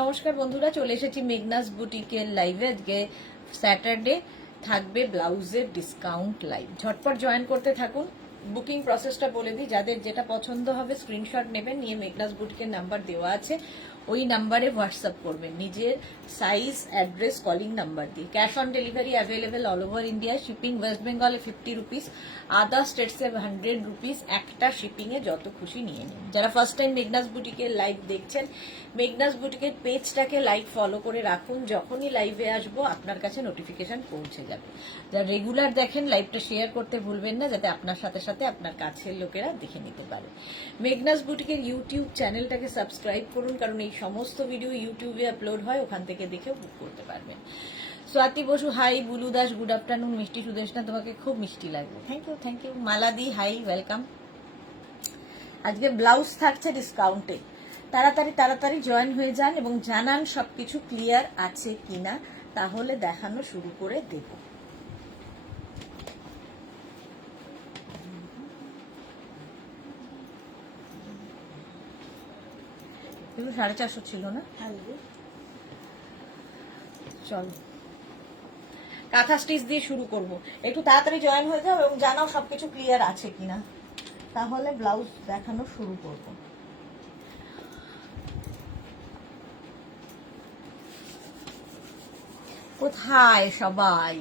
নমস্কার বন্ধুরা, চলে এসেছি মেঘনাস বুটিকের লাইভে। আজকে স্যাটারডে, থাকবে ব্লাউজের ডিসকাউন্ট লাইভ। ঝটপট জয়েন করতে থাকুন। বুকিং প্রসেসটা বলে দিই, যাদের যেটা পছন্দ হবে স্ক্রিনশট নেবেন, নিয়ে মেঘনাস বুটিকের নাম্বার দেওয়া আছে, ওই নাম্বারে হোয়াটসঅ্যাপ করবেন নিজের সাইজ, অ্যাড্রেস, কলিং নাম্বার দিয়ে। Cash on delivery available all over India. Shipping West বেঙ্গলে 50 রুপিস, আদার স্টেটসে 100 রুপিস। একটা শিপিংয়ে যত খুশি নিয়ে নিন। যারা ফার্স্ট টাইম মেঘনাস বুটিকের লাইভ দেখছেন, মেঘনাস বুটিকের পেজটাকে লাইক ফলো করে রাখুন। যখনই লাইভে আসবো আপনার কাছে নোটিফিকেশন পৌঁছে যাবে। যারা রেগুলার দেখেন, লাইভটা শেয়ার করতে ভুলবেন না, যাতে আপনার সাথে সাথে আপনার কাছের লোকেরা দেখে নিতে পারে। মেঘনাস বুটিকের ইউটিউব চ্যানেলটাকে সাবস্ক্রাইব করুন, কারণ এই সমস্ত ভিডিও ইউটিউবে আপলোড হয়, ওখান থেকে দেখেও বুক করতে পারবেন। Swati Basu hi, Bulu Das good afternoon, Mishti Sudeshna তোমাকে খুব মিষ্টি লাগবে, থ্যাংক ইউ। মালাদি হাই, ওয়েলকাম। আজকে ব্লাউজ থাকছে ডিসকাউন্টে, তাড়াতাড়ি জয়েন হয়ে যান এবং জানান সবকিছু ক্লিয়ার আছে কিনা, তাহলে দেখানো শুরু করে দেব। এগুলো 450 ছিল না? চলো কাঁথা স্টিচ দিয়ে শুরু করব। একটু তাড়াতাড়ি জয়েন হয়ে যাও এবং জানাও সবকিছু ক্লিয়ার আছে কিনা, তাহলে ব্লাউজ দেখানো শুরু করব। কোথায় সবাই?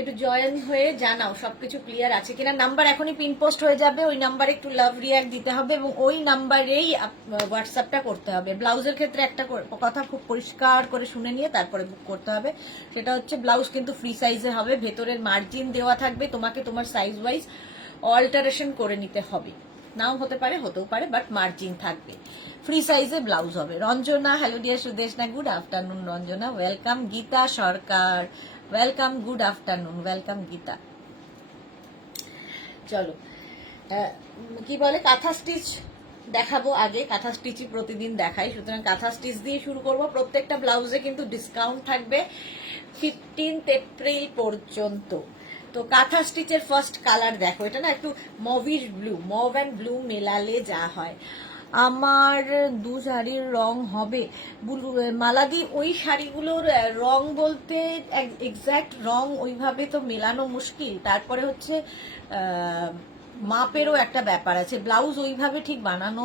একটু জয়েন হয়ে জানাও সবকিছু ক্লিয়ার আছে কিনা। নাম্বার এখনই পিন পোস্ট হয়ে যাবে, ওই নাম্বারে একটু লাভ রিয়াক্ট দিতে হবে এবং ওই নাম্বারেই হোয়াটসঅ্যাপটা করতে হবে। ব্লাউজের ক্ষেত্রে একটা কথা খুব পরিষ্কার করে শুনে নিয়ে তারপরে বুক করতে হবে। সেটা হচ্ছে, ব্লাউজ কিন্তু ফ্রি সাইজে হবে, ভেতরের মার্জিন দেওয়া থাকবে, তোমাকে তোমার সাইজ ওয়াইজ অল্টারেশন করে নিতে হবে। নাও হতে পারে, হতেও পারে, বাট মার্জিন থাকবে। ফ্রি সাইজে ব্লাউজ হবে। Ranjana, hello dear Sudeshna, good afternoon Ranjana, welcome. Geeta Sarkar, welcome, good afternoon, welcome Geeta. চলো, কি বলে, কাঁথা স্টিচ দেখাবো আগে। কাঁথা স্টিচই প্রতিদিন দেখাই, সুতরাং কাঁথা স্টিচ দিয়ে শুরু করব। প্রত্যেকটা ব্লাউজে কিন্তু ডিসকাউন্ট থাকবে 15 এপ্রিল পর্যন্ত। তো কাঁথা স্টিচের ফার্স্ট কালার দেখো, এটা না একটু mauvish blue, mauve and blue মেলালে যা হয়। আমার দু শাড়ির রং হবে মালাদি। ওই শাড়িগুলোর রং বলতে এক্স্যাক্ট রং ওইভাবে তো মেলানো মুশকিল। তারপরে হচ্ছে মাপেরও একটা ব্যাপার আছে, ব্লাউজ ওইভাবে ঠিক বানানো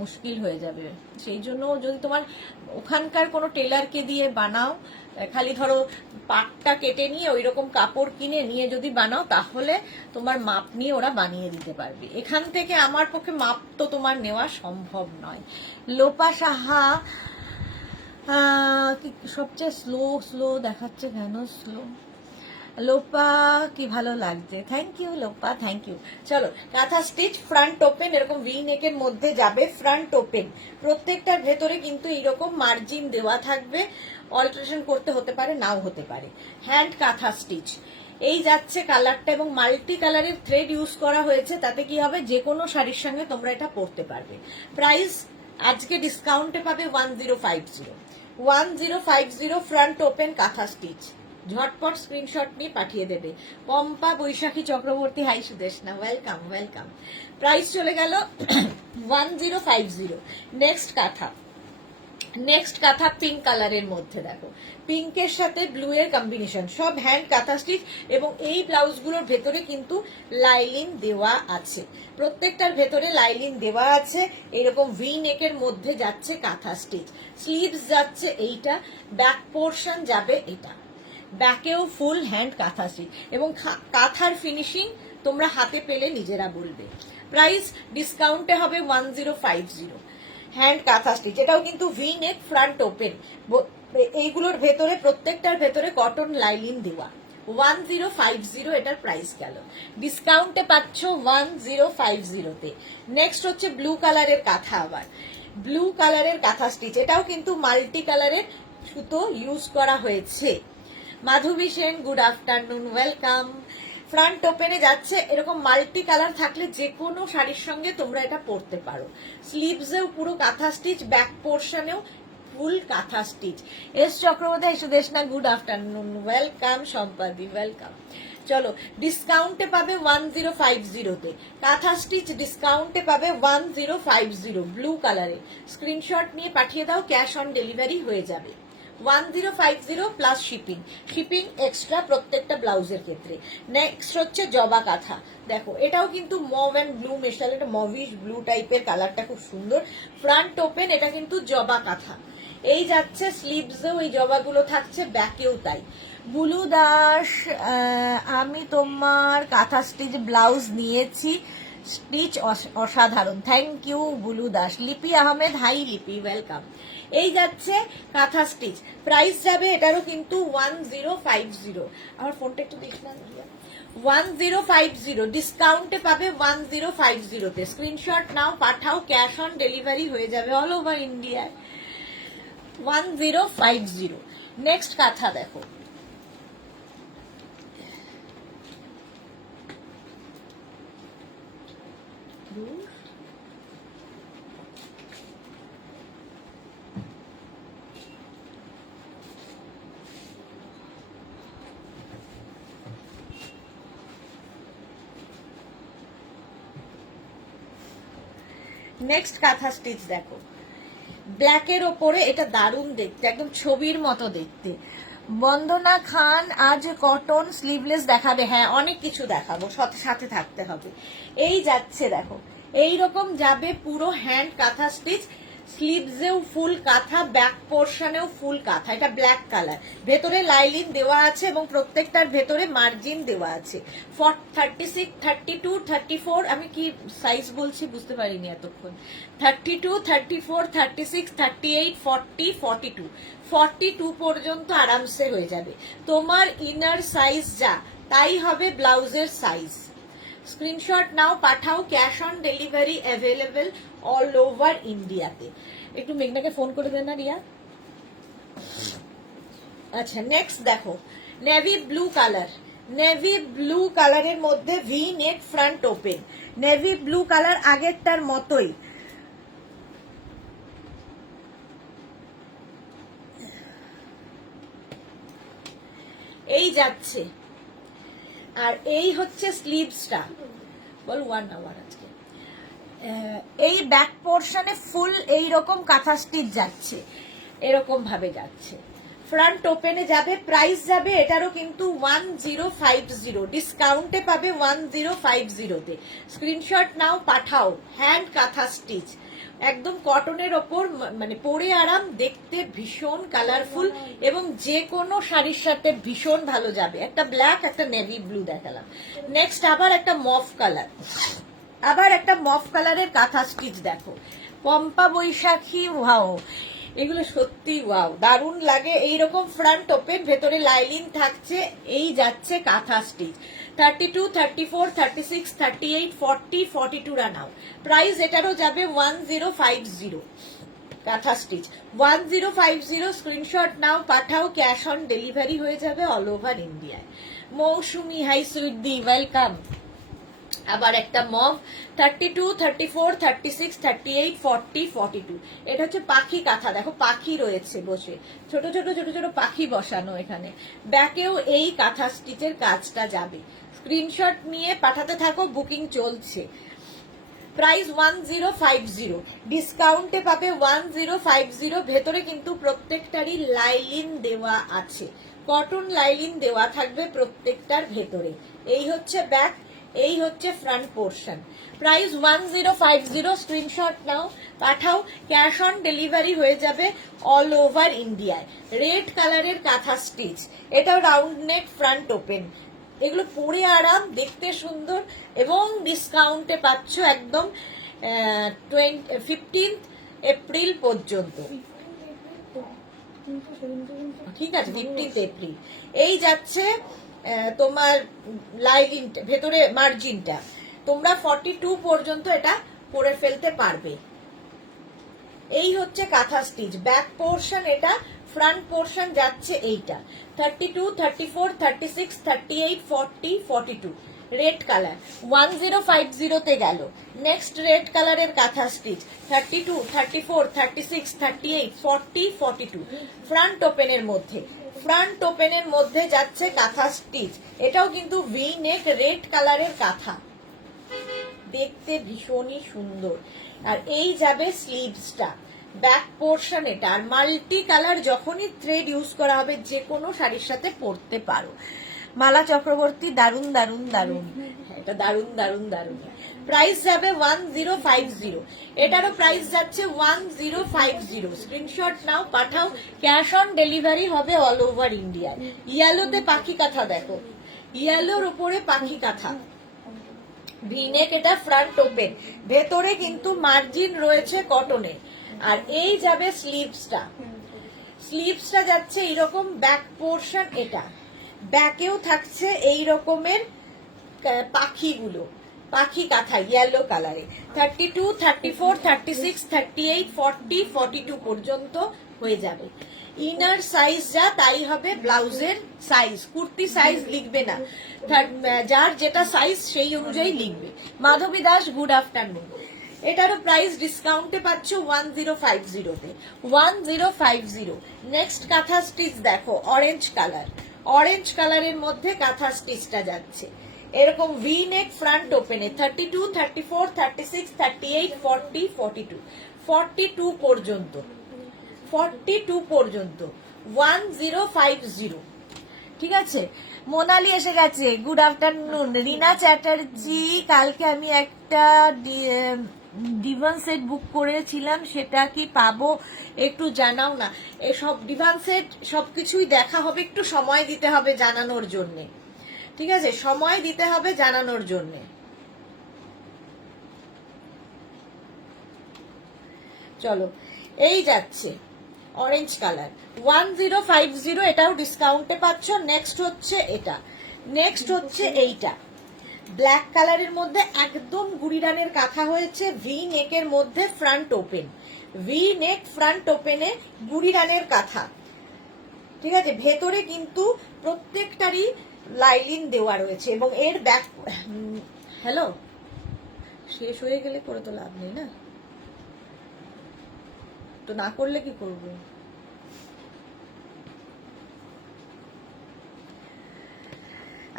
মুশকিল হয়ে যাবে। সেই জন্য যদি তোমার ওখানকার কোনো টেলারকে দিয়ে বানাও, খালি ধরো পাটটা কেটে নিয়ে ওই রকম কাপড় কিনে নিয়ে যদি বানাও, তাহলে তোমার মাপ নিয়ে ওরা বানিয়ে দিতে পারবে। এখান থেকে আমার পক্ষে মাপ তো তোমার নেওয়া সম্ভব নয়। লোপা সাহা, সবচেয়ে স্লো দেখাচ্ছে কেন? স্লো লোপা, কি ভালো লাগছে, thank you Lopa, thank you. চলো, কাঁথা স্টিচ ফ্রন্ট ওপেন, এরকম ভি নেকের মধ্যে যাবে, ফ্রন্ট ওপেন। প্রত্যেকটার ভেতরে কিন্তু এইরকম মার্জিন দেওয়া থাকবে, অল্টারেশন করতে হতে পারে, নাও হতে পারে। হ্যান্ড কাঁথা স্টিচ, এই যাচ্ছে কালারটা এবং মাল্টি কালারের থ্রেড ইউজ করা হয়েছে। তাতে কি হবে, যে কোনো শাড়ির সঙ্গে তোমরা এটা পরতে পারবে। প্রাইস আজকে ডিসকাউন্টে পাবে 1050 ফ্রন্ট ওপেন কাঁথা স্টিচ। ঝটপট স্ক্রিনশট নিয়ে পাঠিয়ে দেবে। Pampa Baishakhi Chakraborty, hi Sudeshna, welcome. Price চলে গেল 1050। নেক্সট কাঁথা পিঙ্ক কালারের মধ্যে দেখো, পিঙ্কের সাথে ব্লু এর কম্বিনেশন, সব হ্যান্ড কাঁথা স্টিচ এবং এই ব্লাউজগুলোর ভেতরে কিন্তু লাইলিন দেওয়া আছে। প্রত্যেকটার ভেতরে লাইলিন দেওয়া আছে। এরকম ভি নেকের মধ্যে যাচ্ছে কাঁথা স্টিচ, স্লিভস যাচ্ছে এইটা, ব্যাক পোর্শন যাবে এটা, ব্যাকেও ফুল হ্যান্ড কাঁথা স্টিচ এবং কাঁথার ফিনিশিং তোমরা হাতে পেলে নিজেরা বলবে। প্রাইস ডিসকাউন্টে হবে 1050। হ্যান্ড কাঁথা স্টিচ, এটাও কিন্তু ভি নেক, ফ্রন্ট ওপেন। এইগুলোর ভেতরে প্রত্যেকটার ভেতরে কটন লাইলিন দেওয়া। 1050 এটার প্রাইস গেল। ডিসকাউন্টে পাচ্ছ 1050-তে। নেক্সট হচ্ছে ব্লু কালারের কাঁথা, আবার ব্লু কালারের কাঁথা স্টিচ, এটাও কিন্তু মাল্টি কালারের সুতো ইউজ করা হয়েছে। Madhabi Sen, good afternoon, welcome. Front ওপেনে যাচ্ছে, এরকম মাল্টি কালার থাকলে যে কোনো শাড়ির সঙ্গে তোমরা এটা পরতে পারো। স্লিভসেও পুরো কাঁথা স্টিচ, ব্যাক পোর্শনেও full kantha stitch. S Chakraborty Sudeshna, good afternoon, welcome. সম্পাদি, ওয়েলকাম। চলো ডিসকাউন্টে পাবে 1050-তে, কাঁথা স্টিচ ডিসকাউন্টে পাবে 1050 ব্লু কালারে। স্ক্রিনশট নিয়ে পাঠিয়ে দাও, ক্যাশ অন ডেলিভারি হয়ে যাবে। 1050 প্লাস শিপিং, শিপিং এক্সট্রা প্রত্যেকটা ব্লাউজের ক্ষেত্রে। নেক্সট হচ্ছে জবা কাঁথা, দেখো এটাও কিন্তু মভ অ্যান্ড ব্লু মেশাল, এটা মভিশ ব্লু টাইপের, কালারটা খুব সুন্দর, ফ্রন্ট ওপেন, এটা কিন্তু জবা কাঁথা। এই যাচ্ছে স্লিভসেও এই জবাগুলো থাকছে, ব্যাকেও তাই। বুলু দাস, আমি তোমার কাঁথা স্টিচ ব্লাউজ নিয়েছি, স্টিচ অসাধারণ, থ্যাংক ইউ বুলু দাস। লিপি আহমেদ, হাই লিপি, ওয়েলকাম। এই যাচ্ছে কাঁথা স্টিচ, প্রাইস যাবে এটারও কিন্তু 1050। আমার ফোনটা একটু দেখ না, 1050 ডিসকাউন্টে পাবে 1050-তে। স্ক্রিনশট নাও, পাঠাও, ক্যাশ অন ডেলিভারি হয়ে যাবে অল ওভার ইন্ডিয়ায়। 1050। নেক্সট কাঁথা দেখো, নেক্সট কাঁথা স্টিচ দেখো, ব্ল্যাকের ওপরে, এটা দারুণ দেখতে, একদম ছবির মতো দেখতে। বন্দনা খান, আজ কটন স্লিভলেস দেখাবে? হ্যাঁ, অনেক কিছু দেখাবো, সাথে থাকতে হবে। এই যাচ্ছে দেখো, এই রকম যাবে পুরো হ্যান্ড কাঁথা স্টিচ, স্লিভসেও ফুল কাঁথা, ব্যাক পোর্শনেও ফুল কাঁথা, এটা ব্ল্যাক কালার, ভেতরে লাইলিন দেওয়া আছে এবং প্রত্যেকটার ভেতরে মার্জিন দেওয়া আছে। 36, 32, 34, আমি কি সাইজ বলছি বুঝতে পারিনি এতক্ষণ। 32, 34, 36, 38, 40, 42, 42 পর্যন্ত আরামসে হয়ে যাবে। তোমার ইনার সাইজ যা তাই হবে ব্লাউজের সাইজ। স্ক্রিনশট নাও, পাঠাও, cash on delivery available all over ইন্ডিয়াতে। একটু মেঘনাকে ফোন করে দেন না রিয়া। আচ্ছা, নেক্সট দেখো, navy blue colour, navy blue কালারের মধ্যে V neck front open, navy blue colour আগেরটার মতোই। এই যাচ্ছে, আর এই হচ্ছে স্লিভসটা, বল 1 আওয়ার আজকে। এই ব্যাক পোর্শনে ফুল এইরকম কাঁথা স্টিচ যাচ্ছে, এরকম ভাবে যাচ্ছে, ফ্রন্ট ওপেনে যাবে। প্রাইস যাবে এটারও কিন্তু 1050, ডিসকাউন্টে পাবে 1050-তে। স্ক্রিনশট নাও, পাঠাও, হ্যান্ড কাঁথা স্টিচ, একদম কটনের ওপর, মানে পরে আরাম, দেখতে ভীষণ কালারফুল এবং যে কোনো শাড়ির সাথে ভীষণ ভালো যাবে। একটা ব্ল্যাক, একটা নেভি ব্লু দেখালাম। নেক্সট আবার একটা মফ কালার, আবার একটা মফ কালারের কাঁথা স্টিচ দেখো, পম্পা বৈশাখী, ওয়াও, এগুলো সত্যি ওয়াও, দারুণ লাগে। এইরকম ফ্রন্ট ওপেন, ভেতরে লাইলিন থাকছে। এই যাচ্ছে কাঁথা স্টিচ, 32, 34, 36, 38, 40, 42 নাও। প্রাইস এটারও যাবে 1050, কাঁথা স্টিচ 1050। স্ক্রিনশট নাও, পাঠাও, ক্যাশ অন ডেলিভারি হয়ে যাবে অল ওভার ইন্ডিয়ায়। মৌসুমি, হাই সুইটি, ওয়েলকাম। আবার একটা মভ, 32, 34, 36, 38, 40, 42। এটা হচ্ছে পাখি কাঁথা, দেখো পাখি রয়েছে বসে, ছোট ছোট ছোট ছোট পাখি বসানো এখানে। ব্যাকেও এই কাঁথা স্টিচের কাজটা যাবে। স্ক্রিনশট নিয়ে পাঠাতে থাকো, বুকিং চলছে। প্রাইস 1050, ডিসকাউন্টে পাবে 1050। ভেতরে কিন্তু প্রত্যেকটারই লাইলিন দেওয়া আছে, কটন লাইলিন দেওয়া থাকবে প্রত্যেকটার ভেতরে। এই হচ্ছে ব্যাক, এই হচ্ছে ফ্রন্ট পোর্শন। প্রাইস 1050, স্ক্রিনশট নাও, পাঠাও, ক্যাশ অন ডেলিভারি হয়ে যাবে অল ওভার ইন্ডিয়ায়। রেড কালারের কাঁথা স্টিচ, এটাও রাউন্ড নেক, ফ্রন্ট ওপেন, এগুলো পরে আরাম, দেখতে সুন্দর এবং ডিসকাউন্টে পাচ্ছ একদম 15 এপ্রিল পর্যন্ত। ঠিক আছে, 15 এপ্রিল। এই যাচ্ছে তোমার লাইলিন, ভেতরে মার্জিনটা তোমরা 42 পর্যন্ত এটা পরে ফেলতে পারবে। এই হচ্ছে কাঁথা স্টিচ, ব্যাক পোর্শন এটা, ফ্রন্ট পোর্শন যাচ্ছে এইটা, 32, 34, 36, 38, 40, 42। রেড কালার 1050-তে গেল। নেক্সট রেড কালারের কাঁথা স্টিচ, 32, 34, 36, 38, 40, 42, ফ্রন্ট ওপেনের মধ্যে। ফ্রন্ট ওপেনের মধ্যে যাচ্ছে কাঁথা স্টিচ, এটাও কিন্তু ভি নেক রেড কালারের কাঁথা, দেখতে ভীষণই সুন্দর। আর এই যাবে স্লিভসটা, ব্যাক পোর্শন এটা। আর মাল্টি কালার যখনই থ্রেড ইউজ করা হবে যে কোনো শাড়ির সাথে পরতে পারো। মালা চক্রবর্তী, দারুন দারুন দারুন, এটা দারুন দারুন দারুন। প্রাইস যাবে 1050, এটারও প্রাইস যাচ্ছে 1050। স্ক্রিনশট নাও, পাঠাও, ক্যাশ অন ডেলিভারি হবে অল ওভার ইন্ডিয়ায়। ইয়েলোতে পাখি কাঁথা দেখো, ইয়েলোর উপরে পাখি কাঁথা, ভিনেক, এটা ফ্রন্ট ওপেন, ভেতরে কিন্তু মার্জিন রয়েছে কটনে। আর এই যাবে স্লিভসটা, স্লিভসটা যাচ্ছে এইরকম, ব্যাক পোর্শন এটা, ব্যাকেও থাকছে এই রকমের পাখিগুলো, পাখি কাঁথা ইয়েলো কালারে। 32, 34, 36, 38, 40, 42 পর্যন্ত হয়ে যাবে। ইনার সাইজ যা তাই হবে ব্লাউজের সাইজ, কুর্তি সাইজ লিখবে না, যার যেটা সাইজ সেই অনুযায়ী লিখবে। মাধবী দাস, গুড আফটারনুন। এটারও প্রাইস ডিসকাউন্টে পাচ্ছ 1050-তে, 1050। নেক্সট কাঁথা স্টিচ দেখো, অরেঞ্জ কালার, অরেঞ্জ কালারের মধ্যে কাঁথা স্টিচটা যাচ্ছে এরকম ভি নেক ফ্রন্ট ওপেনে। 32, 34, 36, 38, 40, 42, 42 পর্যন্ত, 42 পর্যন্ত 1050। ঠিক আছে, মোনালি এসে গেছে, গুড আফটারনুন। রিনা চ্যাটার্জি, কালকে আমি একটা ডিভান সেট বুক করেছিলাম, সেটা কি পাবো একটু জানাও না। এসব ডিভান সেট সবকিছুই দেখা হবে, একটু সময় দিতে হবে জানানোর জন্যে, ঠিক আছে, সময় দিতে হবে জানানোর জন্যে। চলো, এই যাচ্ছে অরেঞ্জ কালার 1050, এটাও ডিসকাউন্টে পাচ্ছ। নেক্সট হচ্ছে এটা, নেক্সট হচ্ছে এইটা ব্ল্যাক কালারের মধ্যে একদম গুড়িরানের কাঁথা হয়েছে, ভি নেকের মধ্যে front open, V neck front ওপেনে গুড়িরানের কাঁথা। ঠিক আছে, ভেতরে কিন্তু প্রত্যেকটারই লাইলিন দেওয়া রয়েছে এবং এর ব্যাক, হ্যালো, শেষ হয়ে গেলে করে তো লাভ নেই না, তো না করলে কি করবো।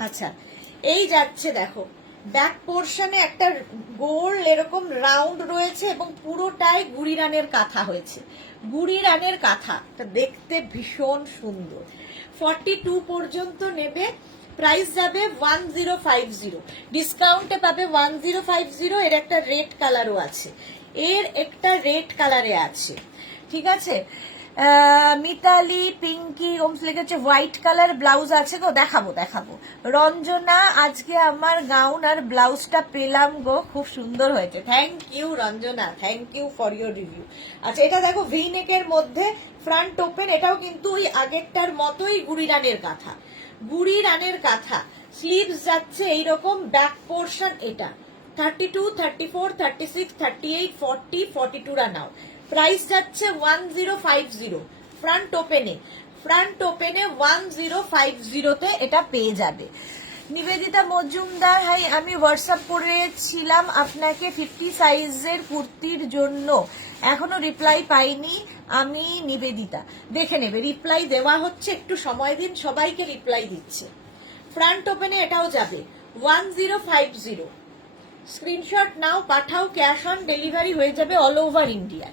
আচ্ছা, এই যাচ্ছে দেখো, ব্যাক পোর্শনে একটা গোল এরকম রাউন্ড রয়েছে এবং পুরোটাই গুড়িরানের কাঁথা হয়েছে, গুড়িরানের কাঁথা, দেখতে ভীষণ সুন্দর। 42 পর্যন্ত নেবে, প্রাইস যাবে 1050, ডিসকাউন্টে পাবে 1050। এর একটা রেড কালারও আছে, এর একটা রেড কালারে আছে, ঠিক আছে। মিতালি, পিঙ্কি ওমস লিখেছে হোয়াইট কালার ব্লাউজ আছে গো, দেখাবো দেখাবো। রঞ্জনা, আজকে আমার গাউন আর ব্লাউজটা পেলাম গো, খুব সুন্দর হয়েছে, thank you Ranjana, thank you for your review. আচ্ছা, এটা দেখো ভি নেকের মধ্যে ফ্রন্ট ওপেন, এটাও কিন্তু ওই আগেরটার মতোই গুড়িরানের কাঁথা, গুড়িরানের কাঁথা। স্লিভস যাচ্ছে এইরকম, ব্যাক পোর্শন এটা 32, 34, 36, 38, 40, 42 নাও। প্রাইস যাচ্ছে 1050, ফ্রন্ট ওপেনে, ফ্রন্ট ওপেনে 1050-তে এটা পেয়ে যাবে। নিবেদিতা মজুমদার, হাই, আমি হোয়াটসঅ্যাপ করেছিলাম আপনাকে 50 সাইজের কুর্তির জন্য, এখনো রিপ্লাই পাইনি। আমি নিবেদিতা, দেখে নেবে, রিপ্লাই দেওয়া হচ্ছে, একটু সময় দিন, সবাইকে রিপ্লাই দিচ্ছে। ফ্রন্ট ওপেনে এটাও যাবে 1050, স্ক্রিনশট নাও, পাঠাও, ক্যাশ অন ডেলিভারি হয়ে যাবে অল ওভার ইন্ডিয়া।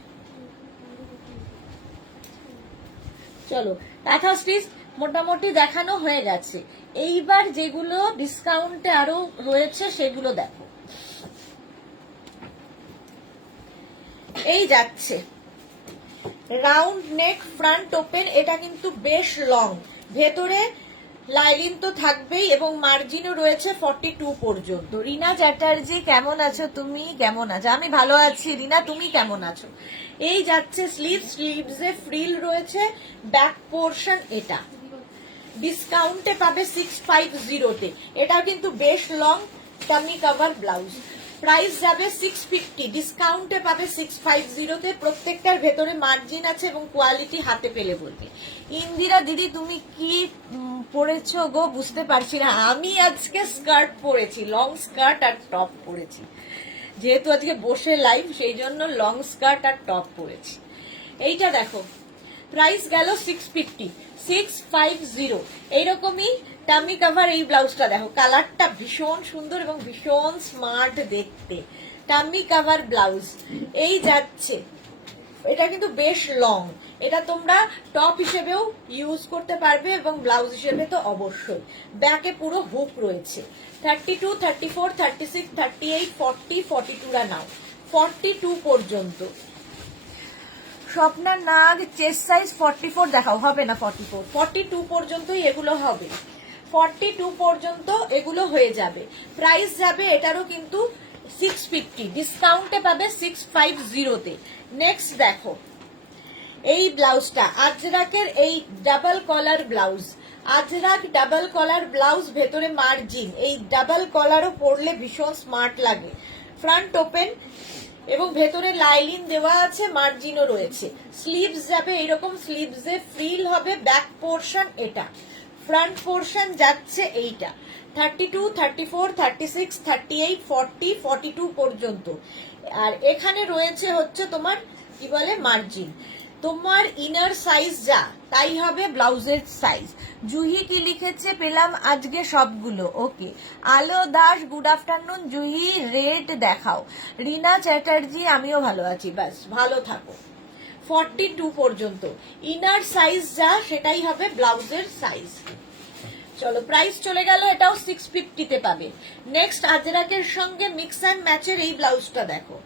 চলো, কাঁথা স্টিচ মোটামুটি দেখানো হয়ে গেছে, এইবার যেগুলো ডিসকাউন্টে আরো রয়েছে সেগুলো দেখো। এই যাচ্ছে রাউন্ড নেক ফ্রন্ট ওপেন, এটা কিন্তু বেশ লং, ভেতরে লাইলিন তো থাকবেই এবং মার্জিনও রয়েছে 42 পর্যন্ত। রিনা চ্যাটার্জি, কেমন আছো তুমি, কেমন আছো? আমি ভালো আছি রিনা, তুমি কেমন আছো? এই যাচ্ছে স্লিভ, স্লিভসে ফ্রিল রয়েছে, ব্যাক পোর্শন এটা ডিসকাউন্টে পাবে 650-তে, এটা কিন্তু বেশ long tummy cover blouse. Price যাবে 650, ডিসকাউন্টে পাবে 650-তে। প্রত্যেকটার ভেতরে মার্জিন আছে এবং কোয়ালিটি হাতে পেলে বলবে। ইন্দিরা দিদি, তুমি কি পরেছো গো, বুঝতে পারছি না। আমি আজকে স্কার্ট পরেছি, লং স্কার্ট আর টপ পরেছি, যেহেতু আজকে বসে লাইভ, সেই জন্য লং স্কার্ট আর টপ পরেছি। এইটা দেখো, প্রাইস গেল 650, 650। এইরকমই টামি কাভার এই ব্লাউজটা দেখো, কালারটা ভীষণ সুন্দর এবং ভীষণ স্মার্ট দেখতে। টামি কাভার ব্লাউজ এই যাচ্ছে, এটা কিন্তু বেশ লং, এটা তোমরা টপ হিসেবেও ইউজ করতে পারবে এবং ব্লাউজ হিসেবে তো অবশ্যই। ব্যাকে পুরো হুক রয়েছে। 32, 34, 36, 38, 40, 42রা নাও, 42 পর্যন্ত। স্বপ্না নাগ চেস্ট সাইজ 44 দেখাও, হবে না 44, 42 পর্যন্তই এগুলো হবে, 42 পর্যন্ত এগুলো হয়ে যাবে। প্রাইস যাবে এটারও কিন্তু 650, ডিসকাউন্টে পাবে 650-তে। নেক্সট দেখো এই ব্লাউজটা, আজরাকের এই ডাবল কলার ব্লাউজ, আজরাক ডাবল কলার ব্লাউজ, ভেতরে মার্জিন, এই ডাবল কলারও পরলে ভীষণ স্মার্ট লাগে। ফ্রন্ট ওপেন এবং ভেতরে লাইলিন দেওয়া আছে, মার্জিনও রয়েছে। স্লিভস যাবে এইরকম, স্লিভসে ফ্রিল হবে। ব্যাক পোর্শন এটা, ফ্রন্ট পোর্শন যাচ্ছে এইটা। 32, 34, 36, 38, 40, 42 পর্যন্ত। আর এখানে রয়েছে হচ্ছে তোমার কি বলে মার্জিন। তোমার ইনার সাইজ যা তাই হবে ব্লাউজের সাইজ। জুহি কি লিখেছে পেলাম আজকে সবগুলো, ওকে। Alo Das good afternoon Juhi, red দেখাও। রিনা চ্যাটার্জি আমিও ভালো আছি, ব্যাস ভালো থাকো। 42 পর্যন্ত ইনার সাইজ যা সেটাই হবে ব্লাউজের সাইজ। চলো প্রাইস চলে গেল, এটাও 650-তে পাবে। নেক্সট আজরাকের সঙ্গে মিক্স অ্যান্ড ম্যাচের এই ব্লাউজটা দেখো,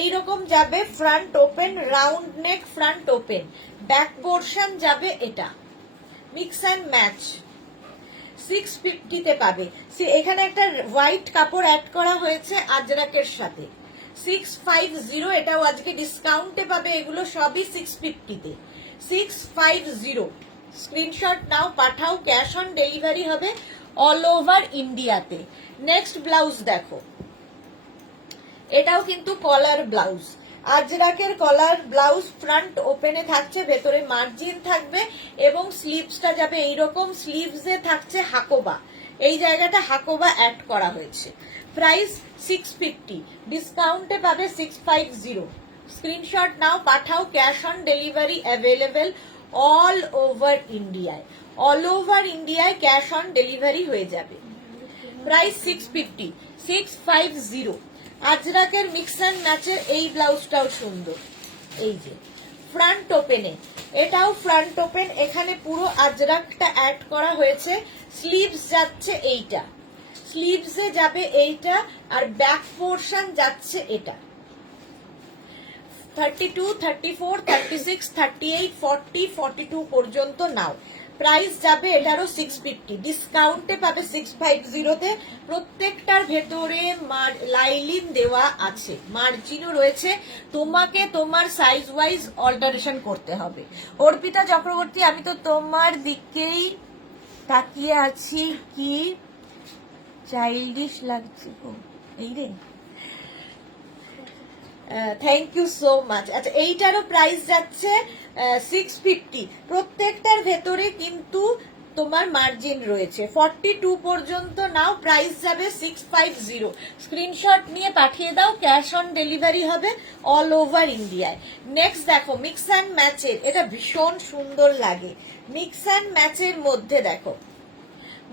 এইরকম যাবে। Front open, round neck, front open, back portion যাবে এটা। মিক্স অ্যান্ড ম্যাচ 650-তে পাবে। এখানে একটা হোয়াইট কাপড় অ্যাড করা হয়েছে আজরাকের সাথে। 650, এটাও আজকে ডিসকাউন্টে পাবে। এগুলো সবই 650-তে, 650। স্ক্রিনশট নাও, পাঠাও, ক্যাশ অন ডেলিভারি হবে অল ওভার ইন্ডিয়াতে। নেক্সট ব্লাউজ দেখো, এটাও কিন্তু কলার ব্লাউজ, আজরাকের কলার ব্লাউজ। ফ্রন্ট ওপেনে থাকছে, ভেতরে মার্জিন থাকবে এবং স্লিভসটা যাবে এইরকম। স্লিভসে থাকছে হাকোবা, এই জায়গাটা হাকোবা অ্যাড করা হয়েছে। প্রাইস 650, ডিসকাউন্টে পাবে 650। স্ক্রিনশট নাও, পাঠাও, cash on delivery available all over ইন্ডিয়ায়। অল ওভার ইন্ডিয়ায় ক্যাশ অন ডেলিভারি হয়ে যাবে। প্রাইস 650, 650। আজরাকের মিক্স অ্যান্ড ম্যাচের এই ব্লাউজটাও সুন্দর, এই যে ফ্রন্ট ওপেনে, এটাও ফ্রন্ট ওপেন। এখানে পুরো আজরাকটা অ্যাড করা হয়েছে। স্লিভস যাচ্ছে এইটা, স্লিভসে যাবে এইটা, আর ব্যাক পোর্শন যাচ্ছে এটা। 32, 34, 36, 38, 40, 42 পর্যন্ত নাও। প্রাইস যাবে এটারও 650, ডিসকাউন্টে পাবে 650-তে। প্রত্যেকটার ভেতরে লাইলিন দেওয়া আছে, মার্জিনও রয়েছে। তোমাকে তোমার সাইজ ওয়াইজ অল্টারেশন করতে হবে। অর্পিতা চক্রবর্তী আমি তো তোমার দিকেই তাকিয়ে আছি, কি চাইল্ডিশ লাগছে গো, এই রে। Thank you so much. আচ্ছা এইটারও প্রাইস যাচ্ছে 650। প্রত্যেকটার ভেতরে কিন্তু তোমার মার্জিন রয়েছে। 42 পর্যন্ত নাও, প্রাইস যাবে 650। স্ক্রিনশট নিয়ে পাঠিয়ে দাও, ক্যাশ অন ডেলিভারি হবে অল ওভার ইন্ডিয়ায়। নেক্সট দেখো মিক্স অ্যান্ড ম্যাচের, এটা ভীষণ সুন্দর লাগে। মিক্স অ্যান্ড ম্যাচের মধ্যে দেখো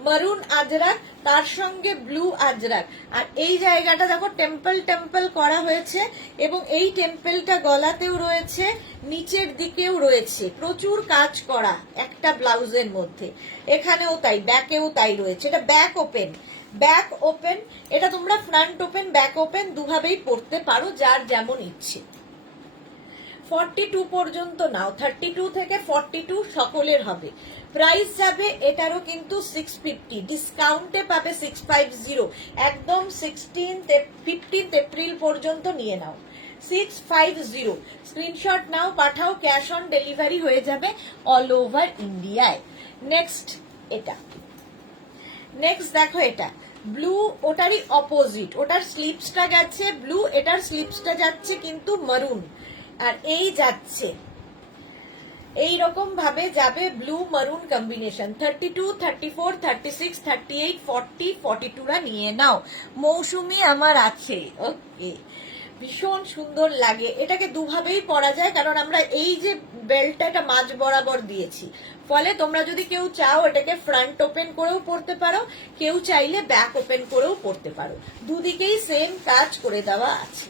মারুন আজরাক, তার সঙ্গে ব্লু আজরাক, আর এই জায়গাটা দেখো টেম্পল টেম্পল করা হয়েছে এবং এই টেম্পলটা গলাতেও রয়েছে, নিচের দিকেও রয়েছে। প্রচুর কাজ করা একটা ব্লাউজের মধ্যে, এখানেও তাই, ব্যাকেও তাই রয়েছে। এটা ব্যাক ওপেন, ব্যাক ওপেন। এটা তোমরা ফ্রন্ট ওপেন ব্যাক ওপেন দুভাবেই পরতে পারো, যার যেমন ইচ্ছে। 42 পর্যন্ত নাও, 32 থেকে 42 সকলের হবে। প্রাইস যাবে এটারও কিন্তু 650, ডিসকাউন্টে পাবে 650। একদম 15th এপ্রিল পর্যন্ত নিয়ে নাও, 650। স্ক্রিনশট নাও, পাঠাও, ক্যাশ অন ডেলিভারি হয়ে যাবে অল ওভার ইন্ডিয়ায়। নেক্সট এটা, নেক্সট দেখো এটা ব্লু, ওটারই অপোজিট। ওটার স্লিপসটা গেছে ব্লু, এটার স্লিপসটা যাচ্ছে কিন্তু মারুন। আর এই যাচ্ছে এইরকম ভাবে যাবে ব্লু মারুন কম্বিনেশন। 32, 34, 36, 38, 40, 42রা নিয়ে নাও। মৌসুমি আমার আছে, ওকে। ভীষণ সুন্দর লাগে। এটাকে দুভাবেই পরা যায়, কারণ আমরা এই যে বেল্টটা এটা মাঝ বরাবর দিয়েছি, ফলে তোমরা যদি কেউ চাও এটাকে ফ্রন্ট ওপেন করেও পরতে পারো, কেউ চাইলে ব্যাক ওপেন করেও পরতে পারো, দুদিকেই সেম কাজ করে দেওয়া আছে।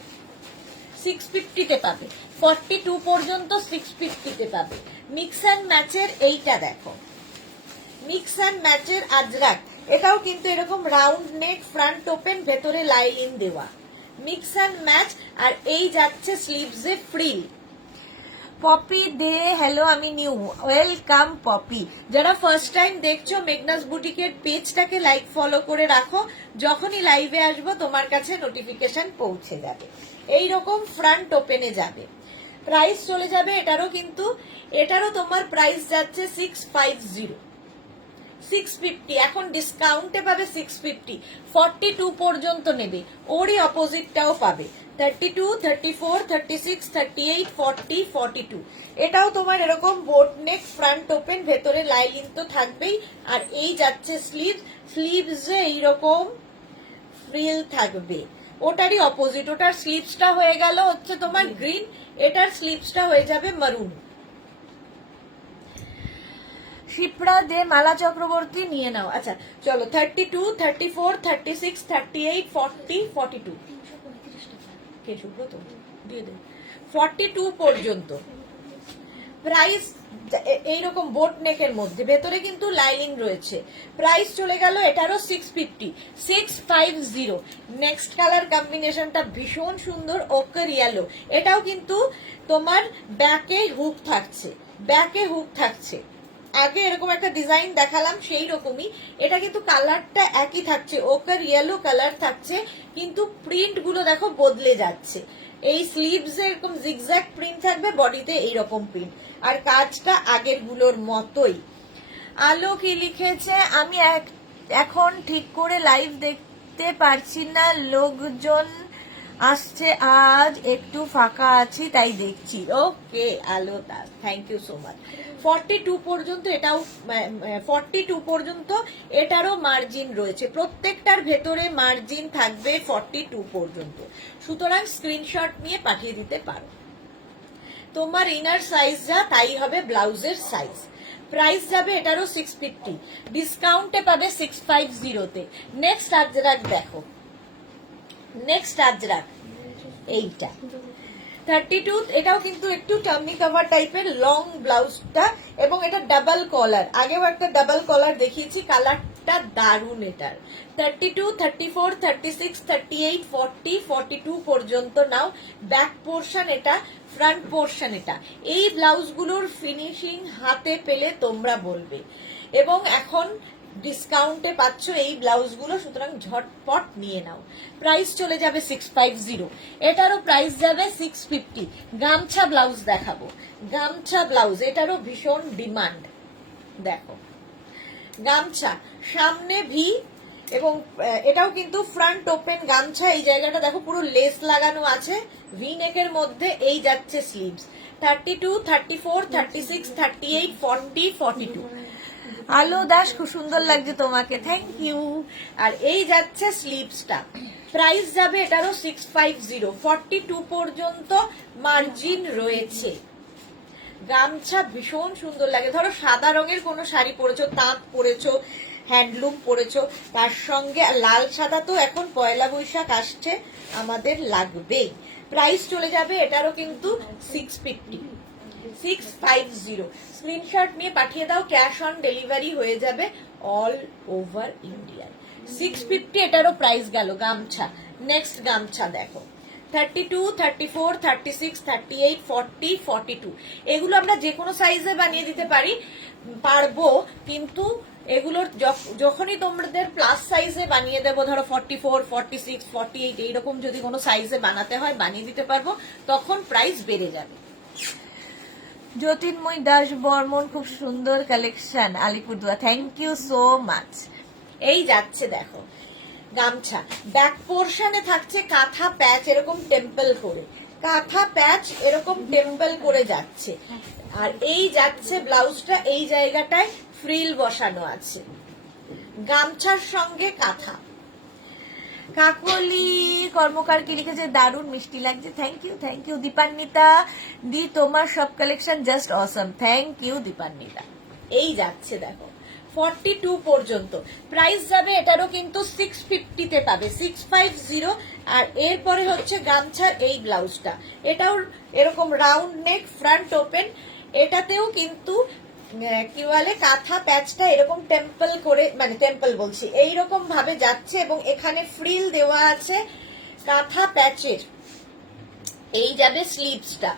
650-তে পাবে, 42 পর্যন্ত 650-তে পাবে। মিক্স অ্যান্ড ম্যাচের এইটা দেখো, মিক্স অ্যান্ড ম্যাচের আজরাক, এটাও কিন্তু এরকম রাউন্ড নেক, ফ্রন্ট ওপেন, ভেতরে লাইন দেওয়া, মিক্স অ্যান্ড ম্যাচ। আর এই যাচ্ছে স্লিভসে ফ্রিল। পপি দে হ্যালো, আমি নিউ, ওয়েলকাম পপি। যারা ফার্স্ট টাইম দেখছো মেঘনাস বুটিকের পেজটাকে লাইক ফলো করে রাখো, যখনই লাইভে আসবো তোমার কাছে নোটিফিকেশন পৌঁছে যাবে। এইরকম ফ্রন্ট ওপেনে যাবে। প্রাইস চলে যাবে এটারও, কিন্তু এটারও তোমার প্রাইস যাচ্ছে 650, 650। এখন ডিসকাউন্টে পাবে 650, 42 পর্যন্ত নেবে, ওরই অপোজিটটাও পাবে 32, 34, 36, 38, 40, 42। এটাও তোমার এরকম বোট নেক, ফ্রন্ট ওপেন, ভেতরে লাইলিন তো থাকবেই। আর এই যাচ্ছে স্লিভ, স্লিভসে এইরকম ফ্রিল থাকবে, ওটারই অপোজিট। ওটার স্লিভসটা হয়ে গেল হচ্ছে তোমার গ্রিন, এটার স্লিভসটা হয়ে যাবে মারুন। শিপ্রা দে, মালা চক্রবর্তী নিয়ে নাও। আচ্ছা চলো, 32, 34, 36, 38, 40, 42 কে সুব্রত দিয়ে দে, 42 পর্যন্ত প্রাইস। এইরকম বোট নেকের মধ্যে ভেতরে কিন্তু লাইনিং রয়েছে। প্রাইস চলে গেল এটারও 650, 650। নেক্সট কালার কম্বিনেশনটা ভীষণ সুন্দর, ওকার ইয়েলো। এটাও কিন্তু তোমার ব্যাকে হুক থাকছে, ব্যাকে হুক থাকছে। আগে এরকম একটা ডিজাইন দেখালাম সেই রকমই, এটা কিন্তু কালারটা একই থাকছে, ওকার ইয়েলো কালার থাকছে, কিন্তু প্রিন্ট গুলো দেখো বদলে যাচ্ছে। এই স্লিভস এরকম জিগজ্যাগ প্রিন্ট থাকবে, বডিতে এইরকম প্রিন্ট, আর কাজটা আগের গুলোর মতোই। আলো কি লিখেছে, আমি এখন ঠিক করে লাইভ দেখতে পারছি না, লোকজন আসছে, আজ একটু ফাঁকা আছি তাই দেখছি। Okay Alo Das, thank you so much. 42 পর্যন্ত এটাও, 42 পর্যন্ত এটারও মার্জিন রয়েছে, প্রত্যেকটার ভেতরে মার্জিন থাকবে 42 পর্যন্ত। সুতরাং স্ক্রিনশট নিয়ে পাঠিয়ে দিতে পারো। তোমার ইনার সাইজ যা তাই হবে ব্লাউজের সাইজ। প্রাইস যাবে এটারও 650, ডিসকাউন্টে পাবে 650-তে। নেক্সট আজরাক দেখো, নেক্সট আজরাক এইটা 32, এটাও কিন্তু একটু টার্মি কভার টাইপের লং ব্লাউজটা, এবং এটা ডাবল কলার, আগেও একটা ডাবল কলার দেখিয়েছি, কালারটা দারুন এটার। 32, 34, 36, 38, 40, 42 পর্যন্ত নাও। ব্যাক পোর্শন এটা, ফ্রন্ট পোর্শন এটা। এই ব্লাউজগুলোর ফিনিশিং হাতে পেলে তোমরা বলবে, এবং এখন ডিসকাউন্টে পাচ্ছ এই ব্লাউজগুলো, সুতরাং ঝটপট নিয়ে নাও। প্রাইস চলে যাবে 650, এটারও প্রাইস যাবে 650। গামছা ব্লাউজ দেখাবো, গামছা ব্লাউজ এটারও ভীষণ ডিমান্ড। দেখো গামছা, সামনে ভি, এবং এটাও কিন্তু ফ্রন্ট ওপেন গামছা। এই জায়গাটা দেখো পুরো লেস লাগানো আছে, ভি নেকের মধ্যে। এই যাচ্ছে স্লিভস 32, 34, 36, 38, 40, 42। আলো দাস, খুব সুন্দর লাগছে তোমাকে, থ্যাংক ইউ। আর এই যাচ্ছে স্লিভসটা, প্রাইস যাবে এটারও 650, 42 পর্যন্ত মার্জিন রয়েছে। গামছা ভীষণ সুন্দর লাগে। ধরো সাদা রঙের কোনো শাড়ি পরেছো, তাঁত পরেছো, হ্যান্ডলুম পরেছো, তার সঙ্গে লাল সাদা তো এখন পয়লা বৈশাখ আসছে, আমাদের লাগবেই। প্রাইস চলে যাবে এটারও কিন্তু 650, 650। স্ক্রিনশট নিয়ে পাঠিয়ে দাও, ক্যাশ অন ডেলিভারি হয়ে যাবে অল ওভার ইন্ডিয়ায়। 650 এটারও প্রাইস গেল। গামছা, নেক্সট গামছা দেখো, 32, 34, 36, 38, 40, 42। এগুলো আমরা যে কোনো সাইজে বানিয়ে দিতে পারবো, কিন্তু এগুলোর যখনই তোমাদের প্লাস সাইজে বানিয়ে দেবো, ধরো 44, 46, 48 এইরকম যদি কোনো সাইজে বানাতে হয় বানিয়ে দিতে পারবো, তখন প্রাইস বেড়ে যাবে। জ্যোতির্ময় দাস বর্মন, খুব সুন্দর collection, Alipurduar, thank you so much. এই যাচ্ছে দেখো গামছা, ব্যাক পোর্শনে থাকছে কাঁথা প্যাচ, এরকম টেম্পল করে, কাঁথা প্যাচ এরকম টেম্পল করে যাচ্ছে। আর এই যাচ্ছে ব্লাউজটা, এই জায়গাটায় ফ্রিল বসানো আছে, গামছার সঙ্গে কাঁথা। কাকলি কর্মকার কি লিখেছে, দারুণ মিষ্টি লাগছে, থ্যাংক ইউ দীপান্বিতা দি, তোমার সব collection just awesome, thank you Dipanwita. এই যাচ্ছে দেখো 42 পর্যন্ত প্রাইস যাবে, এটারও কিন্তু 650 তে পাবে, 650। আর এরপরে হচ্ছে গামছার এই ব্লাউজটা, এটাও এরকম রাউন্ড নেক ফ্রন্ট ওপেন, এটাতেও কিন্তু কি বলে কাঁথা প্যাচটা এরকম টেম্পল করে, মানে টেম্পল বলছি, এইরকম ভাবে যাচ্ছে এবং এখানে ফ্রিল দেওয়া আছে কাঁথা প্যাচের। এই যাবে স্লিভসটা,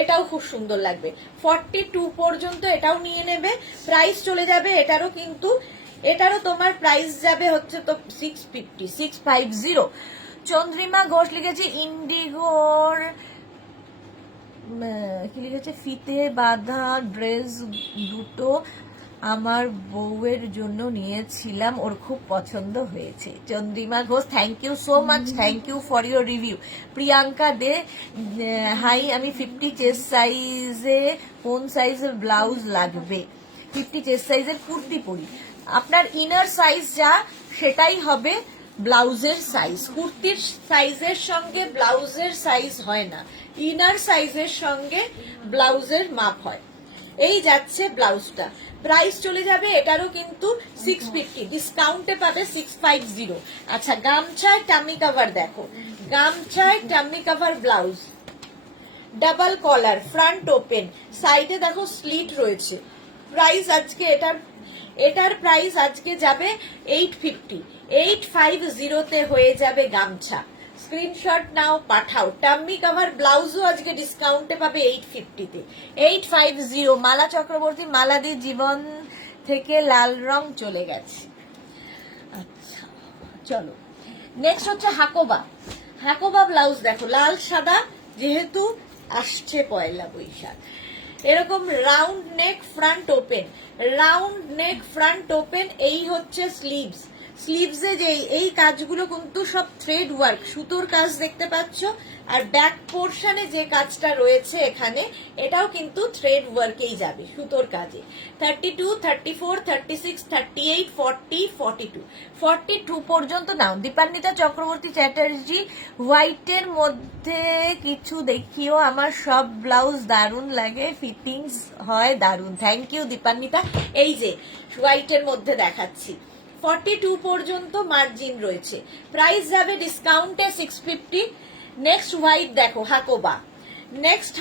এটাও খুব সুন্দর লাগবে। 42 পর্যন্ত এটাও নিয়ে নেবে, প্রাইস চলে যাবে এটারও কিন্তু, এটারও তোমার প্রাইস যাবে হচ্ছে তো 650। চন্দ্রিমা ঘোষ লিখেছে ইন্ডিগোর কি লিখেছে, ফিতে বাঁধা ড্রেস দুটো আমার বউয়ের জন্য নিয়েছিলাম, ওর খুব পছন্দ হয়েছে। Chandrima Ghosh, thank you so much, thank you for your review. Priyanka De, hi, আমি 50 চেস্ট সাইজে কোন সাইজের ব্লাউজ লাগবে? 50 চেস্ট সাইজের কুর্তি পরি, আপনার ইনার সাইজ যা সেটাই হবে ব্লাউজের সাইজ। কুর্তির সাইজের সঙ্গে ব্লাউজের সাইজ হয় না, ইনার সাইজের সঙ্গে ব্লাউজের মাপ হয়। এই যাচ্ছে ব্লাউজটা, প্রাইস চলে যাবে এটারও কিন্তু 650, ডিসকাউন্টে পাবে 650। আচ্ছা, গামছায় টামি কভার দেখো, গামছায় টামি কভার ব্লাউজ, ডাবল কলার, ফ্রন্ট ওপেন, সাইডে দেখো স্লিট রয়েছে। প্রাইস আজকে এটার প্রাইস আজকে যাবে 850, 850 তে হয়ে যাবে গামছা। স্ক্রিনশট নাও, পাঠাও। টাম্মি কভার ব্লাউজও আজকে ডিসকাউন্টে পাবে 850 তে, 850। মালা চক্রবর্তী, মালাদি জীবন থেকে লাল রং চলে গেছে। আচ্ছা চলো, নেক্সট হচ্ছে হাকোবা। হাকোবা ব্লাউজ দেখো, লাল সাদা, যেহেতু আসছে পয়লা বৈশাখ, এরকম round neck front open, round neck front open. এই হচ্ছে স্লিভস, স্লিভসে যে এই কাজগুলো কিন্তু সব থ্রেড ওয়ার্ক, সুতোর কাজ দেখতে পাচ্ছ। আর ব্যাক পোর্শনে যে কাজটা রয়েছে এখানে, এটাও কিন্তু থ্রেড ওয়ার্কেই যাবে, সুতোর কাজে। 32, 34, 36, 38, 40, 42, 42 পর্যন্ত নাও। দীপান্বিতা চক্রবর্তী চ্যাটার্জি, হোয়াইটের মধ্যে কিছু দেখিও, আমার সব ব্লাউজ দারুণ লাগে, ফিটিংস হয় দারুণ, থ্যাংক ইউ দীপান্বিতা। এই যে হোয়াইটের মধ্যে দেখাচ্ছি, 42 পর্যন্ত মার্জিন রয়েছে, প্রাইস যাবে ডিসকাউন্টে 650। নেক্সট হোয়াইট দেখো, Hakoba, next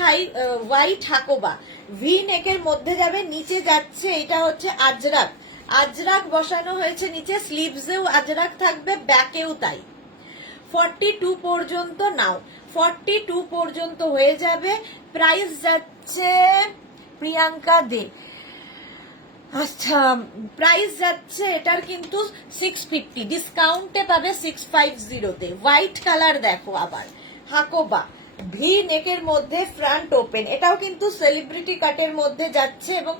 white Hakoba, V নেকের মধ্যে যাবে, নিচে যাচ্ছে, এটা হচ্ছে আজরাক, আজরাক বসানো হয়েছে নিচে, স্লিভসেও আজরাক থাকবে, ব্যাকেও তাই। 42 পর্যন্ত নাও, 42 পর্যন্ত হয়ে যাবে, প্রাইস যাচ্ছে প্রিয়াঙ্কা দে। আচ্ছা, প্রাইস যাচ্ছে এটার কিন্তু 650, ডিসকাউন্টে পাবে 650 তে। হোয়াইট কালার দেখো, আবার হাকোবা, ভি নেকের মধ্যে ফ্রন্ট ওপেন, এটাও কিন্তু সেলিব্রিটি কাটের মধ্যে যাচ্ছে এবং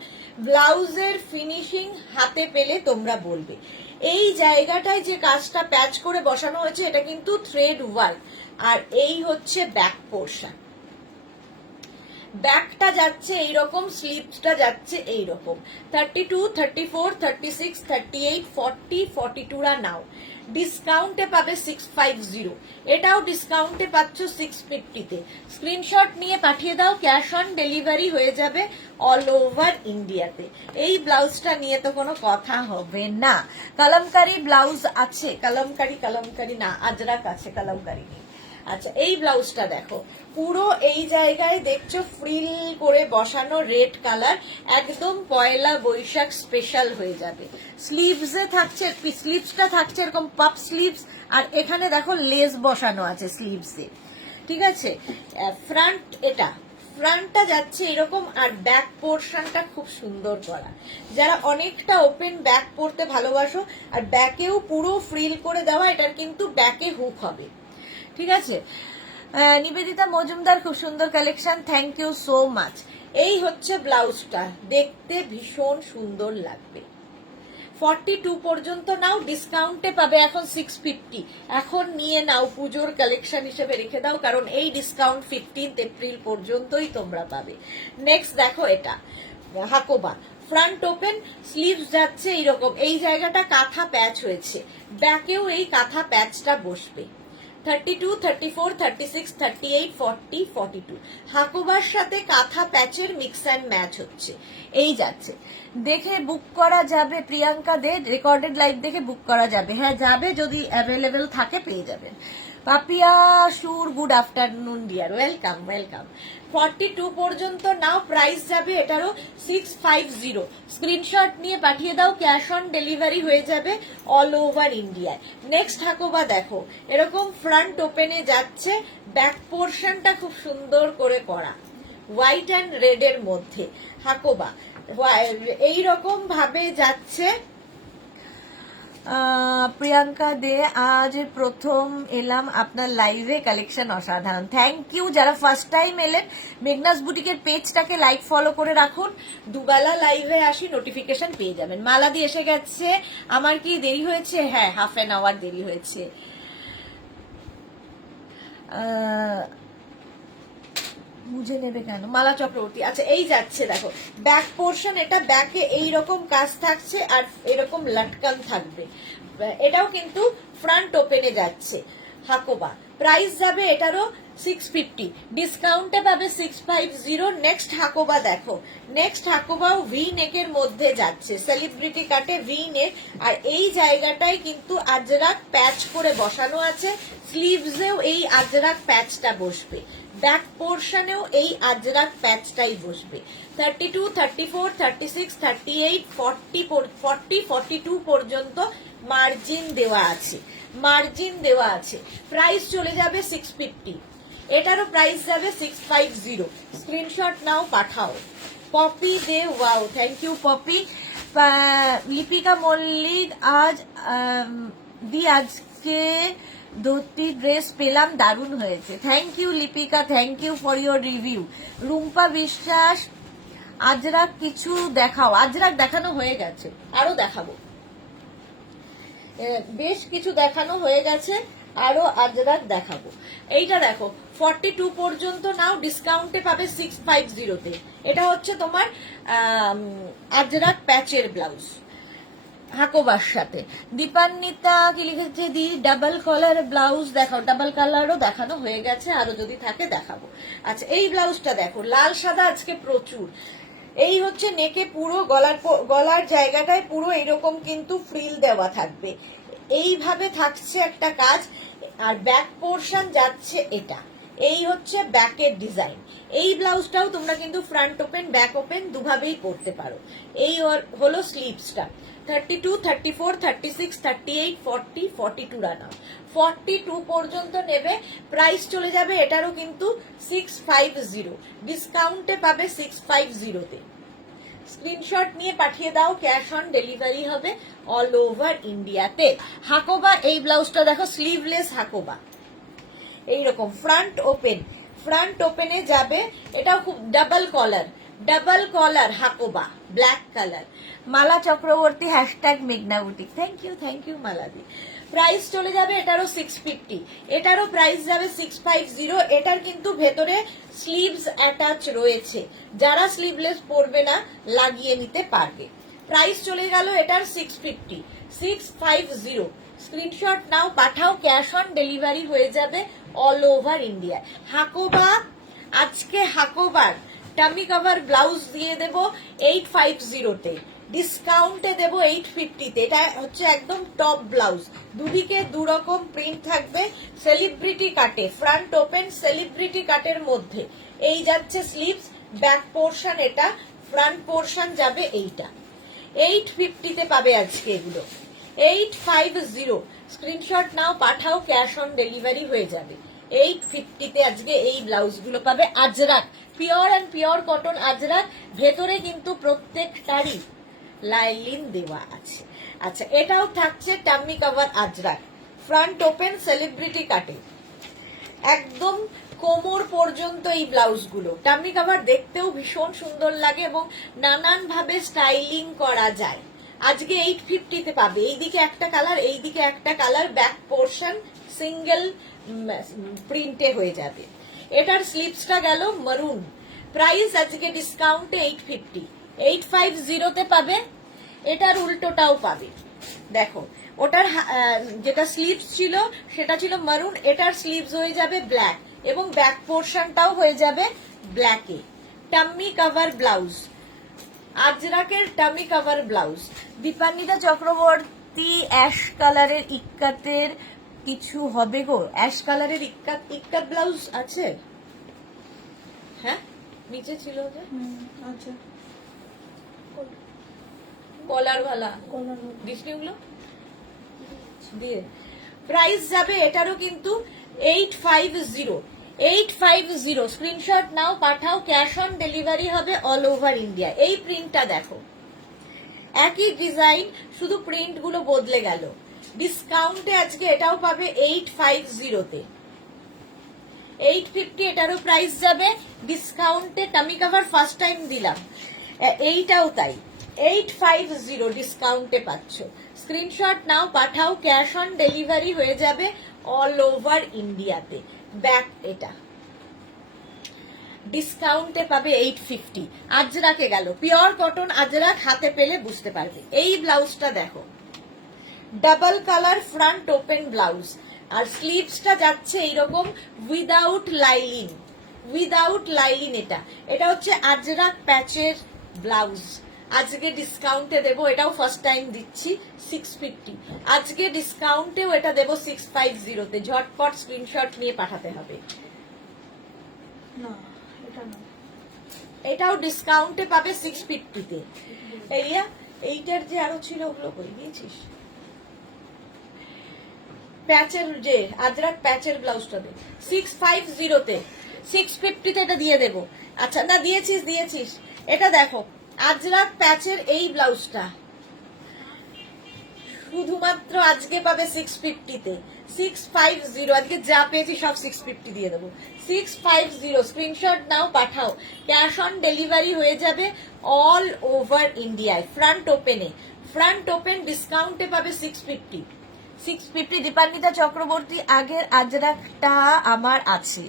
ব্লাউজের ফিনিশিং হাতে পেলে তোমরা বলবে। এই জায়গাটায় যে কাজটা প্যাচ করে বসানো হয়েছে, এটা কিন্তু থ্রেড ওয়ার্ক। আর এই হচ্ছে ব্যাক পোর্শন, ব্যাকটা যাচ্ছে এইরকম, স্লিভসটা যাচ্ছে এইরকম। 32, 34, 36, 38, 40, 42 নাও, ডিসকাউন্টে পাবে 650। এটাও ডিসকাউন্টে পাচ্ছ 650 তে। স্ক্রিনশট নিয়ে পাঠিয়ে দাও, ক্যাশ অন ডেলিভারি হয়ে যাবে অল ওভার ইন্ডিয়াতে। এই ব্লাউজটা নিয়ে তো কোনো কথা হবে না। কলমকারি ব্লাউজ আছে, কলমকারি না, আজরাক আছে, কলমকারি নেই। আচ্ছা, এই ব্লাউজটা দেখো, পুরো এই জায়গায় দেখছো ফ্রিল করে বসানো রেড কালার, একদম পয়লা বৈশাখ স্পেশাল হয়ে যাবে। স্লিভসে থাকছে, স্লিভসটা থাকছে এরকম পাপ স্লিভস, আর এখানে দেখো লেস বসানো আছে স্লিভসে, ঠিক আছে। ফ্রন্ট, এটা ফ্রন্টটা যাচ্ছে এরকম, আর ব্যাক পোর্শনটা খুব সুন্দর করা। যারা অনেকটা ওপেন ব্যাক পরতে ভালোবাসো, আর ব্যাকেও পুরো ফ্রিল করে দেওয়া, এটার কিন্তু ব্যাকে হুক হবে, ঠিক আছে। নিবেদিতা মজুমদার, খুব সুন্দর collection, thank you so much. এই হচ্ছে ব্লাউজটা, দেখতে ভীষণ সুন্দর লাগবে। 42 পর্যন্ত নাও, ডিসকাউন্টে পাবে এখন 650। এখন নিয়ে নাও, পুজোর কালেকশন হিসেবে রেখে দাও, কারণ এই ডিসকাউন্ট 15 এপ্রিল পর্যন্তই তোমরা পাবে। নেক্সট দেখো, এটা হাকোবা ফ্রন্ট ওপেন, স্লিভস যাচ্ছে এইরকম, এই জায়গাটা কাঁথা প্যাচ হয়েছে, ব্যাকেও এই কাঁথা প্যাচটা বসবে। 32, 34, 36, 38, 40, 42 হাকোবার সাথে কাঁথা প্যাচের মিক্স অ্যান্ড ম্যাচ হচ্ছে, এই যাচ্ছে। দেখে বুক করা যাবে প্রিয়াঙ্কা দে, রেকর্ডেড লাইভ দেখে বুক করা যাবে, হ্যাঁ যাবে, যদি অ্যাভেলেবেল থাকে পেয়ে যাবেন। Papiya Sur, good afternoon dear, welcome welcome. 42 পর্যন্ত নাও, প্রাইস যাবে এটারও 650। স্ক্রিনশট নিয়ে পাঠিয়ে দাও, ক্যাশ অন ডেলিভারি হয়ে যাবে অল ওভার ইন্ডিয়ায়। নেক্সট হাকোবা দেখো, এরকম ফ্রন্ট ওপেনে যাচ্ছে, ব্যাক পোর্শনটা খুব সুন্দর করে করা, হোয়াইট অ্যান্ড রেড এর মধ্যে হাকোবা এইরকম ভাবে যাচ্ছে। প্রিয়াঙ্কা দে, আজ প্রথম এলাম আপনার লাইভে, কালেকশন অসাধারণ, থ্যাংক ইউ। যারা ফার্স্ট টাইম এলেন, মেঘনাস বুটিকের পেজটাকে লাইক ফলো করে রাখুন, দুবেলা লাইভে আসি, নোটিফিকেশন পেয়ে যাবেন। মালাদি এসে গেছে, আমার কি দেরি হয়েছে? হ্যাঁ, হাফ অ্যান আওয়ার দেরি হয়েছে। বুঝে নেবে কেন? মালা চক্রবর্তী, আচ্ছা এই যাচ্ছে দেখো, ব্যাক পোর্শন এটা, ব্যাকে এইরকম কাজ থাকছে আর এরকম লটকান থাকবে, এটাও কিন্তু ফ্রন্ট ওপেনে যাচ্ছে হাকোবা। প্রাইস যাবে এটারও 650, ডিসকাউন্টে পাবে 650। নেক্সট হাকোবা দেখো, নেক্সট হাকোবাও ভি নেকের মধ্যে যাচ্ছে, সেলিব্রিটি কাটে ভি নেক, আর এই জায়গাটায় কিন্তু আজরাক প্যাচ করে বসানো আছে, স্লিভসেও এই আজরাক প্যাচটা বসবে, ব্যাক পোর্শনেও এই আজরাক প্যাচটাই বসবে। 32, 34, 36, 38, 40, 42 পর্যন্ত মার্জিন দেওয়া আছে, মার্জিন দেওয়া আছে। প্রাইস চলে যাবে 650, এটারও প্রাইস যাবে 650। স্ক্রিনশট নাও, পাঠাও। Popy De, wow, thank you Popy. Lipika Mallick, আজ আজকে ধুতি ড্রেস পেলাম, দারুণ হয়েছে, thank you Lipika, thank you for your review. Rumpa Biswas, ajrakh কিছু দেখাও। আজরাক দেখানো হয়ে গেছে, আরো দেখাবো, বেশ কিছু দেখানো হয়ে গেছে, আরো আজরাক দেখাবো। এইটা দেখো, 42 পর্যন্ত নাও, ডিসকাউন্টে পাবে 650-তে। এটা হচ্ছে তোমার আজরাক প্যাচের ব্লাউজ হাকোবার সাথে। দীপান্বিতা কি লিখেছে, দি ডাবল কলার ব্লাউজ দেখাও, ডাবল কালারও দেখানো হয়ে গেছে, আরো যদি থাকে দেখাবো। আচ্ছা এই ব্লাউজটা দেখো, লাল সাদা আজকে প্রচুর, এই হচ্ছে নেকে পুরো গলার জায়গাটায় পুরো এরকম কিন্তু ফ্রিল দেওয়া থাকবে, এইভাবে থাকছে একটা কাজ, আর ব্যাক পোর্শন যাচ্ছে এটা, এই হচ্ছে ব্যাকের ডিজাইন। এই ব্লাউজটাও তোমরা কিন্তু ফ্রন্ট ওপেন ব্যাক ওপেন দুভাবেই পরতে পারো। এই হলো স্লিভসটা, 32, 34, 36, 38, 40, 42 রানা, 42 পর্যন্ত নেবে, প্রাইস চলে যাবে এটারও কিন্তু 650, ডিসকাউন্টে পাবে 650-তে। স্ক্রিনশট নিয়ে পাঠিয়ে দাও, ক্যাশ অন ডেলিভারি হবে অল ওভার ইন্ডিয়াতে। হাকোবা এই ব্লাউজটা দেখো, স্লিভলেস হাকোবা, এইরকম ফ্রন্ট ওপেন, ফ্রন্ট ওপেনে যাবে, এটাও খুব ডাবল কলার হাকোবা, ব্ল্যাক কালার। মালা চক্রবর্তী, হ্যাশট্যাগ মেঘনা বুটিক, থ্যাংক ইউ মালাদি। প্রাইস চলে যাবে এটারও 650, এটারও প্রাইস যাবে 650। এটার কিন্তু ভেতরে স্লিভস অ্যাটাচ রয়েছে, যারা স্লিভলেস পরবে না লাগিয়ে নিতে পারবে। প্রাইস চলে গেল এটার 650। স্ক্রিনশট নাও, পাঠাও, ক্যাশ অন ডেলিভারি হয়ে যাবে অল ওভার ইন্ডিয়া। হাকোবা, আজকে হাকোবার টামি কভার ব্লাউজ দিয়ে দেব 850-তে, ডিসকাউন্টে দেব 850-তে। এটা হচ্ছে একদম টপ ব্লাউজ, দুদিকে দুরকম প্রিন্ট থাকবে, সেলিব্রিটি কাটে, ফ্রন্ট ওপেন সেলিব্রিটি কাটের মধ্যে, এই যাচ্ছে স্লিভস, ব্যাক পোর্শন এটা, ফ্রন্ট পোর্শন যাবে এইটা, 850-তে পাবে আজকে এগুলো, 850। স্ক্রিনশট নাও, পাঠাও, ক্যাশ অন ডেলিভারি হয়ে যাবে। 850-তে আজকে এই ব্লাউজগুলো পাবে। Ajrakh, pure and pure cotton Ajrakh, ভেতরে কিন্তু প্রত্যেকটারই লাইলিন দেওয়া আছে। আচ্ছা এটাও থাকছে tummy cover Ajrakh, front open celebrity কাটে, একদম কোমর পর্যন্ত এই ব্লাউজগুলো। টাম্মি কভার দেখতেও ভীষণ সুন্দর লাগে এবং নানান ভাবে স্টাইলিং করা যায়। আজকে 850-তে পাবে, এইদিকে একটা কালার, এইদিকে একটা কালার, ব্যাক পোর্শন সিঙ্গেল প্রিন্টে হয়ে যাবে। এটার স্লিভসটা গেল মারুন, প্রাইস আজকে ডিসকাউন্টে 850, 850 পাবে, এটার উল্টোটাও পাবে। দেখো ওটার যেটা স্লিভস ছিল সেটা ছিল মারুন, এটার স্লিভস হয়ে যাবে ব্ল্যাক এবং ব্যাক পোর্শনটাও হয়ে যাবে ব্ল্যাকে। টাম্মি কভার ব্লাউজ, আজরাকের tummy cover blouse. Dipanwita Chakraborty ash কালারের ইক্কাতের কিছু হবে গো? অ্যাশ কালারের ইক্কাত ব্লাউজ আছে? হ্যাঁ নিচে ছিল যে আচ্ছা কলার ভালা ডিসনিগুলো দিয়ে। প্রাইস যাবে এটারও কিন্তু 850 স্ক্রিনশট নাও, পাঠাও, ক্যাশ অন ডেলিভারি হবে অল ওভার ইন্ডিয়া। এই প্রিন্টটা দেখো, একই ডিজাইন, শুধু প্রিন্ট গুলো বদলে গেল। ডিসকাউন্টে আজকে এটাও পাবে 850-তে। 850 এটারও প্রাইস যাবে ডিসকাউন্টে। টামি কভার ফার্স্ট টাইম দিলাম, এইটাও তাই 850 ডিসকাউন্টে পাচ্ছ। স্ক্রিনশট নাও, পাঠাও, ক্যাশ অন ডেলিভারি হয়ে যাবে অল ওভার ইন্ডিয়াতে। ব্যাক এটা ডিসকাউন্টে পাবে 850। আজরাকে গেল, পিওর কটন আজরাক, হাতে পেলে বুঝতে পারবে। এই ব্লাউজটা দেখো, double colour front open blouse, আর স্লিভসটা যাচ্ছে এইরকম উইদাউট লাইলিন, এটা হচ্ছে আজরাক প্যাচের ব্লাউজ। আজকে ডিসকাউন্টে দেবো, এটাও ফার্স্ট টাইম দিচ্ছি 650। আজকে ডিসকাউন্টেও এটা দেবো 650-তে। ঝটপট স্ক্রিনশট নিয়ে পাঠাতে হবে। না এটা না, এটাও ডিসকাউন্টে পাবে 650-তে। এইটার যে আরো ছিল ওগুলো করে দিয়েছিস? প্যাচের যে আজরাক প্যাচের ব্লাউজটা দে 650-তে, 650-তে এটা দিয়ে দেবো। আচ্ছা না দিয়েছিস। এটা দেখো আজরাক প্যাচের এই ব্লাউজটা শুধুমাত্র আজকে পাবে 650-তে। 650 আজকে যা পেয়েছি সব 650 দিয়ে দেবো। 650 স্ক্রিনশট নাও, পাঠাও, ক্যাশ অন ডেলিভারি হয়ে যাবে অল ওভার ইন্ডিয়ায়। ফ্রন্ট ওপেন ডিসকাউন্টে পাবে 650। দীপান্বিতা চক্রবর্তী, আগের আজরাকটা আমার আছে,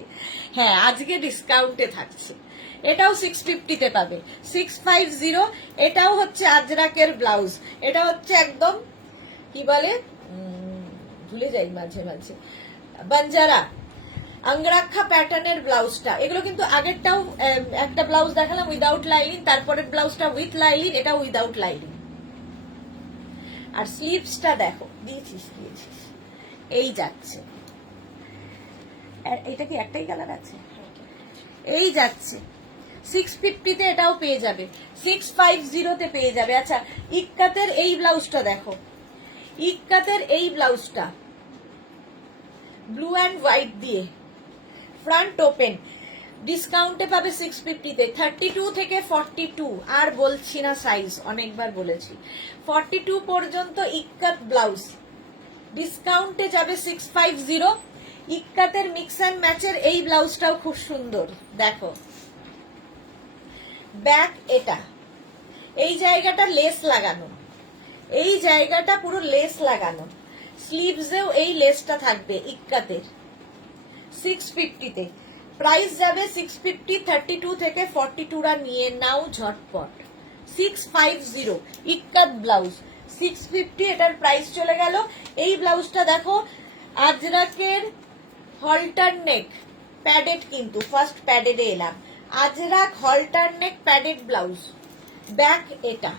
হ্যাঁ আজকে ডিসকাউন্টে থাকছে। এটাও 650-তে পাবে। 650 এটাও হচ্ছে আজরাকের ব্লাউজ। এটা হচ্ছে একদম কি বলে, ভুলে যাই মাঝে বাঞ্জারা আঙ্গরাক্ষা প্যাটার্নের ব্লাউজটা। এগুলো কিন্তু আগেরটাও একটা ব্লাউজ দেখালাম উইদাউট লাইলিন, তারপরের ব্লাউজটা উইথ লাইলিন, এটা উইদাউট লাইলিন। আর স্লিভসটা দেখো, দিয়েছিস এই যাচ্ছে। এটা কি একটাই কালার আছে? এই যাচ্ছে 650-তে, এটাও পেয়ে যাবে 650-তে পেয়ে যাবে। আচ্ছা ইক্কাতের এই ব্লাউজটা দেখো, এই ব্লাউজটা ব্লু অ্যান্ড হোয়াইট দিয়ে ফ্রন্ট ওপেন, ডিসকাউন্টে পাবে 650-তে। 32 থেকে 42, আর বলছি না সাইজ, অনেকবার বলেছি। 42 পর্যন্ত ইক্কাত ব্লাউজ ডিসকাউন্টে যাবে 650। ইক্কাতের মিক্স অ্যান্ড ম্যাচের এই ব্লাউজটাও খুব সুন্দর, দেখো ব্যাক এটা, এই জায়গাটা লেস লাগানো, এই জায়গাটা পুরো লেস লাগানো, স্লিভসেও এই লেসটা থাকবে ইক্কাতের। 650-তে প্রাইস যাবে 650। 32 থেকে 42রা নিয়ে নাও ঝটপট। 650 ইক্কাত ব্লাউজ 650, এটার প্রাইস চলে গেল। এই ব্লাউজটা দেখো আজরাকের হল্টার নেক প্যাডেড, কিন্তু ফার্স্ট প্যাডেডে এলাম। আজরাক হল্টার নেক প্যাডেড ব্লাউজ, ব্যাক এটা,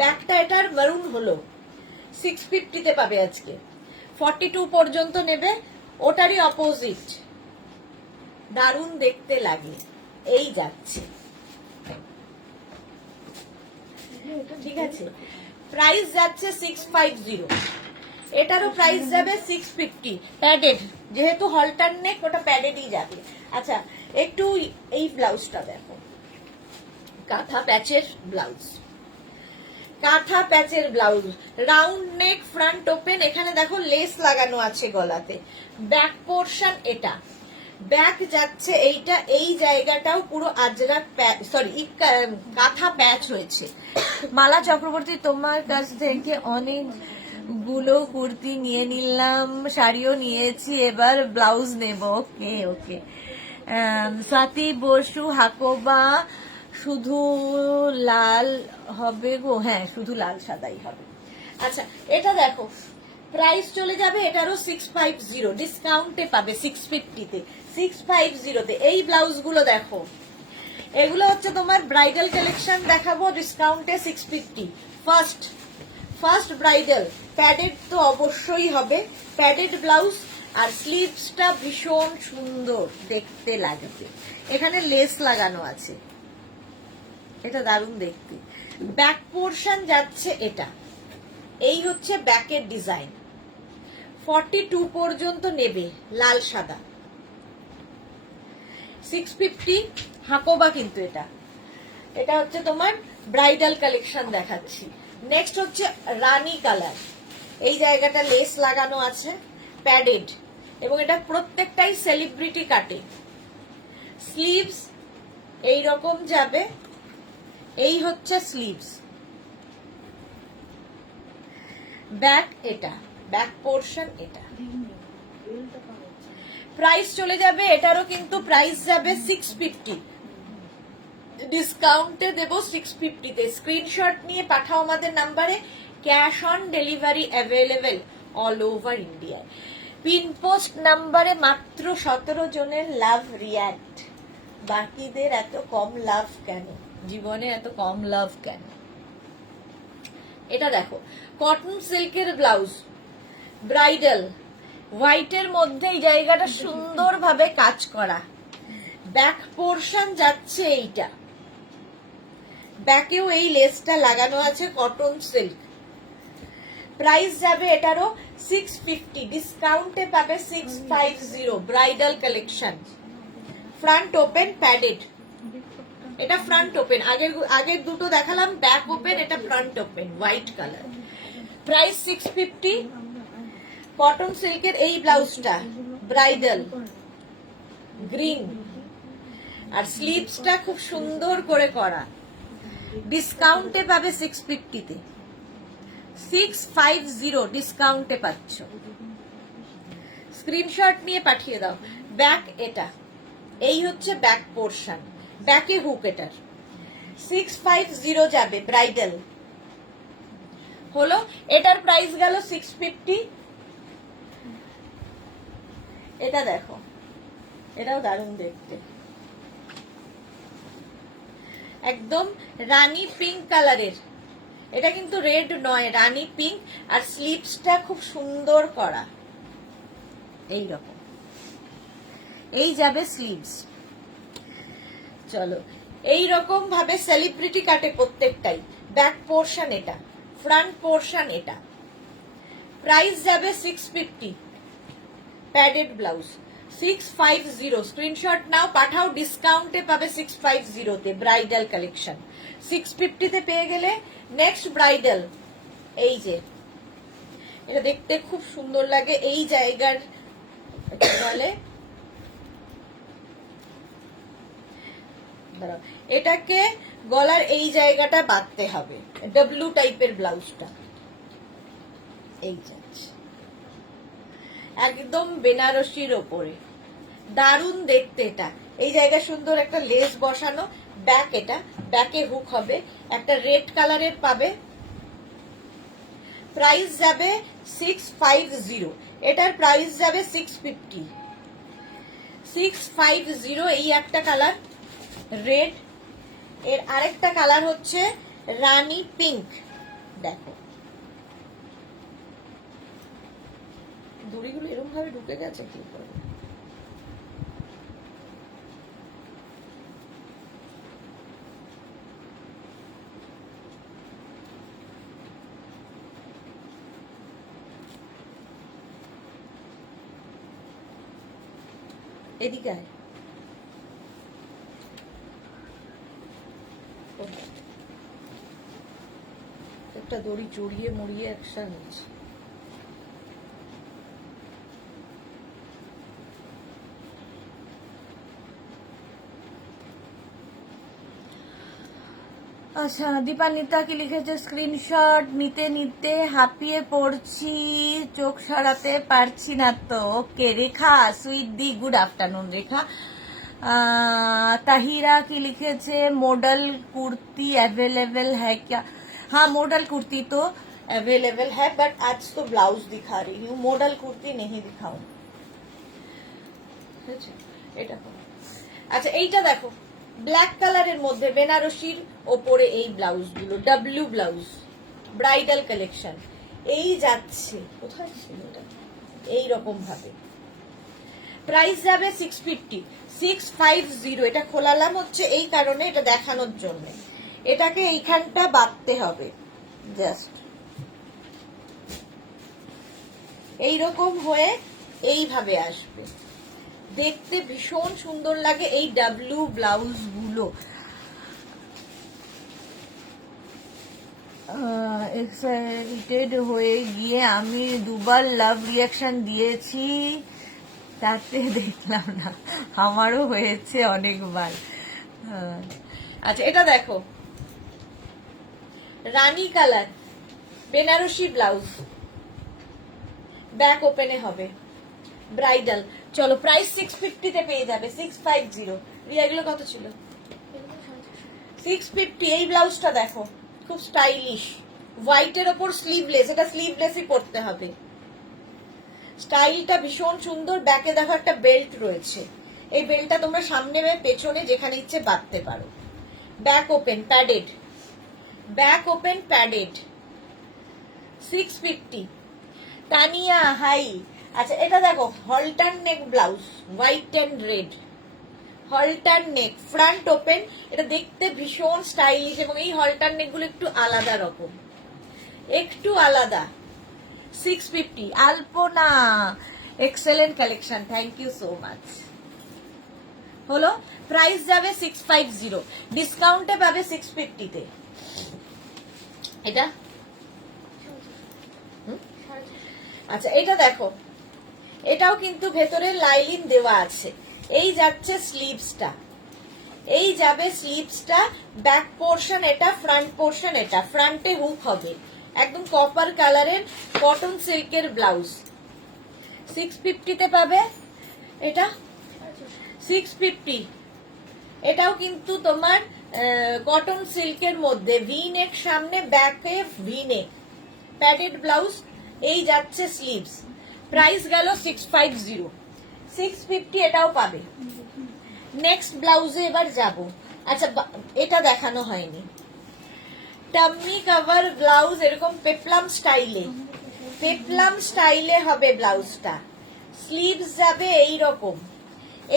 ব্যাকটা এটার মারুন হলো। 650-তে পাবে আজকে। 42 পর্যন্ত নেবে, ওটারই অপোজিট, দারুণ দেখতে লাগে। এই যাচ্ছে, ঠিক আছে। প্রাইস যাচ্ছে 650, এটারও প্রাইস যাবে 650। প্যাডেড, যেহেতু হল্টার নেক ওটা প্যাডেডই যাবে। আচ্ছা একটু এই ব্লাউজটা দেখো, কাঁথা প্যাচের blouse, round neck front open, এখানে দেখো লেস লাগানো আছে গলাতে। ব্যাক পোর্শন এটা, ব্যাক যাচ্ছে এইটা, এই জায়গাটাও পুরো আজরাক কাঁথা প্যাচ হয়েছে। মালা চক্রবর্তী, তোমার কাছ থেকে অনেকগুলো কুর্তি নিয়ে নিলাম, শাড়িও নিয়েছি, এবার ব্লাউজ নেব। ওকে। স্বাতি বসু, হাকোবা শুধু লাল হবে গো, হ্যাঁ শুধু লাল সাদাই হবে। আচ্ছা এটা দেখো, প্রাইস চলে যাবে এটারও 650, ডিসকাউন্টে পাবে 650-তে, 650-তে। এই ব্লাউজ গুলো দেখো, এগুলো হচ্ছে তোমার ব্রাইডাল কালেকশন দেখাবো ডিসকাউন্টে 650। ফার্স্ট ব্রাইডাল প্যাডেড তো অবশ্যই হবে, প্যাডেড ব্লাউজ, আর স্লিভসটা ভীষণ সুন্দর দেখতে লাগবে, এখানে লেস লাগানো আছে, এটা দারুণ দেখতে। ব্যাক পোর্শন যাচ্ছে এটা, এই হচ্ছে ব্যাকের ডিজাইন, 42 পর্যন্ত নেবে, লাল সাদা, 650 হাকোবা কিন্তু এটা। এটা হচ্ছে তোমার ব্রাইডাল কালেকশন দেখাচ্ছি। নেক্সট হচ্ছে রানী কালার, এই জায়গাটা লেস লাগানো আছে, প্যাডেড, এবং এটা প্রত্যেকটাই সেলিব্রিটি কাটে। স্লিভস এই রকম যাবে, এই হচ্ছে স্লিভস, ব্যাক এটা, ব্যাক পোর্শন এটা। প্রাইস চলে যাবে এটারও কিন্তু প্রাইস যাবে 650, ডিসকাউন্টে দেবো 650-তে। স্ক্রিনশট নিয়ে পাঠাও আমাদের নাম্বারে, cash on delivery available all over India. পিনপোস্ট নাম্বারে মাত্র 17 জনের লাভ রিয়াক্ট, বাকিদের এত কম লাভ কেন, জীবনে এত কম লাভ কেন? এটা দেখো, কটন সিল্কের ব্লাউজ, ব্রাইডাল, হোয়াইটের মধ্যে এই জায়গাটা সুন্দরভাবে কাজ করা, ব্যাক পোর্শন যাচ্ছে এইটা, ব্যাকেও এই লেসটা লাগানো আছে, কটন সিল্ক। প্রাইস যাবে এটারও 650, ডিসকাউন্টে পাবে 650, bridal collection. Front open padded, এটা ফ্রন্ট ওপেন, আগের দুটো দেখালাম ব্যাক ওপেন, এটা front open, white colour. Price 650, cotton সিল্কের এই ব্লাউজটা ব্রাইডাল গ্রিন, আর স্লিভসটা খুব সুন্দর করে করা, ডিসকাউন্টে পাবে 650-তে, 650 ডিসকাউন্টে পাচ্ছ। স্ক্রিনশট নিয়ে পাঠিয়ে দাও। ব্যাক এটা, এই হচ্ছে ব্যাক পোর্শন, ব্যাকে হুক, এটার 650 যাবে, ব্রাইডাল হলো। এটার প্রাইস গেল 650। এটা দেখো, এটাও দারুণ দেখতে, একদম রানী পিঙ্ক কালারের, এটা কিন্তু রেড নয়, রানী পিঙ্ক, আর স্লিভসটা খুব সুন্দর করা, এই রকম, এই যাবে স্লিভস। চলো, এই রকম ভাবে সেলিব্রিটি কাটে প্রত্যেকটাই। ব্যাক পোর্শন এটা, ফ্রন্ট পোর্শন এটা। প্রাইস যাবে 650, প্যাডেড ব্লাউজ 650। স্ক্রিনশট নাও, পাঠাও, ডিসকাউন্টে পাবে 650-তে, ব্রাইডাল কালেকশন 650-তে পেয়ে গেলে। নেক্সট ব্রাইডাল, এই যে এটা দেখতে খুব সুন্দর লাগে, এই জায়গার বলে, এটাকে গলার এই জায়গাটা বাঁধতে হবে, ডাব্লু টাইপের ব্লাউজটা, এই যাচ্ছে একদম বেনারসির ওপরে, দারুণ দেখতে। এটা এই জায়গায় সুন্দর একটা লেস বসানো, ব্যাক এটা, ব্যাকে হুক হবে, একটা রেড কালারের পাবে। প্রাইস যাবে 650, এটার প্রাইস যাবে 650, 650। এই একটা কালার রেড, এর আরেকটা কালার হচ্ছে রানী পিঙ্ক, দেখো দড়িগুলো এরকম ভাবে ঢুকে গেছে, কি করবো? এদিকে আয়, একটা দড়ি জড়িয়ে মরিয়ে একসাথে হচ্ছে। আচ্ছা, দীপান্বিতা কি লিখেছে, স্ক্রিনশট নিতে নিতে হাঁপিয়ে পড়ছি, চোখ সরাতে পারছি না তো। ওকে রেখা, সুইট দি, গুড আফটারনুন রেখা। ताहिरा की लिखे थे मॉडल कुर्ती अवेलेबल है क्या? हाँ, मॉडल कुर्ती तो अवेलेबल है, बट आज तो ब्लाउज दिखा रही हूँ, मॉडल कुर्ती नहीं दिखाऊं। এটা করো। আচ্ছা, এইটা দেখো, ব্ল্যাক কালারের মধ্যে বেনারসির ওপরে এই ব্লাউজ গুলো, ডাব্লিউ ব্লাউজ, ব্রাইডাল কালেকশন, এই যাচ্ছে কোথায় ছিল এটা, এই রকম ভাবে। প্রাইস যাবে 650, 650। এটা খোলালাম হচ্ছে এই কারণে, এটা দেখানোর জন্য। এটাকে এইখানটা বাঁধতে হবে, জাস্ট এইরকম হয়ে এইভাবে আসবে, দেখতে ভীষণ সুন্দর লাগে এই ডাব্লিউ ব্লাউজ গুলো। এক্সাইটেড হয়ে গিয়ে আমি দুবার লাভ রিয়াকশন দিয়েছি, তাতে দেখলাম না, আমারও হয়েছে অনেকবার। আচ্ছা, এটা দেখো, রানী কালার বেনারসি ব্লাউজ, ব্যাক ওপেনে হবে, ব্রাইডাল। চলো, প্রাইস 650 তে পেয়ে যাবে, 650। রিয়া, এগুলো কত ছিল? 650। এই ব্লাউজটা দেখো, খুব স্টাইলিশ, হোয়াইটের ওপর স্লিভলেস, এটা স্লিভলেসই পরতে হবে। স্টাইলটা ভীষণ সুন্দর। ব্যাকে দেখো একটা বেল্ট রয়েছে, এই বেল্টটা তোমরা সামনে বা পেছনে যেখানে ইচ্ছে বাঁধতে পারো। Back open padded, back open padded, 650। Tania, hi. আচ্ছা, এটা দেখো, halter neck blouse, white and red, halter neck, front open. এটা দেখতে ভীষণ স্টাইলিশ, এবং এই হলটার নেক গুলো একটু আলাদা রকম, একটু আলাদা। 650। Alpana, excellent collection, thank you so much. হলো, প্রাইস যাবে 650, ডিসকাউন্টে পাবে 650 তে। এটা আচ্ছা, এটা দেখো, এটাও কিন্তু ভেতরে লাইলিন দেওয়া আছে। এই যাচ্ছে স্লিভসটা, এই যাবে স্লিভসটা, ব্যাক পোর্শন এটা, ফ্রন্ট পোর্শন এটা, ফ্রন্টে হুক হবে, একদম কপার কালারের কটন সিল্কের ব্লাউজ। 650 তে পাবে এটা, 650। এটাও কিন্তু তোমার কটন সিল্কের মধ্যে, ভি নেক সামনে, ব্যাকে ভি নেক, প্যাডেড ব্লাউজ, এই যাচ্ছে স্লিভস। প্রাইস গেল 650, 650 এটাও পাবে। নেক্সট ব্লাউজে এবার যাব। আচ্ছা, এটা দেখানো হয়নি, টাম্মি কভার ব্লাউজ, এরকম পেপলাম স্টাইলে, পেপলাম স্টাইলে হবে ব্লাউজটা। স্লিভস যাবে এই রকম,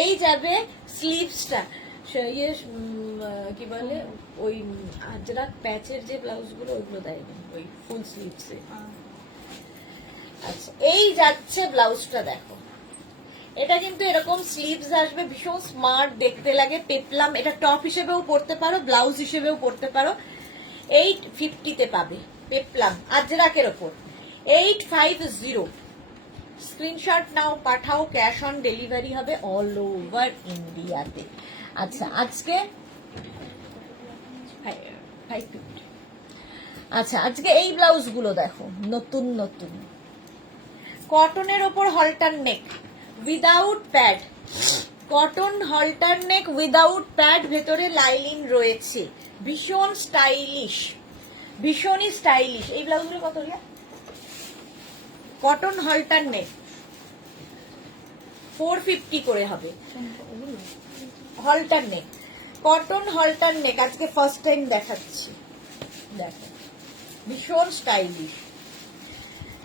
এই যাবে স্লিভসটা, ইয়ে কি বলে, ওই আজরাক প্যাচের যে ব্লাউজ গুলো, ওইগুলো দেয়নি, ওই ফুল স্লিভসে। আচ্ছা, এই যাচ্ছে ব্লাউজটা, দেখো, এটা কিন্তু এরকম স্লিভস আসবে, ভীষণ স্মার্ট দেখতে লাগে, পেপলাম। এটা টপ হিসেবেও পরতে পারো, ব্লাউজ হিসেবেও পরতে পারো। 850 তে পাবে, পেপলাম আজরাকের ওপর, 850। স্ক্রিনশট নাও, পাঠাও, ক্যাশ অন ডেলিভারি হবে অল ওভার ইন্ডিয়াতে। আচ্ছা, আজকে 550। আচ্ছা, আজকে এই ব্লাউজ গুলো দেখো, নতুন নতুন, কটনের ওপর হলটার নেক উইদাউট প্যাড, কটন হলটার নেক উইদাউট প্যাড, ভেতরে লাইলিন রয়েছে, ভীষণ স্টাইলিশ, ভীষণই স্টাইলিশ। এই ব্লাউজগুলো কত রিয়া? কটন হলটার নেক 450 করে হবে, হলটার নেক, কটন হলটার নেক। আজকে ফার্স্ট টাইম দেখাচ্ছি, দেখো, ভীষণ স্টাইলিশ,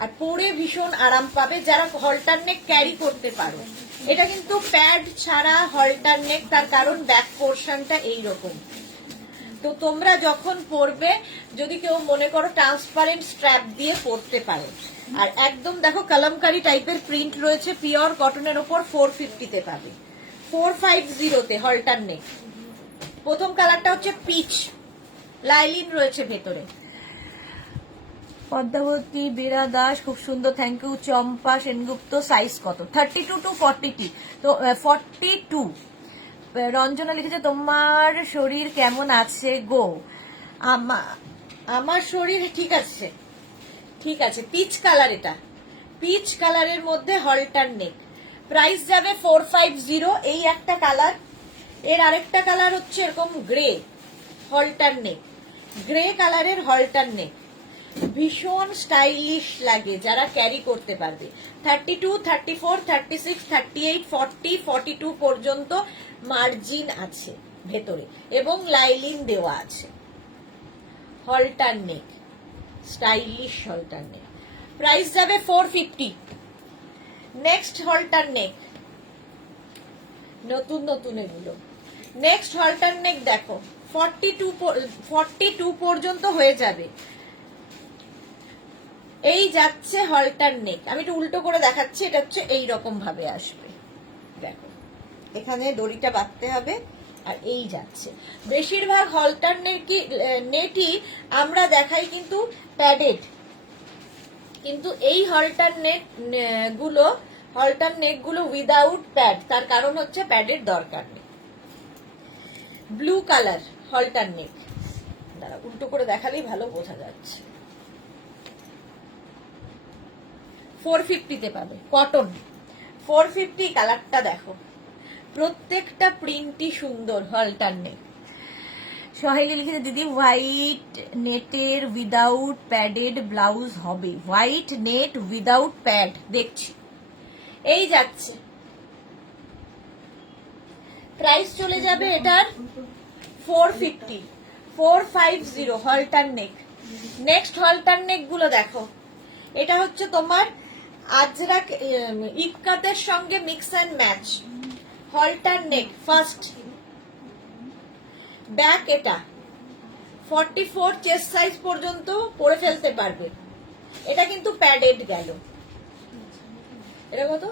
আর পরে ভীষণ আরাম পাবে যারা হলটার নেক ক্যারি করতে পারো। এটা কিন্তু প্যাড ছাড়া হলটার নেক, তার কারণ ব্যাক পোর্শনটা এইরকম। তো তোমরা যখন পরবে, যদি কেউ মনে করো ট্রান্সপারেন্ট স্ট্র্যাপ দিয়ে পরতে পারো। আর একদম দেখো, কলমকারি টাইপের প্রিন্ট রয়েছে, পিওর কটনের ওপর 450 তে পাবে, 450 তে হলটার নেক। প্রথম কালারটা হচ্ছে পিচ, লাইলিন রয়েছে ভেতরে। পদ্মাবতী বীরা দাস, খুব সুন্দর, thank you. Champa Sengupta, size কত? 32 to 40, তো 42। রঞ্জনা লিখেছে, তোমার শরীর কেমন আছে গো? আমার শরীর ঠিক আছে, ঠিক আছে। পিচ কালার, এটা পিচ কালারের মধ্যে হলটার নেক, প্রাইস যাবে 450। এই একটা কালার, এর আরেকটা কালার হচ্ছে এরকম গ্রে হলটার নেক, গ্রে কালারের হলটার নেক, ভীষণ স্টাইলিশ লাগে যারা ক্যারি করতে পারবে। 32, 34, 36, 38, 40, 42 পর্যন্ত মার্জিন আছে ভেতরে এবং লাইলিন দেওয়া আছে। হলটার নেক, স্টাইলিশ হলটার নেক, প্রাইস যাবে 450। নেক্সট হলটার নেক, নতুন নতুন এগুলো। নেক্সট হলটার নেক দেখো 42 পর্যন্ত হয়ে যাবে। এই যাচ্ছে হলটার নেক, আমি একটু উল্টো করে দেখাচ্ছি, এটা হচ্ছে এই রকম ভাবে আসবে। দেখো এখানে দড়িটা বাঁধতে হবে আর এই যাচ্ছে। বেশিরভাগ হলটার নেটই আমরা দেখাই কিন্তু প্যাডেড, কিন্তু এই হলটার নেক গুলো উইদাউট প্যাড, তার কারণ হচ্ছে প্যাডের দরকার নেই। ব্লু কালার হলটার নেক, দাঁড়া উল্টো করে দেখালেই ভালো বোঝা যাচ্ছে। 450 তে পাবে, কটন 450। কালারটা দেখো, প্রত্যেকটা প্রিন্টই সুন্দর। হলটার নেক, সহেলি লিখেছে দিদি হোয়াইট নেটের উইদাউট প্যাডেড ব্লাউজ হবে, হোয়াইট নেট উইদাউট প্যাড দেখছি। এই যাচ্ছে, প্রাইস চলে যাবে এটার 450, 450 হলটার নেক। নেক্সট হলটার নেক গুলো দেখো, এটা হচ্ছে তোমার আজরাক ইক্কাতের সঙ্গে mix and match halter neck. First back, এটা 44 চেস্ট সাইজ পর্যন্ত পরে ফেলতে পারবে। এটা কিন্তু প্যাডেড গেল। এটা কত?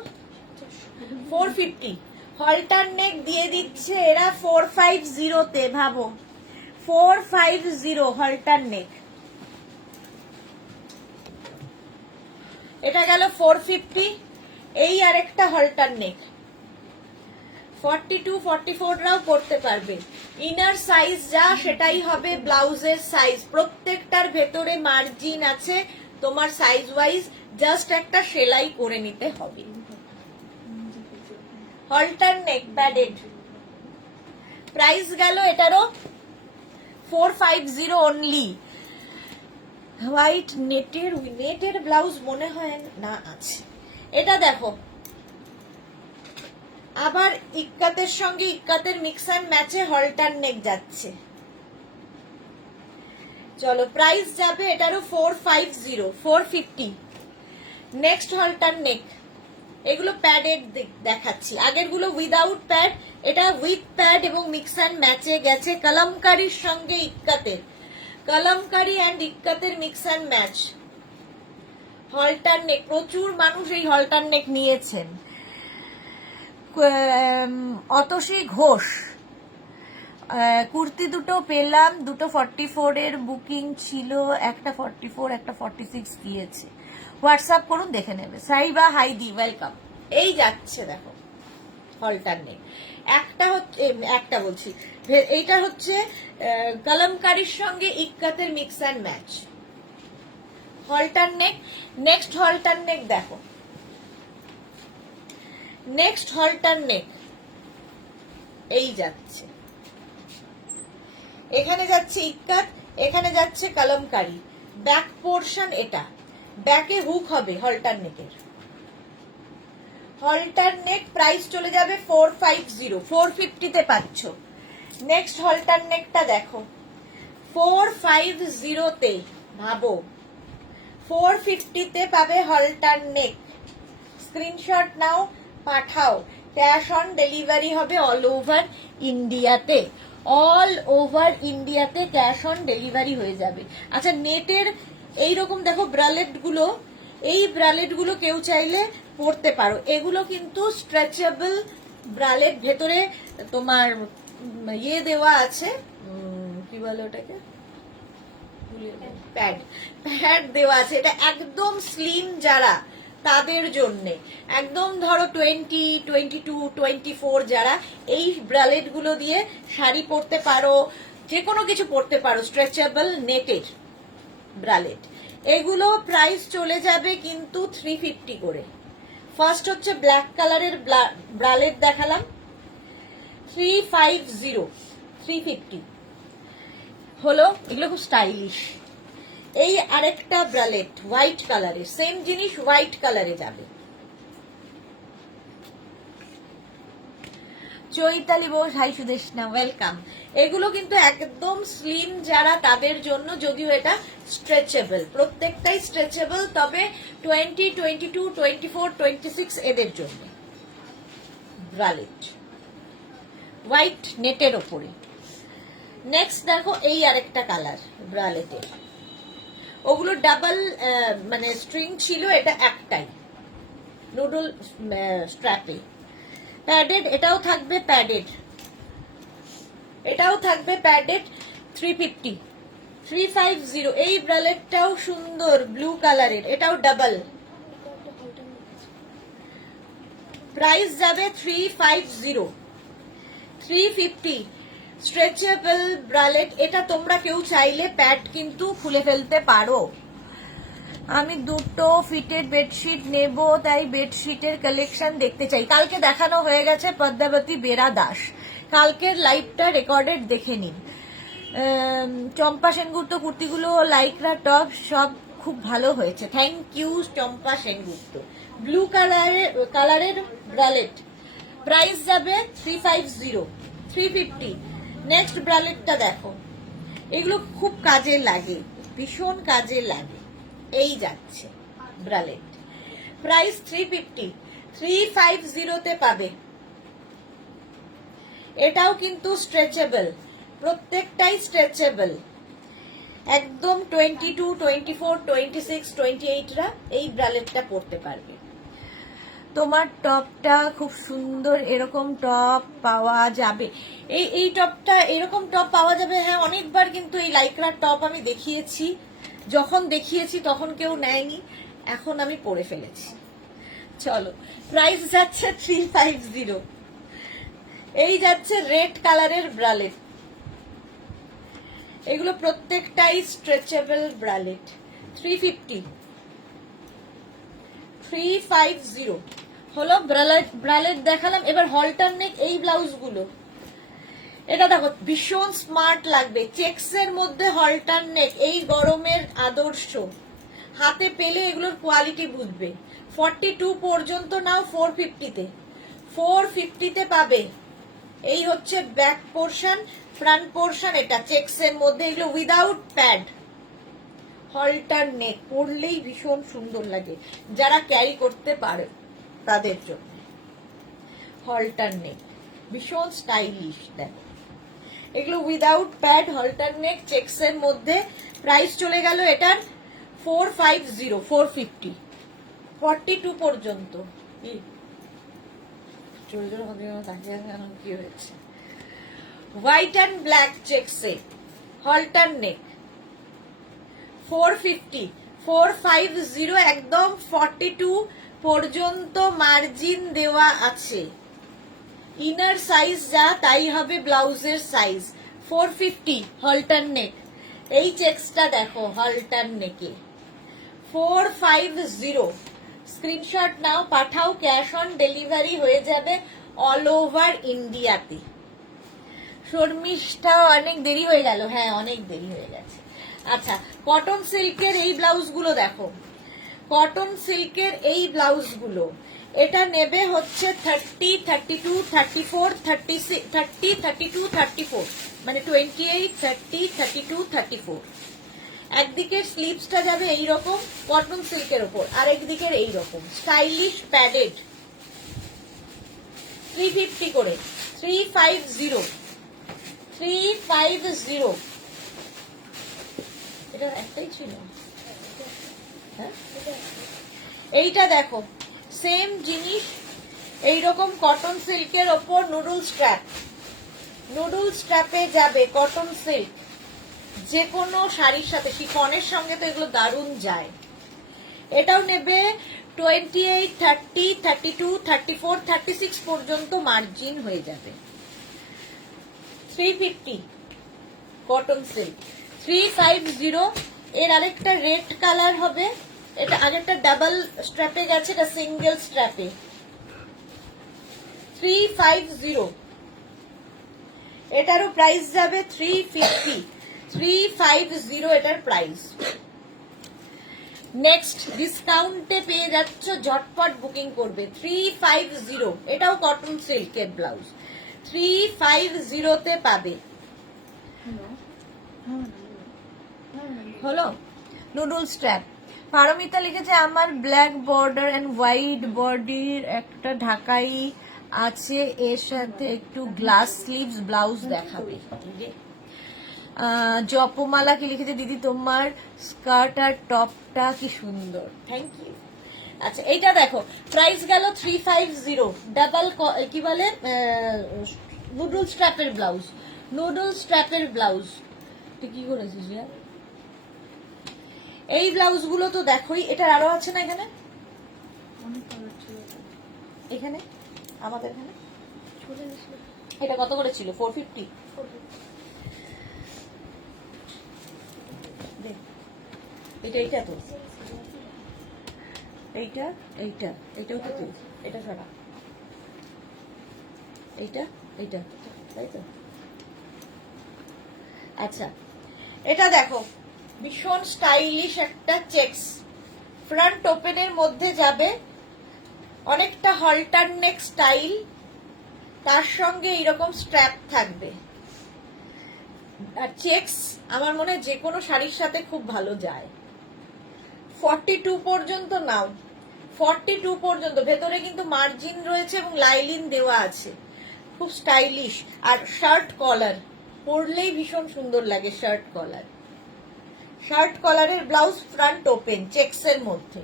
450। হলটার নেক দিয়ে দিচ্ছে এরা 450 তে, ভাবো 450 হলটার নেক। এটা গেল 450। এই আরেকটা হলটার নেক 42, 44 রাও করতে পারবে। ইনার সাইজ যা সেটাই হবে ব্লাউজের সাইজ, প্রত্যেকটার ভেতরে মার্জিন আছে তোমার সাইজ ওয়াইজ, জাস্ট একটা সেলাই করে নিতে হবে। হলটার নেক প্যাডেড, প্রাইস গেল এটারও 450 অনলি। হোয়াইট নেটের ব্লাউজ মনে হয় না আছে। এটা দেখো আবার ইক্কাতের সঙ্গে ইক্কাতের মিক্স অ্যান্ড ম্যাচে হলটার নেক যাচ্ছে। চলো প্রাইস যাবে এটারও 450, 450। নেক্সট হলটার নেক, এগুলো প্যাডেড দেখাচ্ছি, আগের গুলো উইদাউট প্যাড, এটা উইথ প্যাড এবং মিক্স অ্যান্ড ম্যাচে গেছে কলমকারীর সঙ্গে ইক্কাতের, কলমকারী অ্যান্ড ইক্কাতের mix and match halter neck. প্রচুর মানুষ এই হলটার নেক নিয়েছেন। অতসী ঘোষ, কুর্তি দুটো পেলাম, দুটো 44 এর বুকিং ছিল, একটা 44 একটা 46 দিয়েছে, হোয়াটসঅ্যাপ করুন দেখে নেবে। সাইবা হাইদি ওয়েলকাম। এই যাচ্ছে দেখো হলটার নেক, একটা বলছি, এইটা হচ্ছে কলমকারীর সঙ্গে ইক্কাতের mix and match halter neck. Next halter neck দেখো, নেক্সট হলটার নেক এই যাচ্ছে, এখানে যাচ্ছে ইক্কাত, এখানে যাচ্ছে কলমকারী, ব্যাক পোর্শন এটা, ব্যাকে হুক হবে হলটার নেকের। হলটার নেক প্রাইস চলে যাবে 450, 450 তে পাচ্ছ। নেক্সট হলটার নেকটা দেখো 450 তে, ভাবো 450 তে পাবে হলটার নেক। স্ক্রিনশট নাও, পাঠাও, ক্যাশ অন ডেলিভারি হবে অল ওভার ইন্ডিয়াতে, অল ওভার ইন্ডিয়াতে ক্যাশ অন ডেলিভারি হয়ে যাবে। আচ্ছা নেটের এইরকম দেখো ব্রালেট গুলো, এই ব্রালেট গুলো কেউ চাইলে পরতে পারো, এগুলো কিন্তু স্ট্রেচেবল ব্রালেট, ভেতরে তোমার ইয়ে দেওয়া আছে, কি বলে ওটাকে, প্যাড দেওয়া আছে, এটা একদম স্লিম যারা তাদের জন্য, একদম ধরো 20, 22, 24 যারা, এই ব্রালেট গুলো দিয়ে শাড়ি পরতে পারো, যে কোনো কিছু পরতে পারো, স্ট্রেচেবল নেটের ব্রালেট। এগুলো প্রাইস চলে যাবে কিন্তু 350 করে। ফার্স্ট হচ্ছে ব্ল্যাক কালারের ব্রালেট দেখালাম, 350, 350 হলো। এগুলো খুব স্টাইলিশ। এই আরেকটা ব্রালেট হোয়াইট কালারের, সেম জিনিস হোয়াইট কালারে যাবে। Chaitali Bose, hi Sudeshna, welcome. এগুলো কিন্তু একদম স্লিম যারা তাদের জন্য, যদিও এটা স্ট্রেচেবল, প্রত্যেকটাই স্ট্রেচেবল, তবে 20, 22, 24, 26 এদের জন্য ব্রালেট হোয়াইট নেটের ওপরে। নেক্সট দেখো এই আরেকটা কালার ব্রালেটের, ওগুলো ডাবল মানে স্ট্রিং ছিল, এটা একটাই নুডল স্ট্র্যাপে প্যাডেড, এটাও থাকবে প্যাডেড, এটাও থাকবে প্যাডেড। 350, 350। এই ব্রালেটটাও সুন্দর ব্লু কালারের, এটাও ডাবল, প্রাইস যাবে 350, 350। স্ট্রেচেবল ব্রালেট, এটা তোমরা কেউ চাইলে প্যাড কিন্তু খুলে ফেলতে পারো। আমি দুটো ফিটেড বেডশিট নেব, তাই বেডশিটের কালেকশন দেখতে চাই। কালকে দেখানো হয়ে গেছে পদ্মাবতী বেরা দাস, কালকের লাইভটা রেকর্ডেড দেখে নিন। চম্পা সেনগুপ্ত, কুর্তিগুলো লাইকরা টপ সব খুব ভালো হয়েছে, thank you Champa Sengupta. Blue কালারের ব্রালেট, প্রাইস যাবে 350, 350। নেক্সট ব্রালেটটা দেখো, এগুলো খুব কাজে লাগে, ভীষণ কাজে লাগে। এই যাচ্ছে ব্রালেট, প্রাইস 350, 350 পাবে। এটাও কিন্তু স্ট্রেচেবল, প্রত্যেকটাই স্ট্রেচেবল, একদম 22, 24, 26, 28রা এই ব্রালেটটা পরতে পারবে। তোমার টপটা খুব সুন্দর, এরকম টপ পাওয়া যাবে? এই টপটা, এরকম টপ পাওয়া যাবে, হ্যাঁ অনেকবার কিন্তু এই লাইক্রার টপ আমি দেখিয়েছি, যখন দেখিয়েছি তখন কেউ নেয়নি, এখন আমি পরে ফেলেছি। চলো, প্রাইস যাচ্ছে 350। এই যাচ্ছে রেড কালারের ব্রালেট, এগুলো প্রত্যেকটাই স্ট্রেচেবল ব্রালেট। 350, 350 হলো ব্রালেট দেখালাম। এবার হলটার নেক, এই ব্লাউজ গুলো, এটা দেখো ভীষণ স্মার্ট লাগবে, চেক্স এর মধ্যে হলটার নেক, এই গরমের আদর্শ। হাতে পেলে এগুলোর কোয়ালিটি বুঝবে। 42 পর্যন্ত নাও 450-তে, 450-তে পাবে। এই হচ্ছে ব্যাক পোর্শন, ফ্রন্ট পোর্শন এটা চেক্স এর মধ্যে, এগুলো উইদাউট প্যাড, হলটার নেক, পরলেই ভীষণ সুন্দর লাগে, যারা ক্যারি করতে পারে তাদের জন্য। হলটার নেক ভীষণ স্টাইলিশ, দেখো এগুলো উইদাউট প্যাড, হলটার নেক, চেক্স এর মধ্যে। প্রাইস চলে গেল এটার 450, 450, 42 পর্যন্ত। কি হয়েছে? হোয়াইট অ্যান্ড ব্ল্যাক চেক্সে হলটার নেক, 450, 450, একদম 42 পর্যন্ত মার্জিন দেওয়া আছে। ইনার সাইজ যা তাই হবে ব্লাউজের সাইজ। 450 হলটার নেক, এই চেক্সটা দেখো হলটার নেকে, 450। স্ক্রিনশট নাও, পাঠাও, ক্যাশ অন ডেলিভারি হয়ে যাবে অল ওভার ইন্ডিয়াতে। শর্মিষ্ঠা অনেক দেরি হয়ে গেল, হ্যাঁ অনেক দেরি হয়ে গেছে। আচ্ছা, কটন সিল্কের এই ব্লাউজগুলো দেখো, কটন সিল্কের এই ব্লাউজগুলো, এটা নেবে হচ্ছে 30, 32, 34, 36, 30, 32, 34, মানে 28, 30, 32, 34। একদিকের স্লিভসটা যাবে এইরকম কটন সিল্কের ওপর, আর একদিকের এইরকম স্টাইলিশ প্যাডেড। 350 করে, 350, 350। এটা একটাই ছিল, হ্যাঁ এইটা দেখো সেম জিনিস, এইরকম কটন সিল্কের ওপর নুডল স্ট্র্যাপ, নুডল স্ট্র্যাপে যাবে কটন সিল্ক, যে কোনো শাড়ির সাথে, শিফনের সঙ্গে তো এগুলো দারুণ যায়। এটাও নেবে 28, 30, 32, 34, 36 পর্যন্ত মার্জিন হয়ে যাবে। 350 কটন সিল্ক, 350। এর আরেকটা রেড কালার হবে, এটা আগেরটা ডাবল স্ট্র্যাপে গেছে, এটা সিঙ্গেল স্ট্র্যাপে। 350, এটারও প্রাইস যাবে 350, 350 এটার প্রাইস। নেক্সট ডিসকাউন্টে পেয়ে যাচ্ছ, ঝটপট বুকিং করবে 350। এটাও কটন সিল্কের ব্লাউজ, 350 তে পাবে। হলো নুডল স্ট্র্যাপ। পারমিতা লিখেছে আমার ব্ল্যাক বর্ডার এন্ড হোয়াইট বডির একটা ঢাকাই আছে, এর সাথে একটু গ্লাস স্লিভস ব্লাউজ দেখাবে। জপমালা কি লিখেছে, দিদি তোমার স্কার্ট আর টপটা কি সুন্দর, থ্যাংক ইউ। আচ্ছা এইটা দেখো, প্রাইস গেল 350, ডাবল কি বলে নুডল স্ট্র্যাপের ব্লাউজ, নুডল স্ট্র্যাপের ব্লাউজ। তুই কি করেছিস ইয়ার? এই ব্লাউজ গুলো তো দেখোই, এটার আরো আছে না এখানে, এখানে আমাদের এখানে এটা কত করে ছিল? 450। এটা এইটা তো, এইটা এইটা এইটাও তো তুই, এটা ছাড়া এইটা এইটা, তাই তো। আচ্ছা এটা দেখো, ভীষণ স্টাইলিশ একটা চেকস, ফ্রন্ট ওপেনের মধ্যে যাবে, অনেকটা হলটার নেক স্টাইল, তার সঙ্গে এইরকম স্ট্র্যাপ থাকবে। আর চেকস আমার মনে হয় যে কোনো শাড়ির সাথে খুব ভালো যায়। 42 পর্যন্ত নাও, 42 পর্যন্ত। ভেতরে কিন্তু মার্জিন রয়েছে এবং লাইলিন দেওয়া আছে, খুব স্টাইলিশ। আর শার্ট কলার পরলেই ভীষণ সুন্দর লাগে, শার্ট কলার, শার্ট কলারের ব্লাউজ, ফ্রন্ট ওপেন, চেকস এর মধ্যে।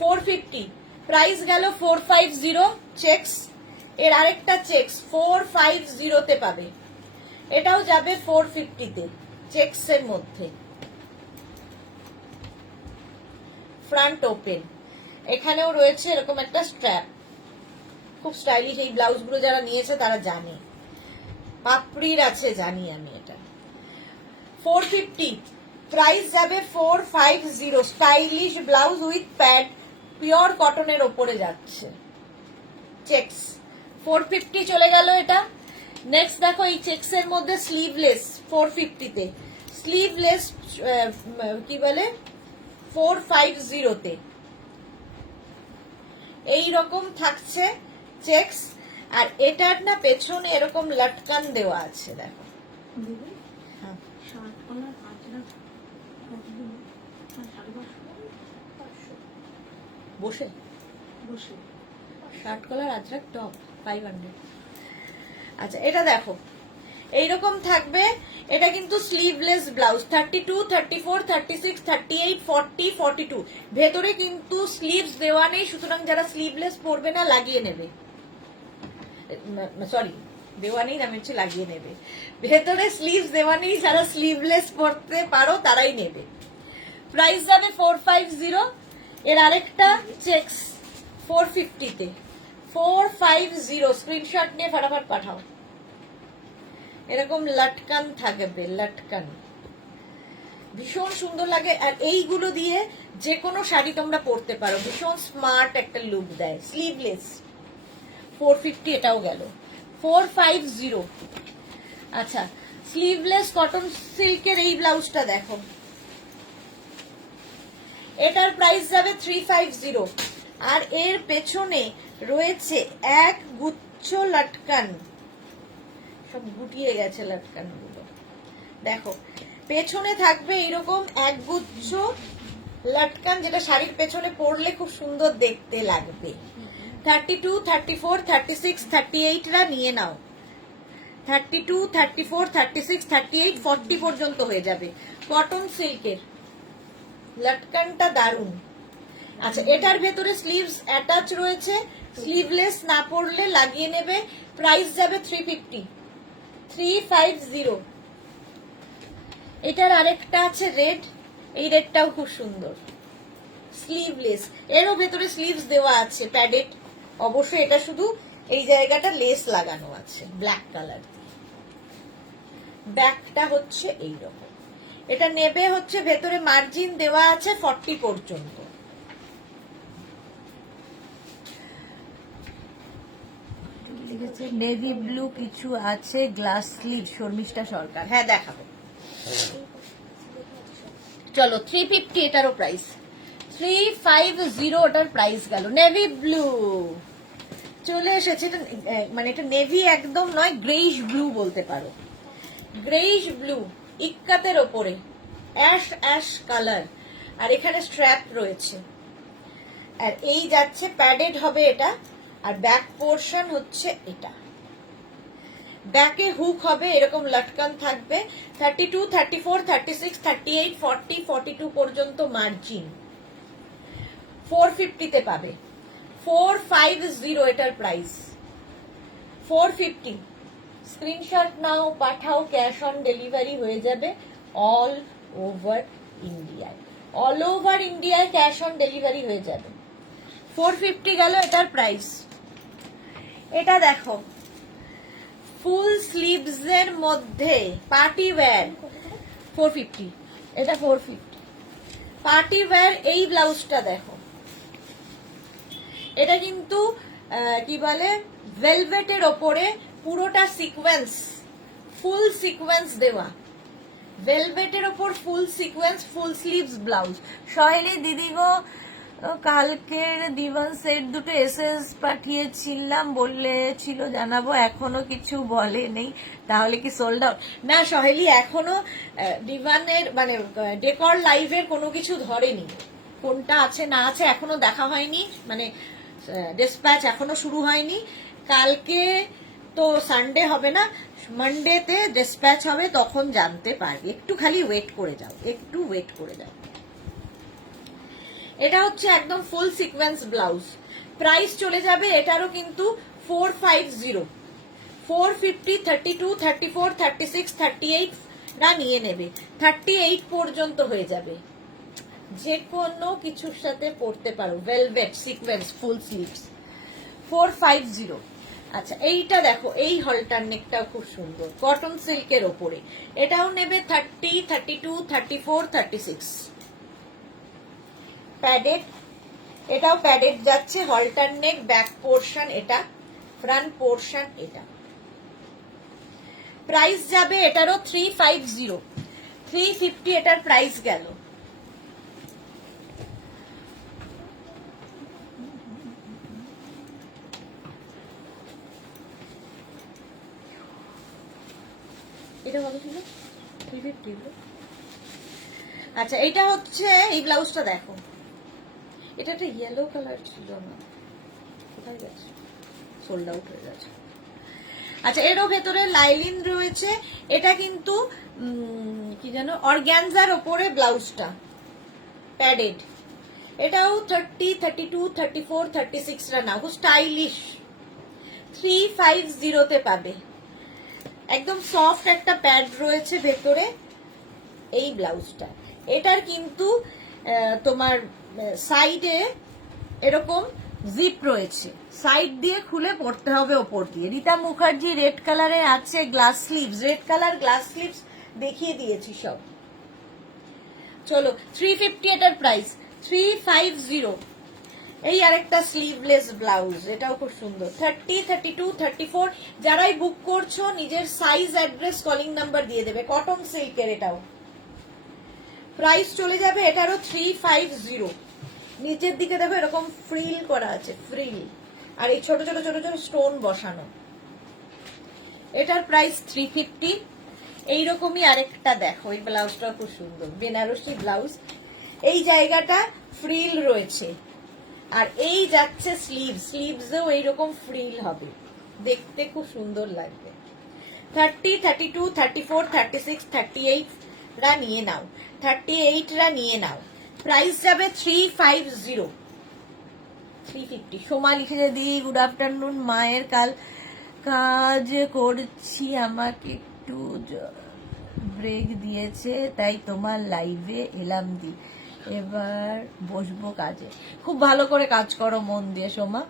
450 প্রাইস গেল, 450 চেকস। এর আরেকটা চেকস 450 তে পাবে, এটাও যাবে 450 তে, চেকস এর মধ্যে, ফ্রন্ট ওপেন। এখানেও রয়েছে এরকম একটা স্ট্র্যাপ, খুব স্টাইলিশ। এই ব্লাউজগুলো যারা নিয়েছে তারা জানে, পাপড়ির আছে জানি আমি এটা। 450 প্রাইস যাবে, 450 stylish blouse with pad, pure কটনের ওপরে যাচ্ছে, চেকস। 450 চলে গেল এটা। নেক্সট দেখো, এই চেকস এর মধ্যে স্লিভলেস 450 তে, স্লিভলেস কি বলে 450 তে এইরকম থাকছে চেকস। আর এটার না পেছনে এরকম লটকান দেওয়া আছে, দেখো। হ্যাঁ, বসে বসে শার্ট কলার আজরাক টপ 500। আচ্ছা এটা দেখো, এইরকম থাকবে। এটা কিন্তু স্লিভলেস ব্লাউজ, 32, 34, 36, 38, 40, 42। ভেতরে কিন্তু স্লিভস দেওয়া নেই, সুতরাং যারা স্লিভলেস পরবে না লাগিয়ে নেবে, সরি দেওয়া নেই, আমি হচ্ছে লাগিয়ে নেবে। ভেতরে স্লিভস দেওয়া নেই, যারা স্লিভলেস পরতে পারো তারাই নেবে। প্রাইস যাবে 450। এর আরেকটা চেকস 450 তে, 450 স্ক্রিনশট নিয়ে ফটাফট পাঠাও। এরকম লটকান থাকবে, লটকান ভীষণ সুন্দর লাগে। আর এইগুলো দিয়ে যে কোনো শাড়ি তোমরা পরতে পারো, ভীষণ স্মার্ট একটা লুক দেয়। স্লিভলেস 450, এটাও গেল 450। আচ্ছা স্লিভলেস কটন সিল্কের এই ব্লাউজটা দেখো, এটার প্রাইস যাবে 350। আর এর পেছনে রয়েছে এক গুচ্ছ লটকান, সব গুটিয়ে গেছে লটকান গুলো, দেখো। পেছনে থাকবে এরকম এক গুচ্ছ লটকান, যেটা শাড়ির পেছনে পরলে খুব সুন্দর দেখতে লাগবে। 32, 34, 36, 38 রা নিয়ে নাও। 32, 34, 36, 38, 40 পর্যন্ত হয়ে যাবে। কটন সিল্কের লটকানটা দারুন। আচ্ছা এটার ভেতরে স্লিভস অ্যাটাচ রয়েছে, স্লিভলেস না পরলে লাগিয়ে নেবে। প্রাইস যাবে 350, 350। এটার আরেকটা আছে রেড, এই রেডটাও খুব সুন্দর, স্লিভলেস। এরও ভেতরে স্লিভস দেওয়া আছে প্যাডেড, অবশ্যই এটা শুধু এই জায়গাটা লেস লাগানো আছে ব্ল্যাক কালার। ব্যাকটা হচ্ছে এইরকম। এটা নেবে হচ্ছে, ভেতরে মার্জিন দেওয়া আছে 40 পর্যন্ত। এসেছে নেভি ব্লু কিছু আছে, গ্লাস স্লিভ, শর্মিষ্ঠা সরকার। হ্যাঁ দেখাবো, চলো। 350 এটারও প্রাইস, 350 ওটার প্রাইস গেল। নেভি ব্লু চলে এসেছে, মানে এটা নেভি একদম নয়, গ্রেইশ ব্লু বলতে পারো, গ্রেইশ ব্লু ইক্কাতের ওপরে অ্যাশ অ্যাশ কালার, আর এখানে স্ট্র্যাপ রয়েছে, আর এই যাচ্ছে প্যাডেড হবে এটা, আর ব্যাক পোর্শন হচ্ছে এটা, ব্যাকে হুক হবে, এরকম লটকান থাকবে। 32, 34, 36, 38, 40, 42 পর্যন্ত মার্জিন। 450 তে পাবে, 450 এটার প্রাইস, 450। স্ক্রিনশট নাও, পাঠাও, ক্যাশ অন ডেলিভারি হয়ে যাবে অল ওভার ইন্ডিয়ায়, অল ওভার ইন্ডিয়ায় ক্যাশ অন ডেলিভারি হয়ে যাবে। 450 গেল এটার প্রাইস। এটা দেখো ফুল স্লিভস এর মধ্যে পার্টি ওয়্যার, 450, এটা 450 পার্টি ওয়্যার। এই ব্লাউজটা দেখো, এটা কিন্তু কি বলে ভেলভেটের ওপরে পুরোটা সিকোয়েন্স, ফুল সিকোয়েন্স দেওয়া, ভেলভেটের ওপর ফুল সিকোয়েন্স, ফুল স্লিভস ব্লাউজ। সহেলি দিদি গো, কালকের দিওয়ান সেট দুটো এসএস পাঠিয়েছিলাম, বললেছিল জানাবো, এখনো কিছু বলে নেই, তাহলে কি সোল্ড আউট? না সহেলি, এখনো দিওয়ানের মানে ডেকর লাইভের কোনো কিছু ধরেনি, কোনটা আছে না আছে এখনো দেখা হয়নি, মানে ডিসপ্যাচ এখনো শুরু হয়নি। কালকে তো সানডে হবে না, মানডেতে ডিসপ্যাচ হবে, তখন জানতে পারবে, একটু খালি ওয়েট করে যাও, একটু ওয়েট করে যাও। এটা হচ্ছে একদম ফুল সিকোয়েন্স ব্লাউজ, প্রাইস চলে যাবে এটারও কিন্তু 450, 450, 32, 34, 36, 38 না নিয়ে নেবে, 38 পর্যন্ত হয়ে যাবে, যে কোনো কিছুর সাথে পরতে পারো, ভেলভেট সিকোয়েন্স ফুল স্লিভস, 450। আচ্ছা এইটা দেখো, এই হলটার নেকটাও খুব সুন্দর, কটন সিল্কের ওপরে, এটাও নেবে 30, 32, 34, 36, প্যাডেড, এটাও প্যাডেড যাচ্ছে, হলটার নেক, ব্যাক পোর্শন এটা, ফ্রন্ট পোর্শন এটা। প্রাইস যাবে এটারও 350, 350 এটার প্রাইস গেল। এটা কত ছিল? 350। আচ্ছা এটা হচ্ছে, এই ব্লাউজটা দেখো, এটা একটা ইয়েলো কালার ছিল না, কোথায় গেছে, সোল্ড আউট হয়ে গেছে। আচ্ছা এরও ভেতরে লাইলিন রয়েছে, এটা কিন্তু কি জানো অর্গ্যানজার ওপরে ব্লাউজটা, প্যাডেড, এটাও 30, 32, 34, 36 রা নাও, খুব স্টাইলিশ, 350 তে পাবে। একদম সফট একটা প্যাড রয়েছে ভেতরে, এই ব্লাউজটা, এটার কিন্তু তোমার সাইডে এরকম জিপ রয়েছে, সাইড দিয়ে খুলে পড়তে হবে ওপর দিয়ে। রীতা মুখার্জি রেড কালারে আছে, glass sleeves, red colour glass sleeves দেখিয়ে দিয়েছি সব। চলো 350 এটার প্রাইস, 350। এই আরেকটা স্লিভলেস ব্লাউজ, এটাও খুব সুন্দর, 30, 32, 34, যারাই বুক করছো নিজের সাইজ, অ্যাড্রেস, কলিং নাম্বার দিয়ে দেবে, কটন সিল্কের, এটাও প্রাইস চলে যাবে এটারও 350। নিচের দিকে দেখো এরকম ফ্রিল করা আছে, ফ্রিল, আর এই ছোট ছোট ছোট ছোট স্টোন বসানো, এটার প্রাইস 350। এইরকমই আরেকটা দেখো, এই ব্লাউজটা খুব সুন্দর, বেনারসি ব্লাউজ, এই জায়গাটা ফ্রিল রয়েছে, আর এই যাচ্ছে স্লিভ, স্লিভসেও এইরকম ফ্রিল হবে, দেখতে খুব সুন্দর লাগবে। 30, 32, 34, 36, 38 রা নিয়ে নাও, 38 রা নিয়ে নাও, প্রাইস যাবে 350, 350। সোমা লিখেছে দি গুড আফটারনুন, মায়ের কাজ করছি, আমাকে একটু ব্রেক দিয়েছে, তাই তোমার লাইভে এলাম দি, এবার বসবো কাজে। খুব ভালো করে কাজ করো মন দিয়ে সোমা।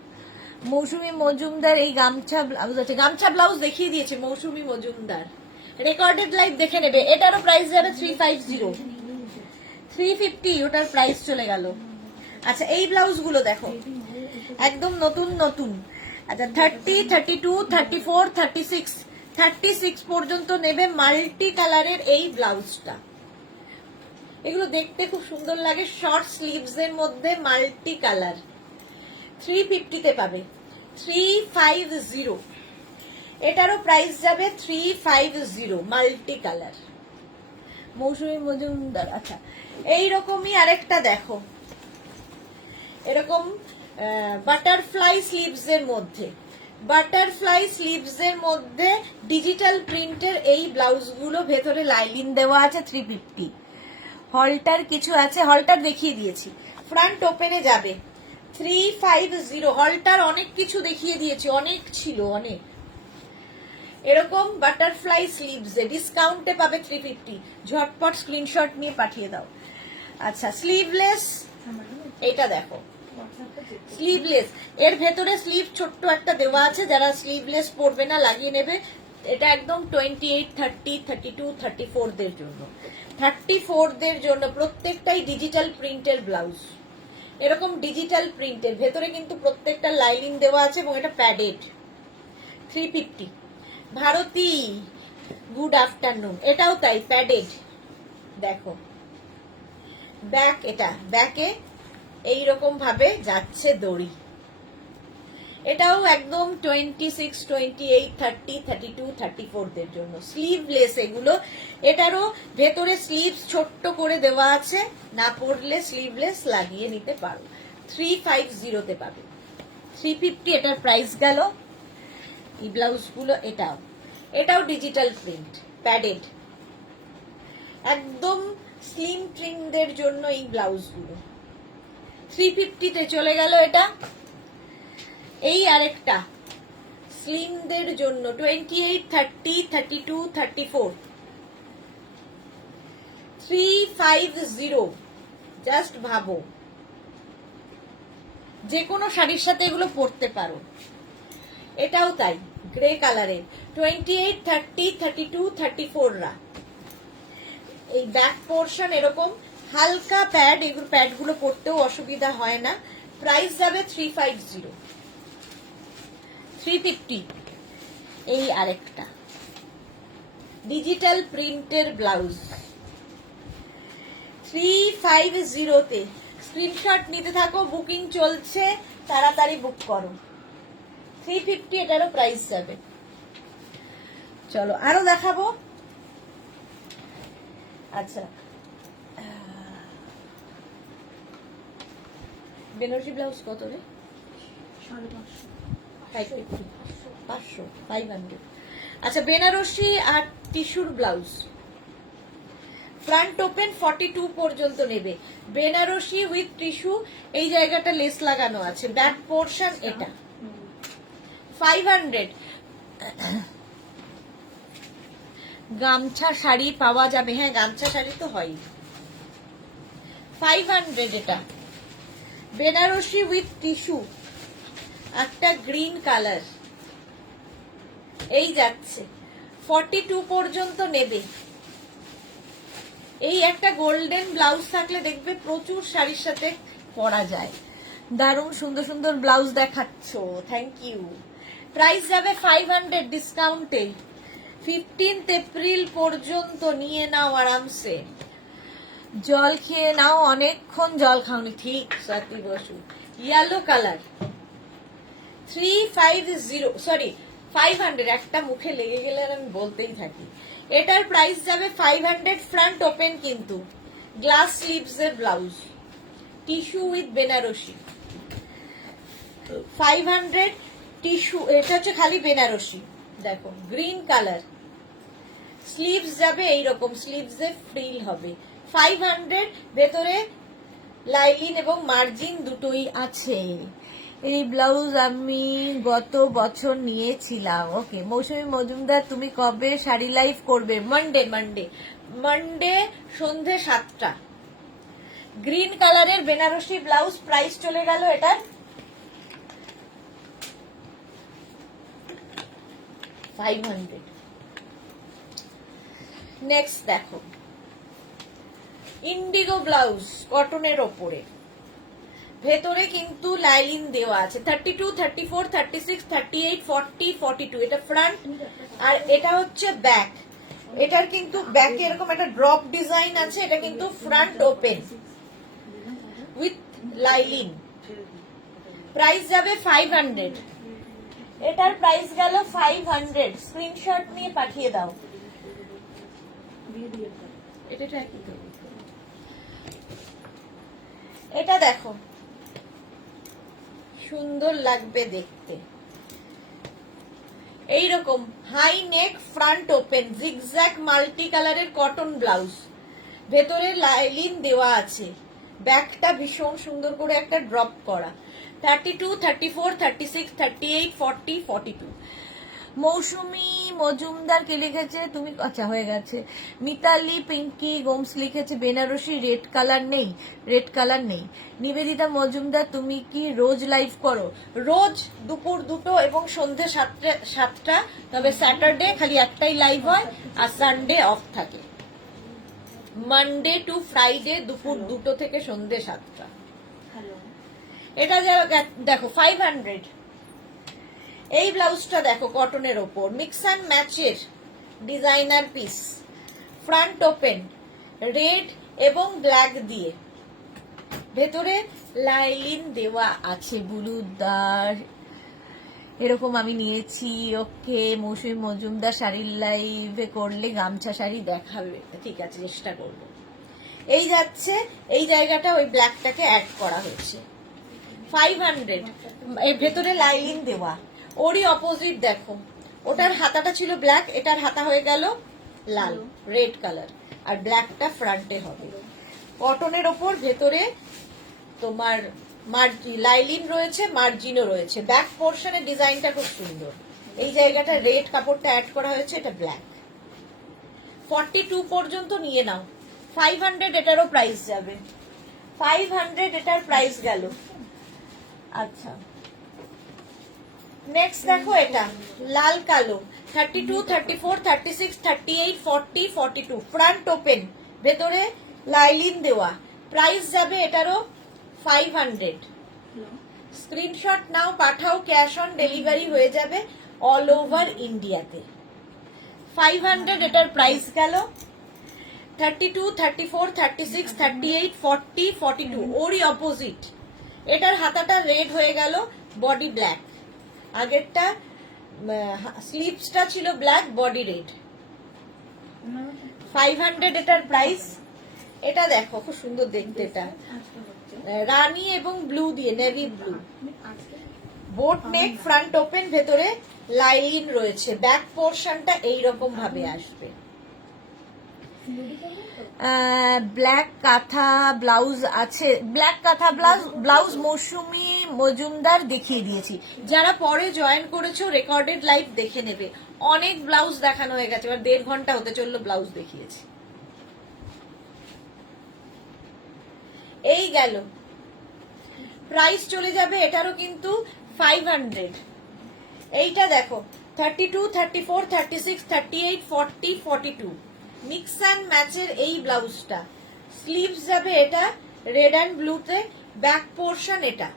মৌসুমী মজুমদার এই গামছা ব্লাউজ আছে, গামছা ব্লাউজ দেখিয়ে দিয়েছে মৌসুমী মজুমদার, রেকর্ডেড লাইভ দেখে নেবে। এটারও প্রাইস যাবে 350, 350 ওটার প্রাইস চলে গেল। আচ্ছা এই ব্লাউজ গুলো দেখো, একদম নতুন নতুন, আচ্ছা 30, 32, 34, 36, 36 পর্যন্ত নেবে মাল্টি কালারের এই ব্লাউজটা। এগুলো দেখতে খুব সুন্দর লাগে, শর্ট স্লিভস এর মধ্যে মাল্টি কালার। 350 তে পাবে, 350। এটারও প্রাইস যাবে 350, মাল্টি কালার। মৌসুমী মজুমদার। আচ্ছা এইরকমই আরেকটা দেখো, এরকম বাটারফ্লাই স্লিভস এর মধ্যে, বাটারফ্লাই স্লিভস এর মধ্যে ডিজিটাল প্রিন্টের এই ব্লাউজগুলো, ভেতরে লাইলিন দেওয়া আছে। 350। হলটার কিছু আছে, হলটার দেখিয়ে দিয়েছি। ফ্রন্ট ওপেনে যাবে 350। হলটার অনেক কিছু দেখিয়ে দিয়েছি, অনেক ছিল, অনেক। এরকম বাটারফ্লাই স্লিভস এ ডিসকাউন্টে পাবে 350। ঝটপট স্ক্রিনশট নিয়ে পাঠিয়ে দাও। আচ্ছা স্লিভলেস, এটা দেখো স্লিভলেস, এর ভেতরে স্লিভ ছোট্ট একটা দেওয়া আছে, যারা স্লিভলেস পরবে না লাগিয়ে নেবে। এটা একদম 28, 30, 32, 34 দের জন্য। 34 দের জন্য প্রত্যেকটাই ডিজিটাল প্রিন্টের ব্লাউজ। এরকম ডিজিটাল প্রিন্টের ভেতরে কিন্তু প্রত্যেকটা লাইনিং দেওয়া আছে এবং এটা প্যাডেড। 350। ভারতী গুড আফটারনুন, এটাও তাই প্যাডেড। দেখো ব্যাক, এটা ব্যাকে এইরকম ভাবে যাচ্ছে দড়ি। এটাও একদম 26, 28, 30, 32, 34 দের জন্য। স্লিভলেস এগুলো, এটারও ভেতরে স্লিভ ছোট্ট করে দেওয়া আছে, না পরলে স্লিভলেস লাগিয়ে নিতে পারো। 350 তে পাবে। 350 এটার প্রাইস গেল। এই ব্লাউজগুলো, এটাও ডিজিটাল প্রিন্ট, প্যাডেড, একদম স্লিম ট্রিমদের জন্য এই ব্লাউজগুলো। 350 তে চলে গেল এটা। এই আরেকটা স্লিমদের জন্য 28, 30, 32, 34। 350। জাস্ট ভাবো, যে কোনো শাড়ির সাথে এগুলো পরতে পারো। এটাও তাই, গ্রে কালারের 28, 30, 32, 34 রা। এই ব্যাক পোর্শন এরকম হালকা প্যাড, এগুলো প্যাডগুলো পরতেও অসুবিধা হয় না। প্রাইস যাবে 350। 350। এই আরেকটা ডিজিটাল প্রিন্টের ব্লাউজ 350 তে। স্ক্রিনশট নিতে থাকো, বুকিং চলছে, তাড়াতাড়ি বুক করো। 350 এটারও প্রাইস যাবে। চলো আরো দেখাবো। আচ্ছা বেনারসি ব্লাউজ কত রে? 500, 500। আচ্ছা বেনারসি আর টিস্যুর ব্লাউজ, ফ্রন্ট ওপেন 42 পর্যন্ত নেবে। বেনারসি উইথ টিস্যু, এই জায়গাটা লেস লাগানো আছে, ব্যাক পোর্শন এটা 500। গামছা শাড়ি পাওয়া যাবে, হ্যাঁ গামছা শাড়ি তো হয়। 500 এটা। বেনারসি উইথ টিস্যু, একটা গ্রিন কালার, এই যাচ্ছে 42 পর্যন্ত নেবে। এই একটা গোল্ডেন ব্লাউজ থাকলে দেখবে প্রচুর শাড়ির সাথে পরা যায়। দারুণ সুন্দর সুন্দর ব্লাউজ দেখাচ্ছ, থ্যাংক ইউ। প্রাইস যাবে 500 ডিসকাউন্টে। 15 এপ্রিল পর্যন্ত নিয়ে নাও আরামসে। জল খেয়ে নাও, অনেকক্ষণ জল খাওনি। ঠিক সাথী বসু, ইয়েলো কালার 350, সরি 500। একটা মুখে লেগে গেলে আর আমি বলতেই থাকি। এটার প্রাইস যাবে 500। ফ্রন্ট ওপেন কিন্তু, গ্লাস স্লিভস এর blouse, tissue with Banarasi 500। Tissue, এটা হচ্ছে খালি বেনারসি। দেখো গ্রিন কালার, স্লিভস যাবে এইরকম, স্লিভস এ ফ্রিল হবে। 500। ভেতরে লাইলিন এবং মার্জিন দুটোই আছে। এই ব্লাউজ আমি গত বছর নিয়েছিলাম। ওকে মৌসুমী মজুমদার, তুমি কবে শাড়ি লাইভ করবে? মানডে সন্ধে 7টা। গ্রিন কালারের বেনারসি ব্লাউজ, প্রাইস চলে গেল এটার 500। নেক্সট দেখো ইন্ডিগো ব্লাউজ, কটনের ওপরে ভেতরে কিন্তু লাইলিন দেওয়া আছে 32, 34, 36, 38, 40, 42 এটা ফ্রন্ট আর এটা হচ্ছে ব্যাক। এটার কিন্তু ব্যাকে এরকম একটা ড্রপ ডিজাইন আছে, এটা কিন্তু front open with lining. Price যাবে 500, এটার প্রাইস গেল 500। স্ক্রিনশট নিয়ে পাঠিয়ে দাও। এটা ট্রাই করতে হবে। এটা দেখো সুন্দর লাগবে দেখতে, এইরকম high neck front open zigzag multi কালারের কটন ব্লাউজ, ভেতরে লাইলিন দেওয়া আছে, ব্যাকটা ভীষণ সুন্দর করে একটা ড্রপ করা। 32, 34, 36, 38, 40, 42। মৌসুমী মজুমদার কে লিখেছে তুমি? আচ্ছা হয়ে গেছে। মিতালি পিঙ্কি গোমস লিখেছে বেনারসি রেড কালার নেই, রেড কালার নেই। নিবেদিতা মজুমদার তুমি কি রোজ লাইভ করো? রোজ দুপুর 2টো এবং সন্ধ্যে 7টা, তবে স্যাটারডে খালি একটাই লাইভ হয় আর সানডে অফ থাকে। মানডে টু ফ্রাইডে দুপুর 2টো থেকে সন্ধ্যে 7টা। এটা দেখো 500। এই ব্লাউজটা দেখো কটনের ওপর মিক্স অ্যান্ড ম্যাচের designer piece, front open red এবং ব্ল্যাক দিয়ে, ভেতরে লাইলিন দেওয়া আছে বুলুদার, এরকম আমি নিয়েছি। ওকে মৌসুমী মজুমদার শাড়ির লাইভে করলে গামছা শাড়ি দেখাবে, ঠিক আছে চেষ্টা করব। এই যাচ্ছে, এই জায়গাটা ওই ব্ল্যাকটাকে অ্যাড করা হয়েছে 500। এর ভেতরে লাইলিন দেওয়া, ওরই অপোজিট দেখো, ওটার হাতাটা ছিল ব্ল্যাক, এটার হাতা হয়ে গেল লাল রেড কালার আর ব্ল্যাকটা ফ্রন্টে হবে। কটনের ওপর ভেতরে তোমার লাইলিন রয়েছে, মার্জিনও রয়েছে। ব্যাক পোর্শনের ডিজাইনটা খুব সুন্দর, এই জায়গাটা রেড কাপড়টা অ্যাড করা হয়েছে, এটা ব্ল্যাক। 42 পর্যন্ত নিয়ে নাও। 500 এটারও প্রাইস যাবে, 500 এটার প্রাইস গেল। আচ্ছা নেক্সট দেখো এটা লাল কালো 32, 34, 36, 38, 40, 42 ফ্রন্ট ওপেন, ভেতরে লাইলিন দেওয়া, প্রাইস যাবে এটারও 500। স্ক্রিনশট নাও পাঠাও, ক্যাশ অন ডেলিভারি হয়ে যাবে অল ওভার ইন্ডিয়াতে। 500 এটার প্রাইস গেল। 32, 34, 36, 38, 40, 42 ওরই অপোজিট, এটার হাতাটা রেড হয়ে গেল, বডি ব্ল্যাক, আগেরটা স্লিভসটা ছিল ব্ল্যাক, বডি রেড। 500 এটার প্রাইস। এটা দেখো খুব সুন্দর দেখতে, এটা রানী এবং ব্লু দিয়ে, নেভি ব্লু, বোট নেক ফ্রন্ট ওপেন, ভেতরে লাইলিন রয়েছে, ব্যাক পোর্শনটা এইরকম ভাবে আসবে। ব্ল্যাক কাঁথা ব্লাউজ আছে, ব্ল্যাক কাঁথা ব্লাউজ মৌসুমী মজুমদার দেখিয়ে দিয়েছি। যারা পরে জয়েন করেছো রেকর্ডেড লাইভ দেখে নেবে, অনেক ব্লাউজ দেখানো হয়ে গেছে, এবার 1.5 ঘন্টা হতে চললো ব্লাউজ দেখিয়েছি। এই গেল, প্রাইস চলে যাবে এটারও কিন্তু 500। এইটা দেখো 32, 34, 36, 38, 40, 42 মিক্স অ্যান্ড ম্যাচের এই ব্লাউজটা, স্লিভস যাবে এটা রেড অ্যান্ড ব্লুতে, ব্যাক পোর্শন এটা।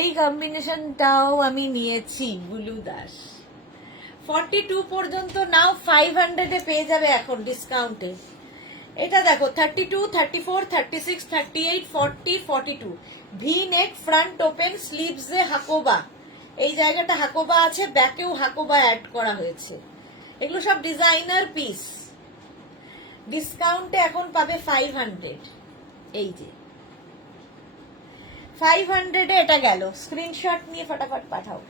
এই কম্বিনেশনটাও আমি নিয়েছি বুলু দাস। 42 পর্যন্ত নাও, 500 এ পেয়ে যাবে এখন ডিসকাউন্টে। এটা দেখো 32, 34, 36, 38, 40, 42 ভি নেক ফ্রন্ট ওপেন, স্লিভসে হাকোবা, এই জায়গাটা হাকোবা আছে, ব্যাকেও হাকোবা অ্যাড করা হয়েছে। এগুলো সব ডিজাইনার পিস, ডিসকাউন্টে এখন পাবে 500। এই যে 500 এ এটা গেল, স্ক্রিনশট নিয়ে ফটাফট পাঠাও।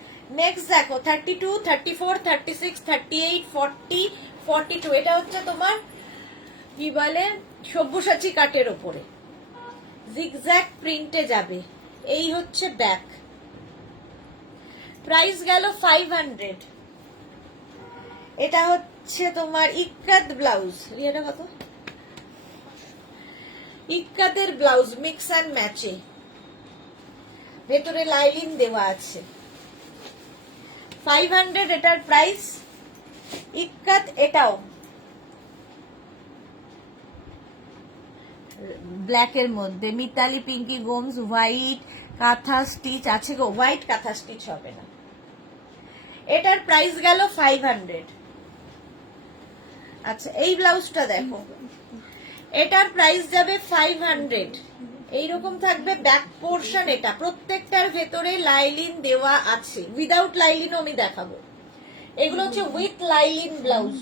নেক্সট দেখো 32, 34, 36, 38, 40, 42 এটা হচ্ছে তোমার কি বলে সব্যসাচী কাটের ওপরে জিগজ্যাগ প্রিন্টে যাবে, এই হচ্ছে ব্যাক, প্রাইস গেল 500। এটা হচ্ছে তোমার ইক্কাত ব্লাউজ, এটা কত? ইক্কাতের ব্লাউজ মিক্স অ্যান্ড ম্যাচে, ভেতরে লাইলিন দেওয়া আছে, 500 এটার প্রাইস। ইক্কাত এটাও ব্ল্যাকের মধ্যে মিতালি পিঙ্কি গোমস হোয়াইট কাঁথা স্টিচ আছে গো, হোয়াইট কাঁথা স্টিচ হবে না। এটার প্রাইস গেল 500। আচ্ছা এই ব্লাউজটা দেখো, এটার প্রাইস যাবে 500। এইরকম থাকবে ব্যাক পোর্শন, এটা প্রত্যেকটার ভেতরে লাইলিন দেওয়া আছে, উইদাউট লাইলিনও আমি দেখাবো। এগুলো হচ্ছে উইথ লাইলিন ব্লাউজ,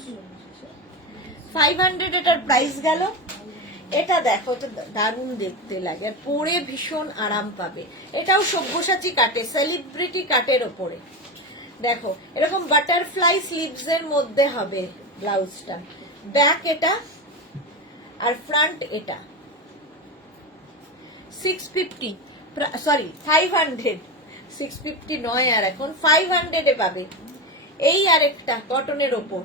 500 এটার প্রাইস গেল। এটা দেখো, এটা দারুণ দেখতে লাগে আর পরে ভীষণ আরাম পাবে। এটাও সব্যসাচী কাটে, সেলিব্রিটি কাটের ওপরে। দেখো এরকম বাটারফ্লাই স্লিভস এর মধ্যে হবে ব্লাউজটা, ব্যাক এটা আর ফ্রন্ট এটা। 650, সরি 500, 650 নয় আর এখন 500 এ পাবে। এই আরেকটা কটনের ওপর,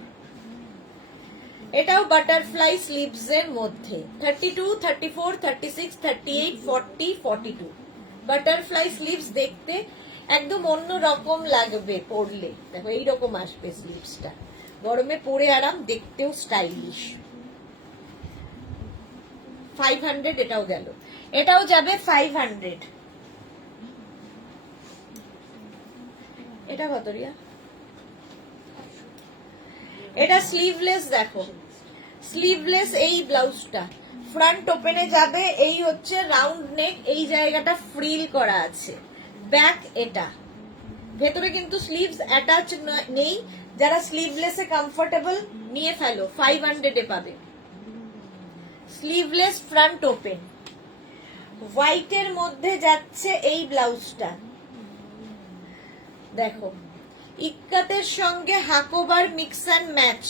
এটাও বাটারফ্লাই স্লিভস এর মধ্যে, 32, 34, 36, 38, 40, 42 বাটারফ্লাই স্লিভস। দেখতে একদম অন্য রকম লাগবে পরলে, দেখো এইরকম আসবে স্লিভসটা, গরমে পরে আরাম, দেখতেও স্টাইলিশ। 500 এটাও গেল, এটাও যাবে 500। এটা কত রিয়া? এটা স্লিভলেস, দেখো স্লিভলেস এই ব্লাউজটা ফ্রন্ট ওপেনে যাবে, এই হচ্ছে রাউন্ড নেক, এই জায়গাটা ফ্রিল করা আছে, ব্যাক এটা। ভেতরে কিন্তু স্লিভস অ্যাটাচ নেই, যারা স্লিভলেসে কমফোর্টেবল নিয়ে ফেলো, 500 এ পাবে। স্লিভলেস ফ্রন্ট ওপেন, হোয়াইটের মধ্যে যাচ্ছে এই ব্লাউজটা, দেখো ইক্কাতের সঙ্গে হাকোবার মিক্স অ্যান্ড ম্যাচ,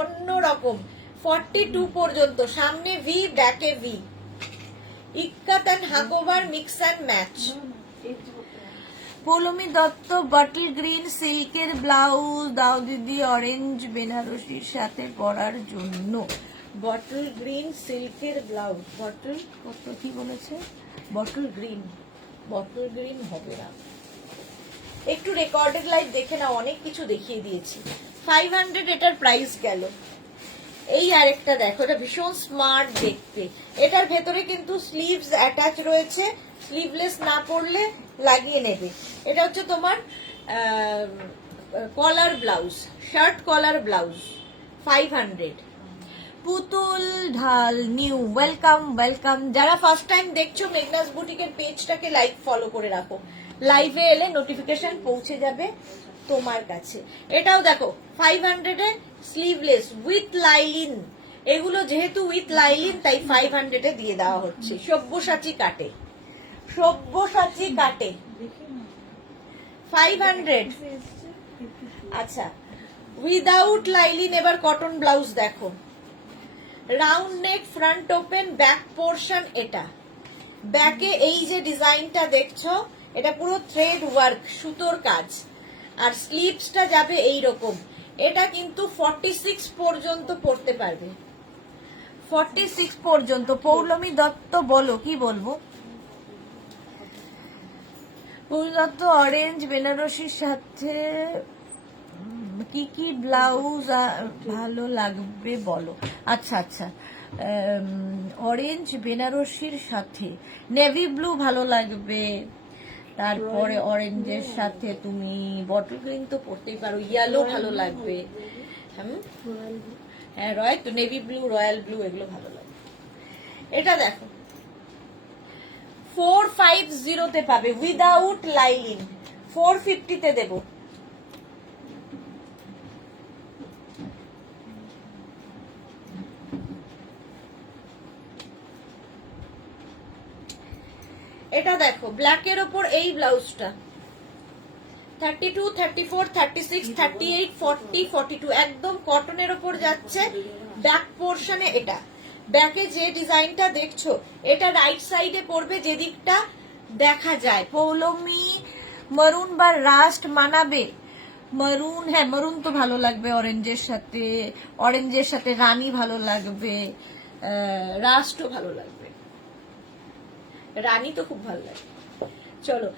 অন্য রকম। 42 পর্যন্ত, সামনে ভি ব্যাকে ভি, ইক্কাত অ্যান্ড হাকোবার mix and match. Poulami Dutta bottle green সিল্কের ব্লাউজ দাও দিদি, অরেঞ্জ বেনারসির সাথে পরার জন্য। বটল গ্রিন সিল্কের ব্লাউজ, বটল কত কি বলেছে, বটল গ্রিন, বটল গ্রিন হবে না, একটু রেকর্ডেড লাইভ দেখে নাও, অনেক কিছু দেখিয়ে দিয়েছি। 500 এটার প্রাইস গেল। এই আরেকটা দেখো, এটা ভীষণ স্মার্ট দেখতে, এটার ভেতরে কিন্তু স্লিভস অ্যাটাচ রয়েছে, স্লিভলেস না পরলে লাগিয়ে নেবে। এটা হচ্ছে তোমার কলার ব্লাউজ, শার্ট কলার ব্লাউজ, 500। পুতুল ঢাল নিউ, ওয়েলকাম ওয়েলকাম। যারা ফার্স্ট টাইম দেখছো মেঘনাস বুটিকের পেজটাকে লাইক ফলো করে রাখো, লাইভে এলে নোটিফিকেশন পৌঁছে যাবে তোমার কাছে। এটাও দেখো 500 এ স্লিভলেস উইথ লাইলিন, এগুলো যেহেতু উইথ লাইলিন তাই 500 এ দিয়ে দেওয়া হচ্ছে। সব্যসাচী কাটে, সব্যসাচী কাটে 500। আচ্ছা উইদাউট লাইলিন এবার কটন ব্লাউজ দেখো, round neck front open, back portion এটা, ব্যাকে এই যে ডিজাইনটা দেখছো এটা পুরো থ্রেড ওয়ার্ক, সুতোর কাজ, আর স্লিভসটা যাবে এই রকম। এটা কিন্তু 46 পর্যন্ত পড়তে পারবে, 46 পর্যন্ত। পৌলমী দত্ত বলো, কি বলবো? পৌলমী দত্ত অরেঞ্জ বেনারসির সাথে কি কি ব্লাউজ ভালো লাগবে বলো। আচ্ছা আচ্ছা, অরেঞ্জ বেনারসির সাথে নেভি ব্লু ভালো লাগবে, তারপরে অরেঞ্জের সাথে তুমি বটল গ্রিন তো পরতেই পারো, ইয়েলো ভালো লাগবে, হ্যাঁ রয়্যাল তো, নেভি ব্লু, রয়্যাল ব্লু এগুলো ভালো লাগবে। এটা দেখো 450 তে পাবে উইদাউট লাইলিন, 450 তে দেবো। এটা দেখো ব্ল্যাকের ওপর এই ব্লাউজটা, 32, 34, 36, 38, 40, 42 একদম কটনের ওপর যাচ্ছে। ব্যাক পোর্শনে এটা, ব্যাকে যে ডিজাইনটা দেখছো এটা রাইট সাইডে পড়বে, যে দিকটা দেখা যায়। পৌলমী মারুন বা রাস্ট মানাবে, মারুন, হ্যাঁ মারুন তো ভালো লাগবে অরেঞ্জের সাথে, অরেঞ্জের সাথে রানী ভালো লাগবে, রাস্টও ভালো লাগবে, রানী তো খুব ভালো লাগে। চলো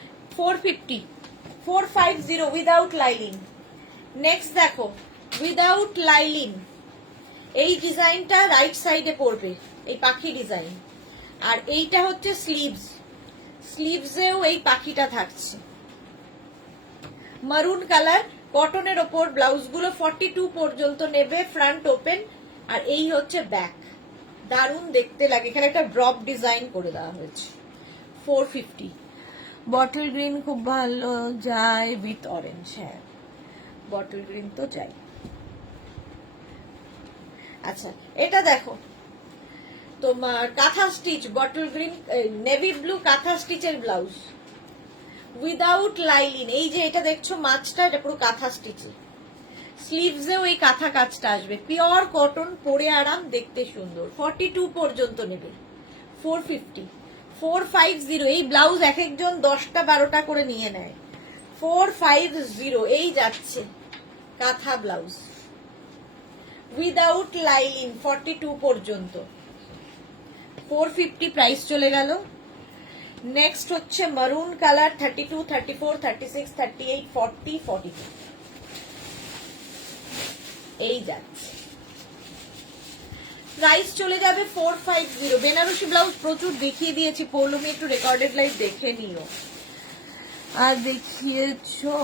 450 উইদাউট লাইলিন। নেক্সট দেখো উইদাউট লাইলিন, এই ডিজাইনটা রাইট সাইডে পড়বে, এই পাখি ডিজাইন। আর এইটা হচ্ছে স্লিভস, স্লিভসেও এই পাখিটা থাকছে মারুন কালার, কটনের ওপর। ব্লাউজগুলো 42 পর্যন্ত নেবে, ফ্রন্ট ওপেন। আর এই হচ্ছে ব্যাক, দারুণ দেখতে লাগে। এখানে একটা ড্রপ ডিজাইন করে দেওয়া হয়েছে। 450। বটল গ্রিন খুব ভালো যায় উইথ অরেঞ্জ। হ্যাঁ, বটল গ্রিন তো চাই। আচ্ছা, এটা দেখো তোমার কাঁথা stitch, bottle green navy blue কাঁথা স্টিচের ব্লাউজ উইদাউট লাইলিন। এই যে এটা দেখছো মাছটা, এটা পুরো কাঁথা স্টিচে। স্লিভসেও এই কাঁথা কাজটা আসবে, পিওর কটন, পরে আরাম, দেখতে সুন্দর। 42 পর্যন্ত নেবে। 450। 450। এই ব্লাউজ এক একজন 10টা 12টা করে নিয়ে নেয়। 450 এই যাচ্ছে কাঁথা ব্লাউজ উইদাউট লাইলিন, 42 পর্যন্ত। 450 প্রাইস চলে গেল। নেক্সট হচ্ছে মারুন কালার, 32, 34, 36, 38, 40, 42। এই যাচ্ছে, প্রাইস চলে যাবে 450। বেনারসি ব্লাউজ প্রচুর দেখিয়ে দিয়েছি, পৌলমি একটু রেকর্ডেড লাইভ দেখে নিও। আর দেখিয়েছো,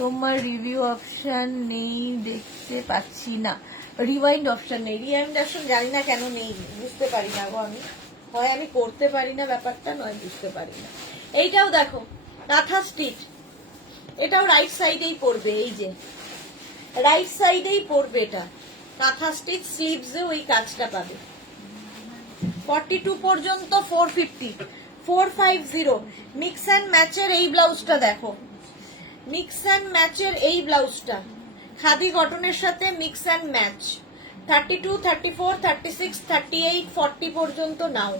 তোমার রিভিউ অপশন নেই, দেখতে পাচ্ছি না। রিওয়াইন্ড অপশন নেই, রিওয়াইন্ড অপশন জানি না কেন নেই, বুঝতে পারি না গো আমি। হয় আমি করতে পারি না ব্যাপারটা, নয় বুঝতে পারি না। এইটাও দেখো কাঁথা স্টিচ, এটাও রাইট সাইডেই পড়বে। এই যে রাইট সাইডেই পড়বে, এটা কাঁথা স্টিচ, স্লিভসেও এই কাজটা পাবে। 42 পর্যন্ত 450। 450 মিক্স অ্যান্ড ম্যাচের এই ব্লাউজটা দেখো, মিক্স অ্যান্ড ম্যাচের এই ব্লাউজটা খাদি কটনের সাথে মিক্স অ্যান্ড ম্যাচ। 32, 34, 36, 38, 40 পর্যন্ত নাও,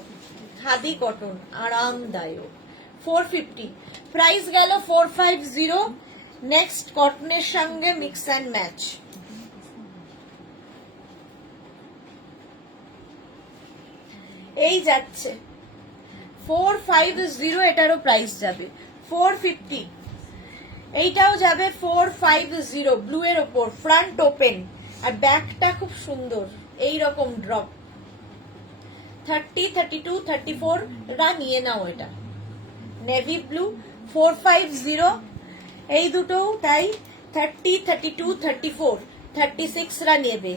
খাদি কটন, আরামদায়ক। 450 প্রাইস গেল। 450। নেক্সট কটনের সঙ্গে মিক্স অ্যান্ড ম্যাচ। এই যাচ্ছে 450, এটারও প্রাইস যাবে 450। এইটাও যাবে 450 ব্লু এর ওপর, ফ্রন্ট ওপেন। আর ব্যাকটা খুব সুন্দর, এই রকম ড্রপ। 30, 32, 34 রা নিয়ে নাও। এটা নেভি ব্লু, 450। এই দুটোও তাই, 30, 32, 34, 36 রা নেবে।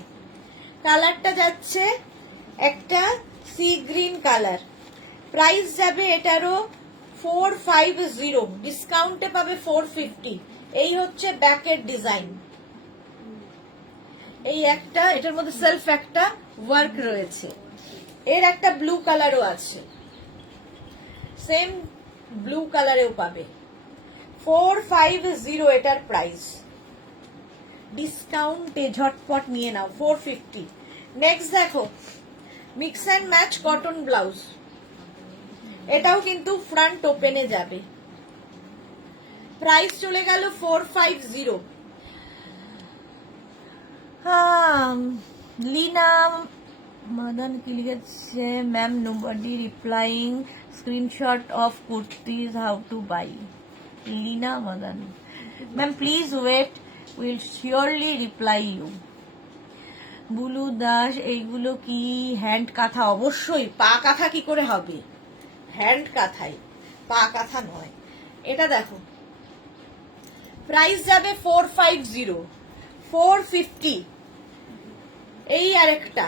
কালারটা যাচ্ছে একটা সি গ্রিন কালার, প্রাইস যাবে এটারও 450, ডিসকাউন্টে পাবে 450। এই হচ্ছে ব্যাকের ডিজাইন। এই একটা, এটার মধ্যে সেলফ একটা ওয়ার্ক রয়েছে। এর একটা ব্লু কালারও আছে, সেম ব্লু কালারেও পাবে। 450 এটার প্রাইস, ডিসকাউন্টে ঝটপট নিয়ে নাও। 450। নেক্সট দেখো mix and match cotton blouse, এটাও কিন্তু ফ্রন্ট ওপেনে যাবে। প্রাইস চলে গেল 450। লীনা মদন কি লিখেছে, ma'am nobody replying, screenshot of kurtis, how to buy. Leena Madan ma'am please wait, will surely reply you. Bulu Das, এইগুলো কি হ্যান্ড কাঁথা? অবশ্যই, পা কাঁথা কি করে হবে, হ্যান্ড কাঁথাই, পা কাঁথা নয়। এটা দেখো প্রাইস যাবে 450। 450। এই আরেকটা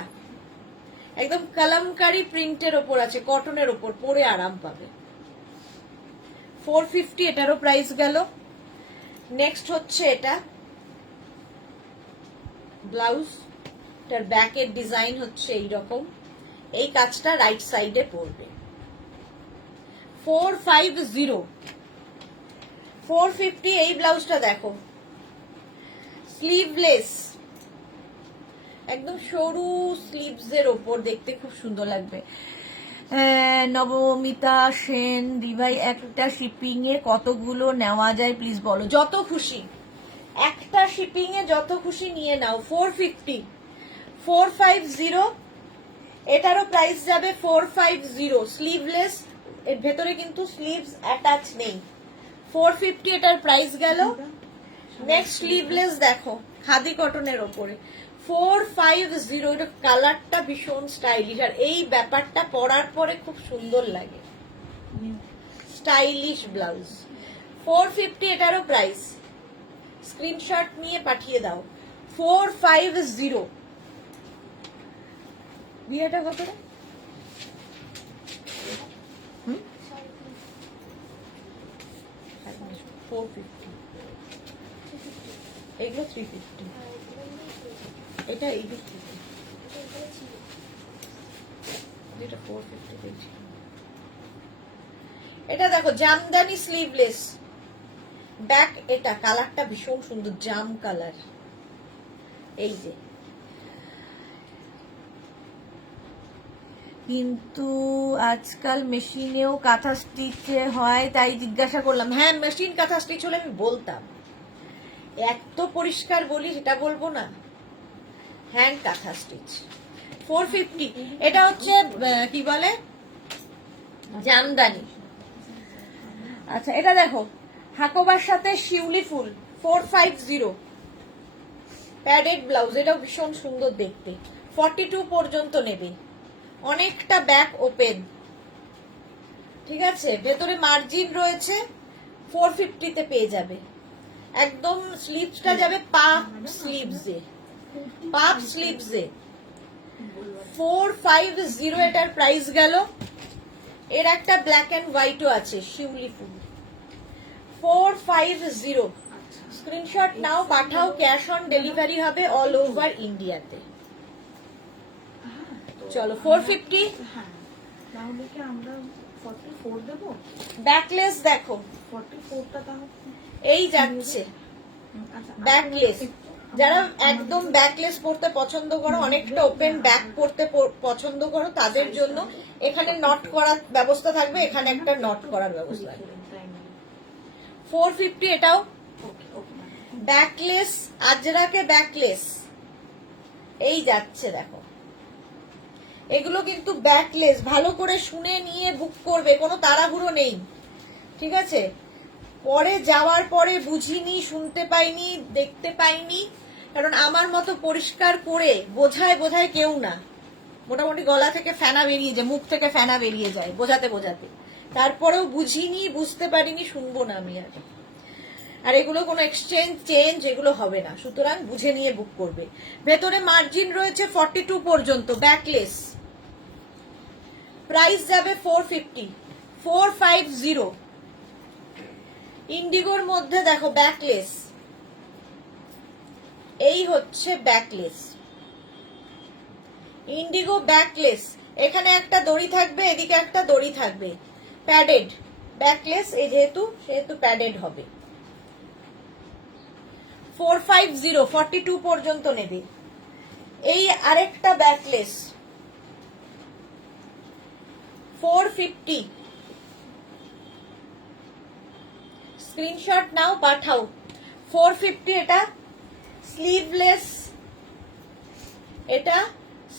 একদম কালামকারি প্রিন্টের ওপর আছে, কটনের ওপর, পরে আরাম পাবে। 450, এটারও প্রাইস গেল। নেক্সট হচ্ছে এটা ব্লাউজ, এটার ব্যাকের ডিজাইন হচ্ছে এইরকম, এই কাজটা রাইট সাইডে পড়বে। 450। 450 এই ব্লাউজটা দেখো, স্লিভলেস, একদম সরু স্লিভস এর ওপর, দেখতে খুব সুন্দর লাগবে। নবমিতা সেন, দিভাই একটা শিপিং এ কতগুলো নেওয়া যায় প্লিজ বলো। যত খুশি, একটা শিপিং এ যত খুশি নিয়ে নাও। 450। 450 এটারও প্রাইস যাবে 450। স্লিভলেস, এর ভেতরে কিন্তু স্লিভস অ্যাটাচ নেই। 450 এটার প্রাইস গেল। নেক্সট স্লিভলেস দেখো, খাদি কটনের ওপরে, 450, এটা কালারটা ভীষণ স্টাইলিশ, আর এই ব্যাপারটা পরার পরে খুব সুন্দর লাগে, স্টাইলিশ ব্লাউজ। 450 এটারও প্রাইস, স্ক্রিনশট নিয়ে পাঠিয়ে দাও। 450। বিয়েটা কত রে? হুম, 450, এগুলো 350, এটা 850, এটা 450 পেয়েছি। এটা দেখো জামদানি স্লিভলেস, ব্যাক, এটা কালারটা ভীষণ সুন্দর, জাম কালার। এই যে, কিন্তু আজকাল মেশিনেও কাঁথা স্টিচে হয়, তাই জিজ্ঞাসা করলাম। হ্যাঁ, মেশিন কাঁথা স্টিচ হলে আমি বলতাম, এত পরিষ্কার বলি সেটা বলবো না। হ্যান্ড কাঁথা স্টিচ 450। এটা হচ্ছে কি বলে, জামদানি। আচ্ছা, এটা দেখো হাকোবার সাথে শিউলি ফুল, 450, প্যাডেড ব্লাউজ, এটাও ভীষণ সুন্দর দেখতে। 42 পর্যন্ত নেবে, অনেকটা ব্যাক ওপেন, ঠিক আছে, ভেতরে মার্জিন রয়েছে। 450 তে পেয়ে যাবে, একদম স্লিভসটা যাবে পাফ স্লিভসে, পাফ স্লিভসে। 450 এটার প্রাইস গেল। এর একটা ব্ল্যাক এন্ড হোয়াইটও আছে, শিউলি ফুল। 450, স্ক্রিনশট নাও, পাঠাও, ক্যাশ অন ডেলিভারি হবে অল ওভার ইন্ডিয়াতে। চলো 450। তাহলে কি আমরা 44 দেব? ব্যাকলেস দেখো, 44টা তাহলে এই যাচ্ছে আচ্ছা, ব্যাকলেস। যারা একদম ব্যাকলেস পড়তে পছন্দ করো, অনেকটা ওপেন ব্যাক পড়তে পছন্দ করো, তাদের জন্য এখানে নট করার ব্যবস্থা থাকবে, এখানে একটা নট করার ব্যবস্থা থাকবে। 450 এটাও ব্যাকলেস, আজরাকে ব্যাকলেস, এই যাচ্ছে দেখো। এগুলো কিন্তু ব্যাকলেস, ভালো করে শুনে নিয়ে বুক করবে, কোনো তাড়াহুড়ো নেই, ঠিক আছে? পরে যাওয়ার পরে বুঝিনি, শুনতে পাইনি, দেখতে পাইনি, কারণ আমার মতো পরিষ্কার করে বোঝায় কেউ না। মোটামুটি গলা থেকে ফেনা বেরিয়ে যায়, মুখ থেকে ফেনা বেরিয়ে যায় বোঝাতে বোঝাতে, তারপরেও বুঝিনি, বুঝতে পারিনি, শুনবো না আমি আর। আর এগুলো কোনো এক্সচেঞ্জ চেঞ্জ এগুলো হবে না, সুতরাং বুঝে নিয়ে বুক করবে। ভেতরে মার্জিন রয়েছে 42 পর্যন্ত, ব্যাকলেস, প্রাইস যাবে 450। 450 ইন্ডিগোর মধ্যে দেখো ব্যাকলেস, এই হচ্ছে ব্যাকলেস, ইন্ডিগো ব্যাকলেস। এখানে একটা দড়ি থাকবে, এদিকে একটা দড়ি থাকবে, প্যাডেড ব্যাকলেস, এই যেহেতু সেহেতু প্যাডেড হবে। 450, 42 পর্যন্ত নেবে। এই আরেকটা ব্যাকলেস, 450, স্ক্রিনশট নাও, পাঠাও। 450 এটা স্লিভলেস, এটা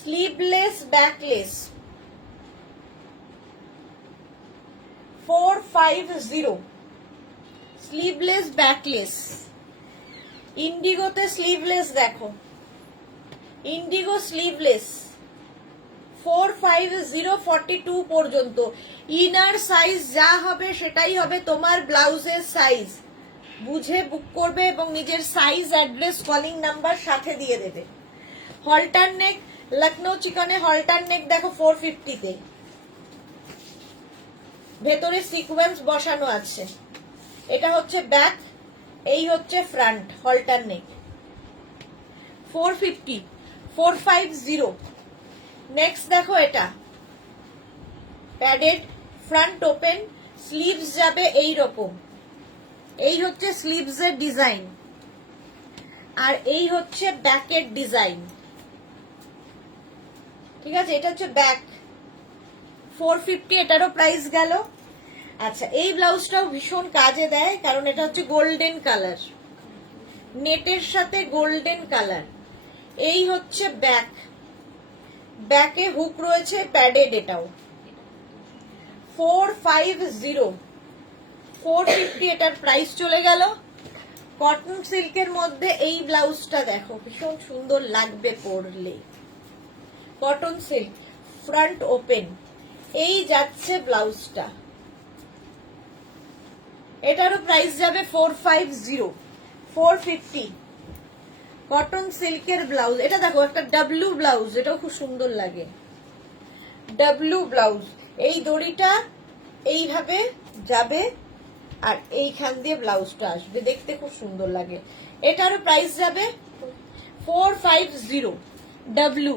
স্লিভলেস ব্যাকলেস। 450 sleeveless backless. ইন্ডিগোতে স্লিভলেস দেখো, ইন্ডিগো স্লিভলেস 450, 42 পর্যন্ত। ইনার সাইজ যা হবে সেটাই হবে তোমার ব্লাউজের সাইজ, বুঝে বুক করবে এবং নিজের সাইজ, অ্যাড্রেস, কলিং নাম্বার সাথে দিয়ে দেবে। হলটার নেক, লখনৌ চিকনে হলটার নেক দেখো 450 তে, ভেতরে সিকোয়েন্স বসানো আছে। এটা হচ্ছে ব্যাক, এই হচ্ছে ফ্রন্ট, হলটার নেক। 450, 450। নেক্সট দেখো এটা প্যাডেড, ফ্রন্ট ওপেন, স্লিভস যাবে এই রকম, এই হচ্ছে স্লিভস এর ডিজাইন, আর এই হচ্ছে ব্যাকের ডিজাইন, ঠিক আছে? এটা হচ্ছে ব্যাক। 450 এটারও প্রাইস গেল। আচ্ছা, এই ব্লাউজটাও ভীষণ কাজে দেয়, কারণ এটা হচ্ছে গোল্ডেন কালার, নেটের সাথে গোল্ডেন কালার। এই হচ্ছে ব্যাক, ব্যাকে হুক রয়েছে, প্যাডেড এটাও। 450, 450 এটার প্রাইস চলে গেল। কটন সিল্কের মধ্যে এই ব্লাউজটা দেখো, ভীষণ সুন্দর লাগবে পরলে। কটন সিল্ক, ফ্রন্ট ওপেন, এই যাচ্ছে ব্লাউজটা। এটারও প্রাইস যাবে 450, 450। কটন সিল্কের ব্লাউজ, এটা দেখো একটা ডাব্লু ব্লাউজ, এটাও খুব সুন্দর লাগে। ডাব্লু ব্লাউজ, এই দড়িটা এইভাবে যাবে আর এইখান দিয়ে ব্লাউজটা আসবে, দেখতে খুব সুন্দর লাগে। এটারও প্রাইস যাবে 450, ডাব্লু।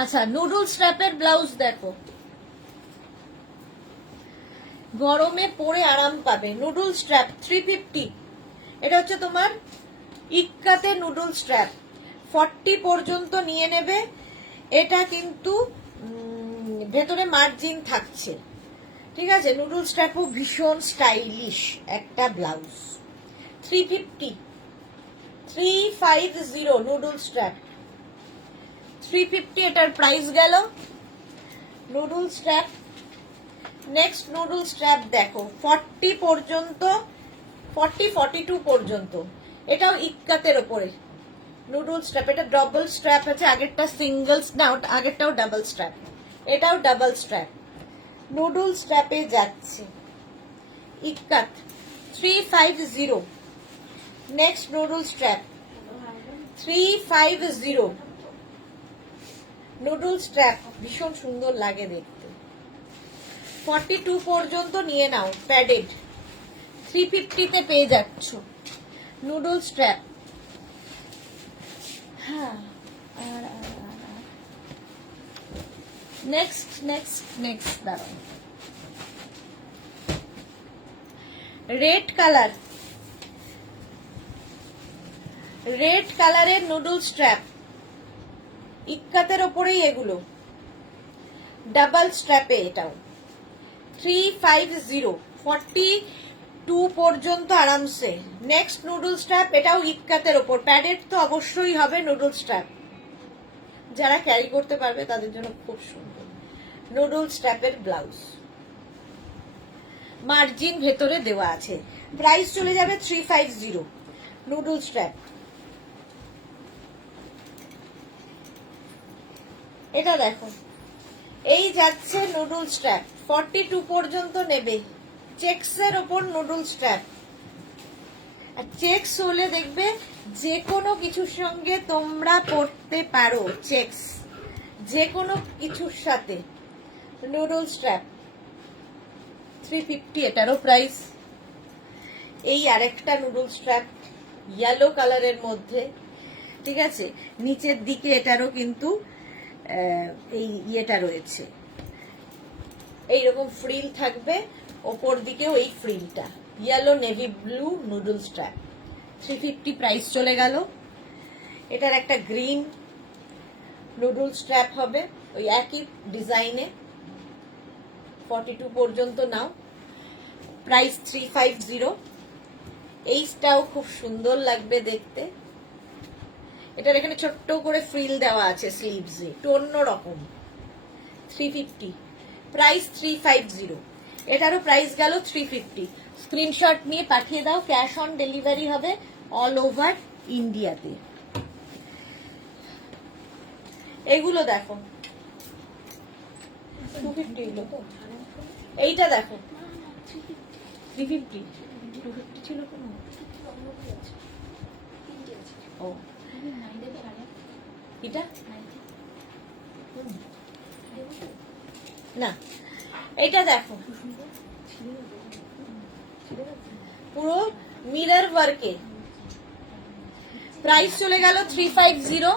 আচ্ছা, নুডল স্ট্র্যাপের ব্লাউজ দেখো, গরমে পরে আরাম পাবে। নুডল স্ট্র্যাপ 350, এটা হচ্ছে তোমার ইক্কাতে নুডল স্ট্র্যাপ, 40 পর্যন্ত নিয়ে নেবে। এটা কিন্তু ভেতরে মার্জিন থাকছে, ঠিক আছে। নুডল স্ট্র্যাপও ভীষণ স্টাইলিশ একটা ব্লাউজ। 350, 350 নুডল স্ট্র্যাপ, 350 এটার প্রাইস গেল। Noodle strap, next noodle strap দেখো 40 পর্যন্ত, 40, 42 পর্যন্ত, এটাও ইক্কাতের ওপরে নুডল স্ট্র্যাপ। এটা ডাবল স্ট্র্যাপ আছে, আগেরটা সিঙ্গলস না, আগেরটাও ডাবল স্ট্র্যাপ, এটাও ডাবল স্ট্র্যাপ। নুডল স্ট্র্যাপে যাচ্ছে ইক্কাত 350। Next noodle strap 350, noodle strap ভীষণ সুন্দর লাগে দেখতে। 42 পর্যন্ত নিয়ে নাও, প্যাডেড, 350-তে পেয়ে যাচ্ছ নুডল স্ট্র্যাপ। হ্যাঁ, নেক্সট নেক্সট নেক্সট দাঁড়াও, রেড কালার, রেড কালারের নুডল স্ট্র্যাপ, ইক্কাতের ওপরেই এগুলো, ডাবল স্ট্র্যাপে, এটাও 350, 42 পর্যন্ত আরামসে। নেক্সট নুডল স্ট্র্যাপ, এটাও ইক্কাতের ওপর, প্যাডেড তো অবশ্যই হবে নুডল স্ট্র্যাপ, যারা ক্যারি করতে পারবে তাদের জন্য খুব সুন্দর। নুডল স্ট্র্যাপের ব্লাউজ, মার্জিন ভেতরে দেওয়া আছে। প্রাইস চলে যাবে 350, নুডল স্ট্র্যাপ। এটা দেখো, এই যাচ্ছে নুডল স্ট্র্যাপ, 42 পর্যন্ত নেবে। চেক্সের ওপর নুডল স্ট্র্যাপ, আর চেক্স হলে দেখবে যে কোনো কিছুর সঙ্গে তোমরা পরতে পারো। চেক্স যে কোনো কিছুর সাথে। নুডল স্ট্র্যাপ 350, এটারও প্রাইস। এই আরেকটা নুডল স্ট্র্যাপ ইয়েলো কালারের মধ্যে, ঠিক আছে। নিচের দিকে এটারও কিন্তু এই ইয়েটা রয়েছে, এইরকম ফ্রিল থাকবে, ওপর দিকেও এই ফ্রিলটা, yellow navy blue noodle strap, 350 price চলে গেল। এটার একটা গ্রিন নুডল স্ট্র্যাপ হবে, ওই একই ডিজাইনে, 42 পর্যন্ত নাও, প্রাইস 350। এইটাও খুব সুন্দর লাগবে দেখতে। এটার এখানে ছোট্ট করে ফ্রিল দেওয়া আছে স্লিভসে, একটু অন্যরকম। 350, প্রাইস 350। এটারও প্রাইস গেল 350। স্ক্রিনশট নিয়ে পাঠিয়ে দাও, ক্যাশ অন ডেলিভারি হবে অল ওভার ইন্ডিয়াতে। এগুলো দেখো 250 এগুলো তো। এইটা দেখো 350, 250 ছিল কোনো। ও এটা না, এটা দেখো পুরো মিরর ওয়ার্কে, প্রাইস চলে গেল 350।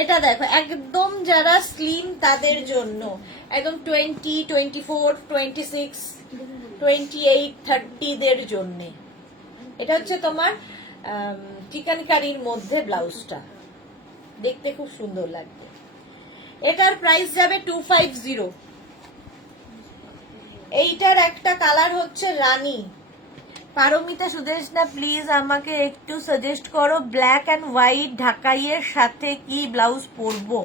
এটা দেখো একদম যারা স্লিম তাদের জন্য, একদম 20, 24, 26, 28, 30 দের জন্য। এটা হচ্ছে তোমার চিকেন কারির মধ্যে ব্লাউজটা, দেখতে খুব সুন্দর লাগবে। এটার প্রাইস যাবে 250। এইটার একটা কালার হচ্ছে রানী। পারমিতা সুদেশনা, প্লিজ আমাকে একটু সাজেস্ট করো ব্ল্যাক এন্ড হোয়াইট ঢাকাইয়ের সাথে কি ব্লাউজ পরবো,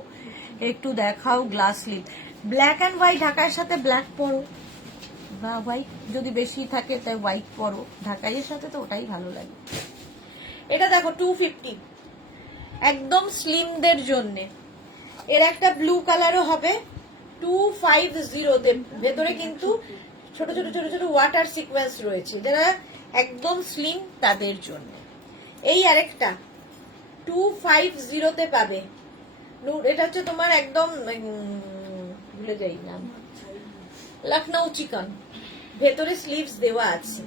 একটু দেখাও। Glass sleeve, black and white ঢাকার সাথে ব্ল্যাক পরো, বা হোয়াইট যদি বেশি থাকে তাই হোয়াইট পরো, ঢাকাইয়ের সাথে তো ওটাই ভালো লাগে। এটা দেখো 250, একদম স্লিমদের জন্য। এর একটা ব্লু কালারও হবে 250 তে, ভেতরে কিন্তু ছোট ছোট ছোট ছোট ওয়াটার সিকোয়েন্স রয়েছে, যারা একদম স্লিম তাদের জন্য। এই আরেকটা 250 তে পাবে, এটা হচ্ছে তোমার একদম ভুলে যাই নাম, লখনৌ চিকন, ভেতরে স্লিভস দেওয়া আছে,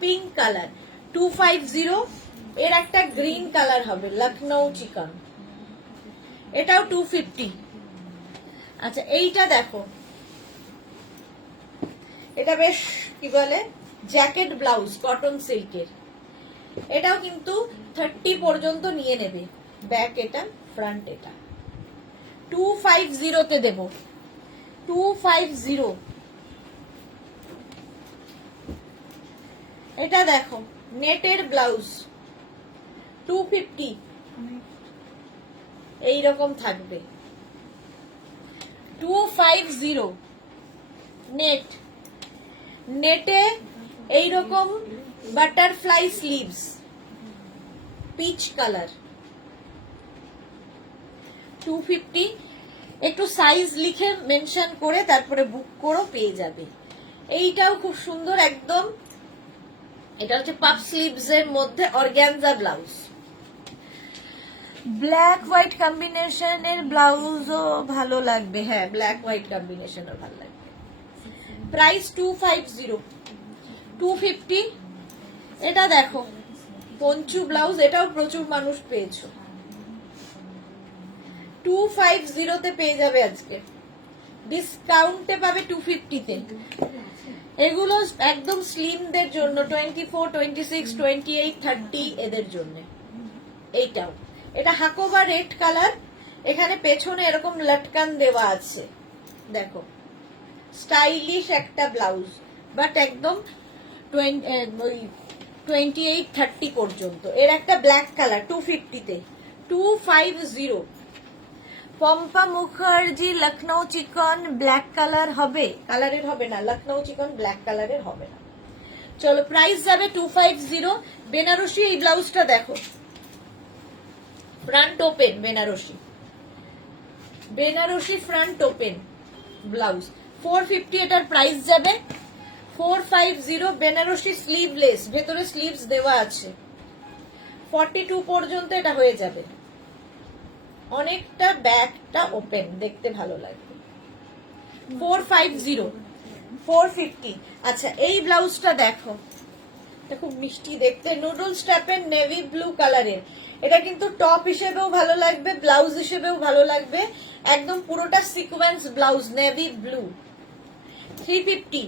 পিঙ্ক কালার 250। এর একটা গ্রিন কালার হবে লখনৌ চিকন, এটাও 250। আচ্ছা এইটা দেখো, এটা বেশ কি বলে জ্যাকেট ব্লাউজ কটন সিল্কের, এটাও কিন্তু 30 পর্যন্ত নিয়ে নেবে, ব্যাক এটা ফ্রন্ট এটা। 250 তে দেব, 250। এটা দেখো নেটের ব্লাউজ 250, এইরকম থাকবে 250 নেট, নেটে এইরকম বাটারফ্লাই স্লিভস পিচ কালার 250। একটু সাইজ লিখে মেনশন করে তারপরে বুক করো, পেয়ে যাবে। এইটাও খুব সুন্দর একদম, এটা হচ্ছে পাফ স্লিভস এর মধ্যে অর্গানজা ব্লাউজ, ব্ল্যাক হোয়াইট কম্বিনেশনের ব্লাউজও ভালো লাগবে। হ্যাঁ, ব্ল্যাক হোয়াইট কম্বিনেশনও ভালো লাগবে। প্রাইস 250, 250। এটা দেখো পঞ্চু ব্লাউজ, এটাও প্রচুর মানুষ পেয়েছো, 250 তে পেয়ে যাবে আজকে, ডিসকাউন্টে পাবে 250 তে। এগুলো একদম স্লিমদের জন্য, 24, 26, 28, 30 এদের জন্য। এইটাও, এটা হাকোবা রেড কালার, এখানে পেছনে এরকম লটকান দেওয়া আছে, দেখো স্টাইলিশ একটা ব্লাউজ, বাট একদম 28, 30 পর্যন্ত। এর একটা ব্ল্যাক কালার 250 তে, 250। পম্পা মুখার্জি লখনৌ চিকন ব্ল্যাক কালার হবে, কালারের হবে না, লখনৌ চিকন ব্ল্যাক কালারের হবে না। চলো প্রাইস যাবে 250। বেনারসি এই ব্লাউজটা দেখো, front open Banarasi, Banarasi front open blouse 450, এটার প্রাইস যাবে 450। বেনারসি স্লিভলেস, ভেতরে স্লিভস দেওয়া আছে, 42 পর্যন্ত এটা হয়ে যাবে, অনেকটা ব্যাকটা ওপেন, দেখতে ভালো লাগবে। 450, 450। আচ্ছা এই ব্লাউজটা দেখো, এটা খুব মিষ্টি দেখতে, নুডলস টাইপের নেভি ব্লু কালারের, এটা কিন্তু টপ হিসেবেও ভালো লাগবে, ব্লাউজ হিসেবেও ভালো লাগবে, একদম পুরোটা sequence blouse navy blue, 350।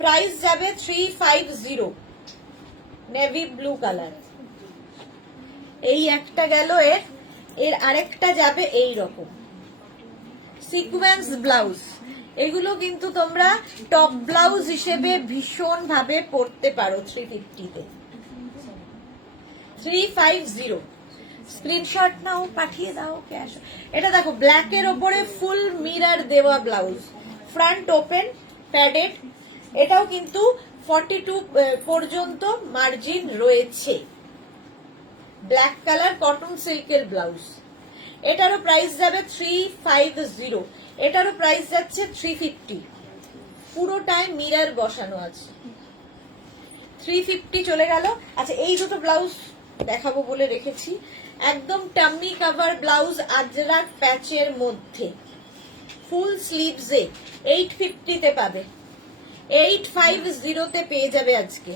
Price যাবে 350, নেভি ব্লু কালার। এই একটা গেল, এর আরেকটা যাবে এই রকম সিকোয়েন্স ব্লাউজ, এগুলো কিন্তু তোমরা টপ ব্লাউজ হিসেবে ভীষণ ভাবে পরতে পারো 350 তে, 350। স্ক্রিনশট নাও, পাঠিয়ে দাও ক্যাশ। এটা দেখো ব্ল্যাকের ওপরে ফুল মিরর দেওয়া ব্লাউজ, ফ্রন্ট ওপেন প্যাডেড, এটাও কিন্তু 42 পর্যন্ত মার্জিন রয়েছে, ব্ল্যাক কালার কটন সিল্কের ব্লাউজ, এটারও প্রাইস যাবে 350, এটারও প্রাইস যাচ্ছে 350, পুরোটাই মিরর বসানো আছে, 350 চলে গেল। আচ্ছা এই দুটো ব্লাউজ দেখাবো বলে রেখেছি, একদম টাম্মি কভার ব্লাউজ আজরাক প্যাচের মধ্যে, ফুল স্লিভসে 850 তে পাবে, 850 তে পেয়ে যাবে আজকে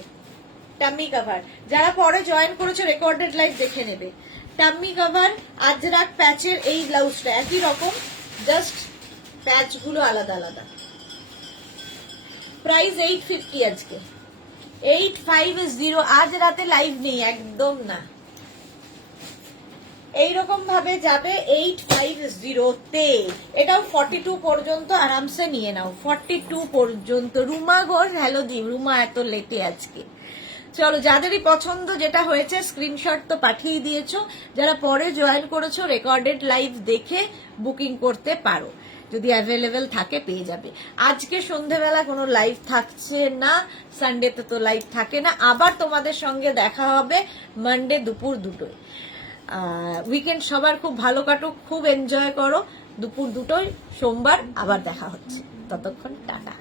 টাম্মি কভার। যারা পরে জয়েন করেছে রেকর্ডেড লাইভ দেখে নেবে। টাম্মি কভার আজরাক প্যাচের এই ব্লাউজটা একই রকম, জাস্ট প্যাচগুলো আলাদা আলাদা। প্রাইস 850 আজকে, 850। আজ রাতে লাইভ নেই একদম না, এইরকম ভাবে যাবে 850 তে। এটাও 42 পর্যন্ত আরামসে নিয়ে নাও, 42 পর্যন্ত। রুমা ঘোষ, হ্যালো দি, রুমা এত লেটে আজকে। চলো যাদেরই পছন্দ যেটা হয়েছে স্ক্রিনশট তো পাঠিয়ে দিয়েছো, যারা পরে জয়েন করেছো রেকর্ডেড লাইভ দেখে বুকিং করতে পারো। যদি অ্যাভেলেবেল থাকে পেয়ে যাবে। আজকে সন্ধেবেলা কোনো লাইভ থাকছে না, সানডেতে তো লাইভ থাকে না। আবার তোমাদের সঙ্গে দেখা হবে মানডে দুপুর 2টোয়। উইকেন্ড সবার খুব ভালো কাটুক, খুব এনজয় করো। দুপুর 2টোয় সোমবার আবার দেখা হচ্ছে, ততক্ষণ টাটা।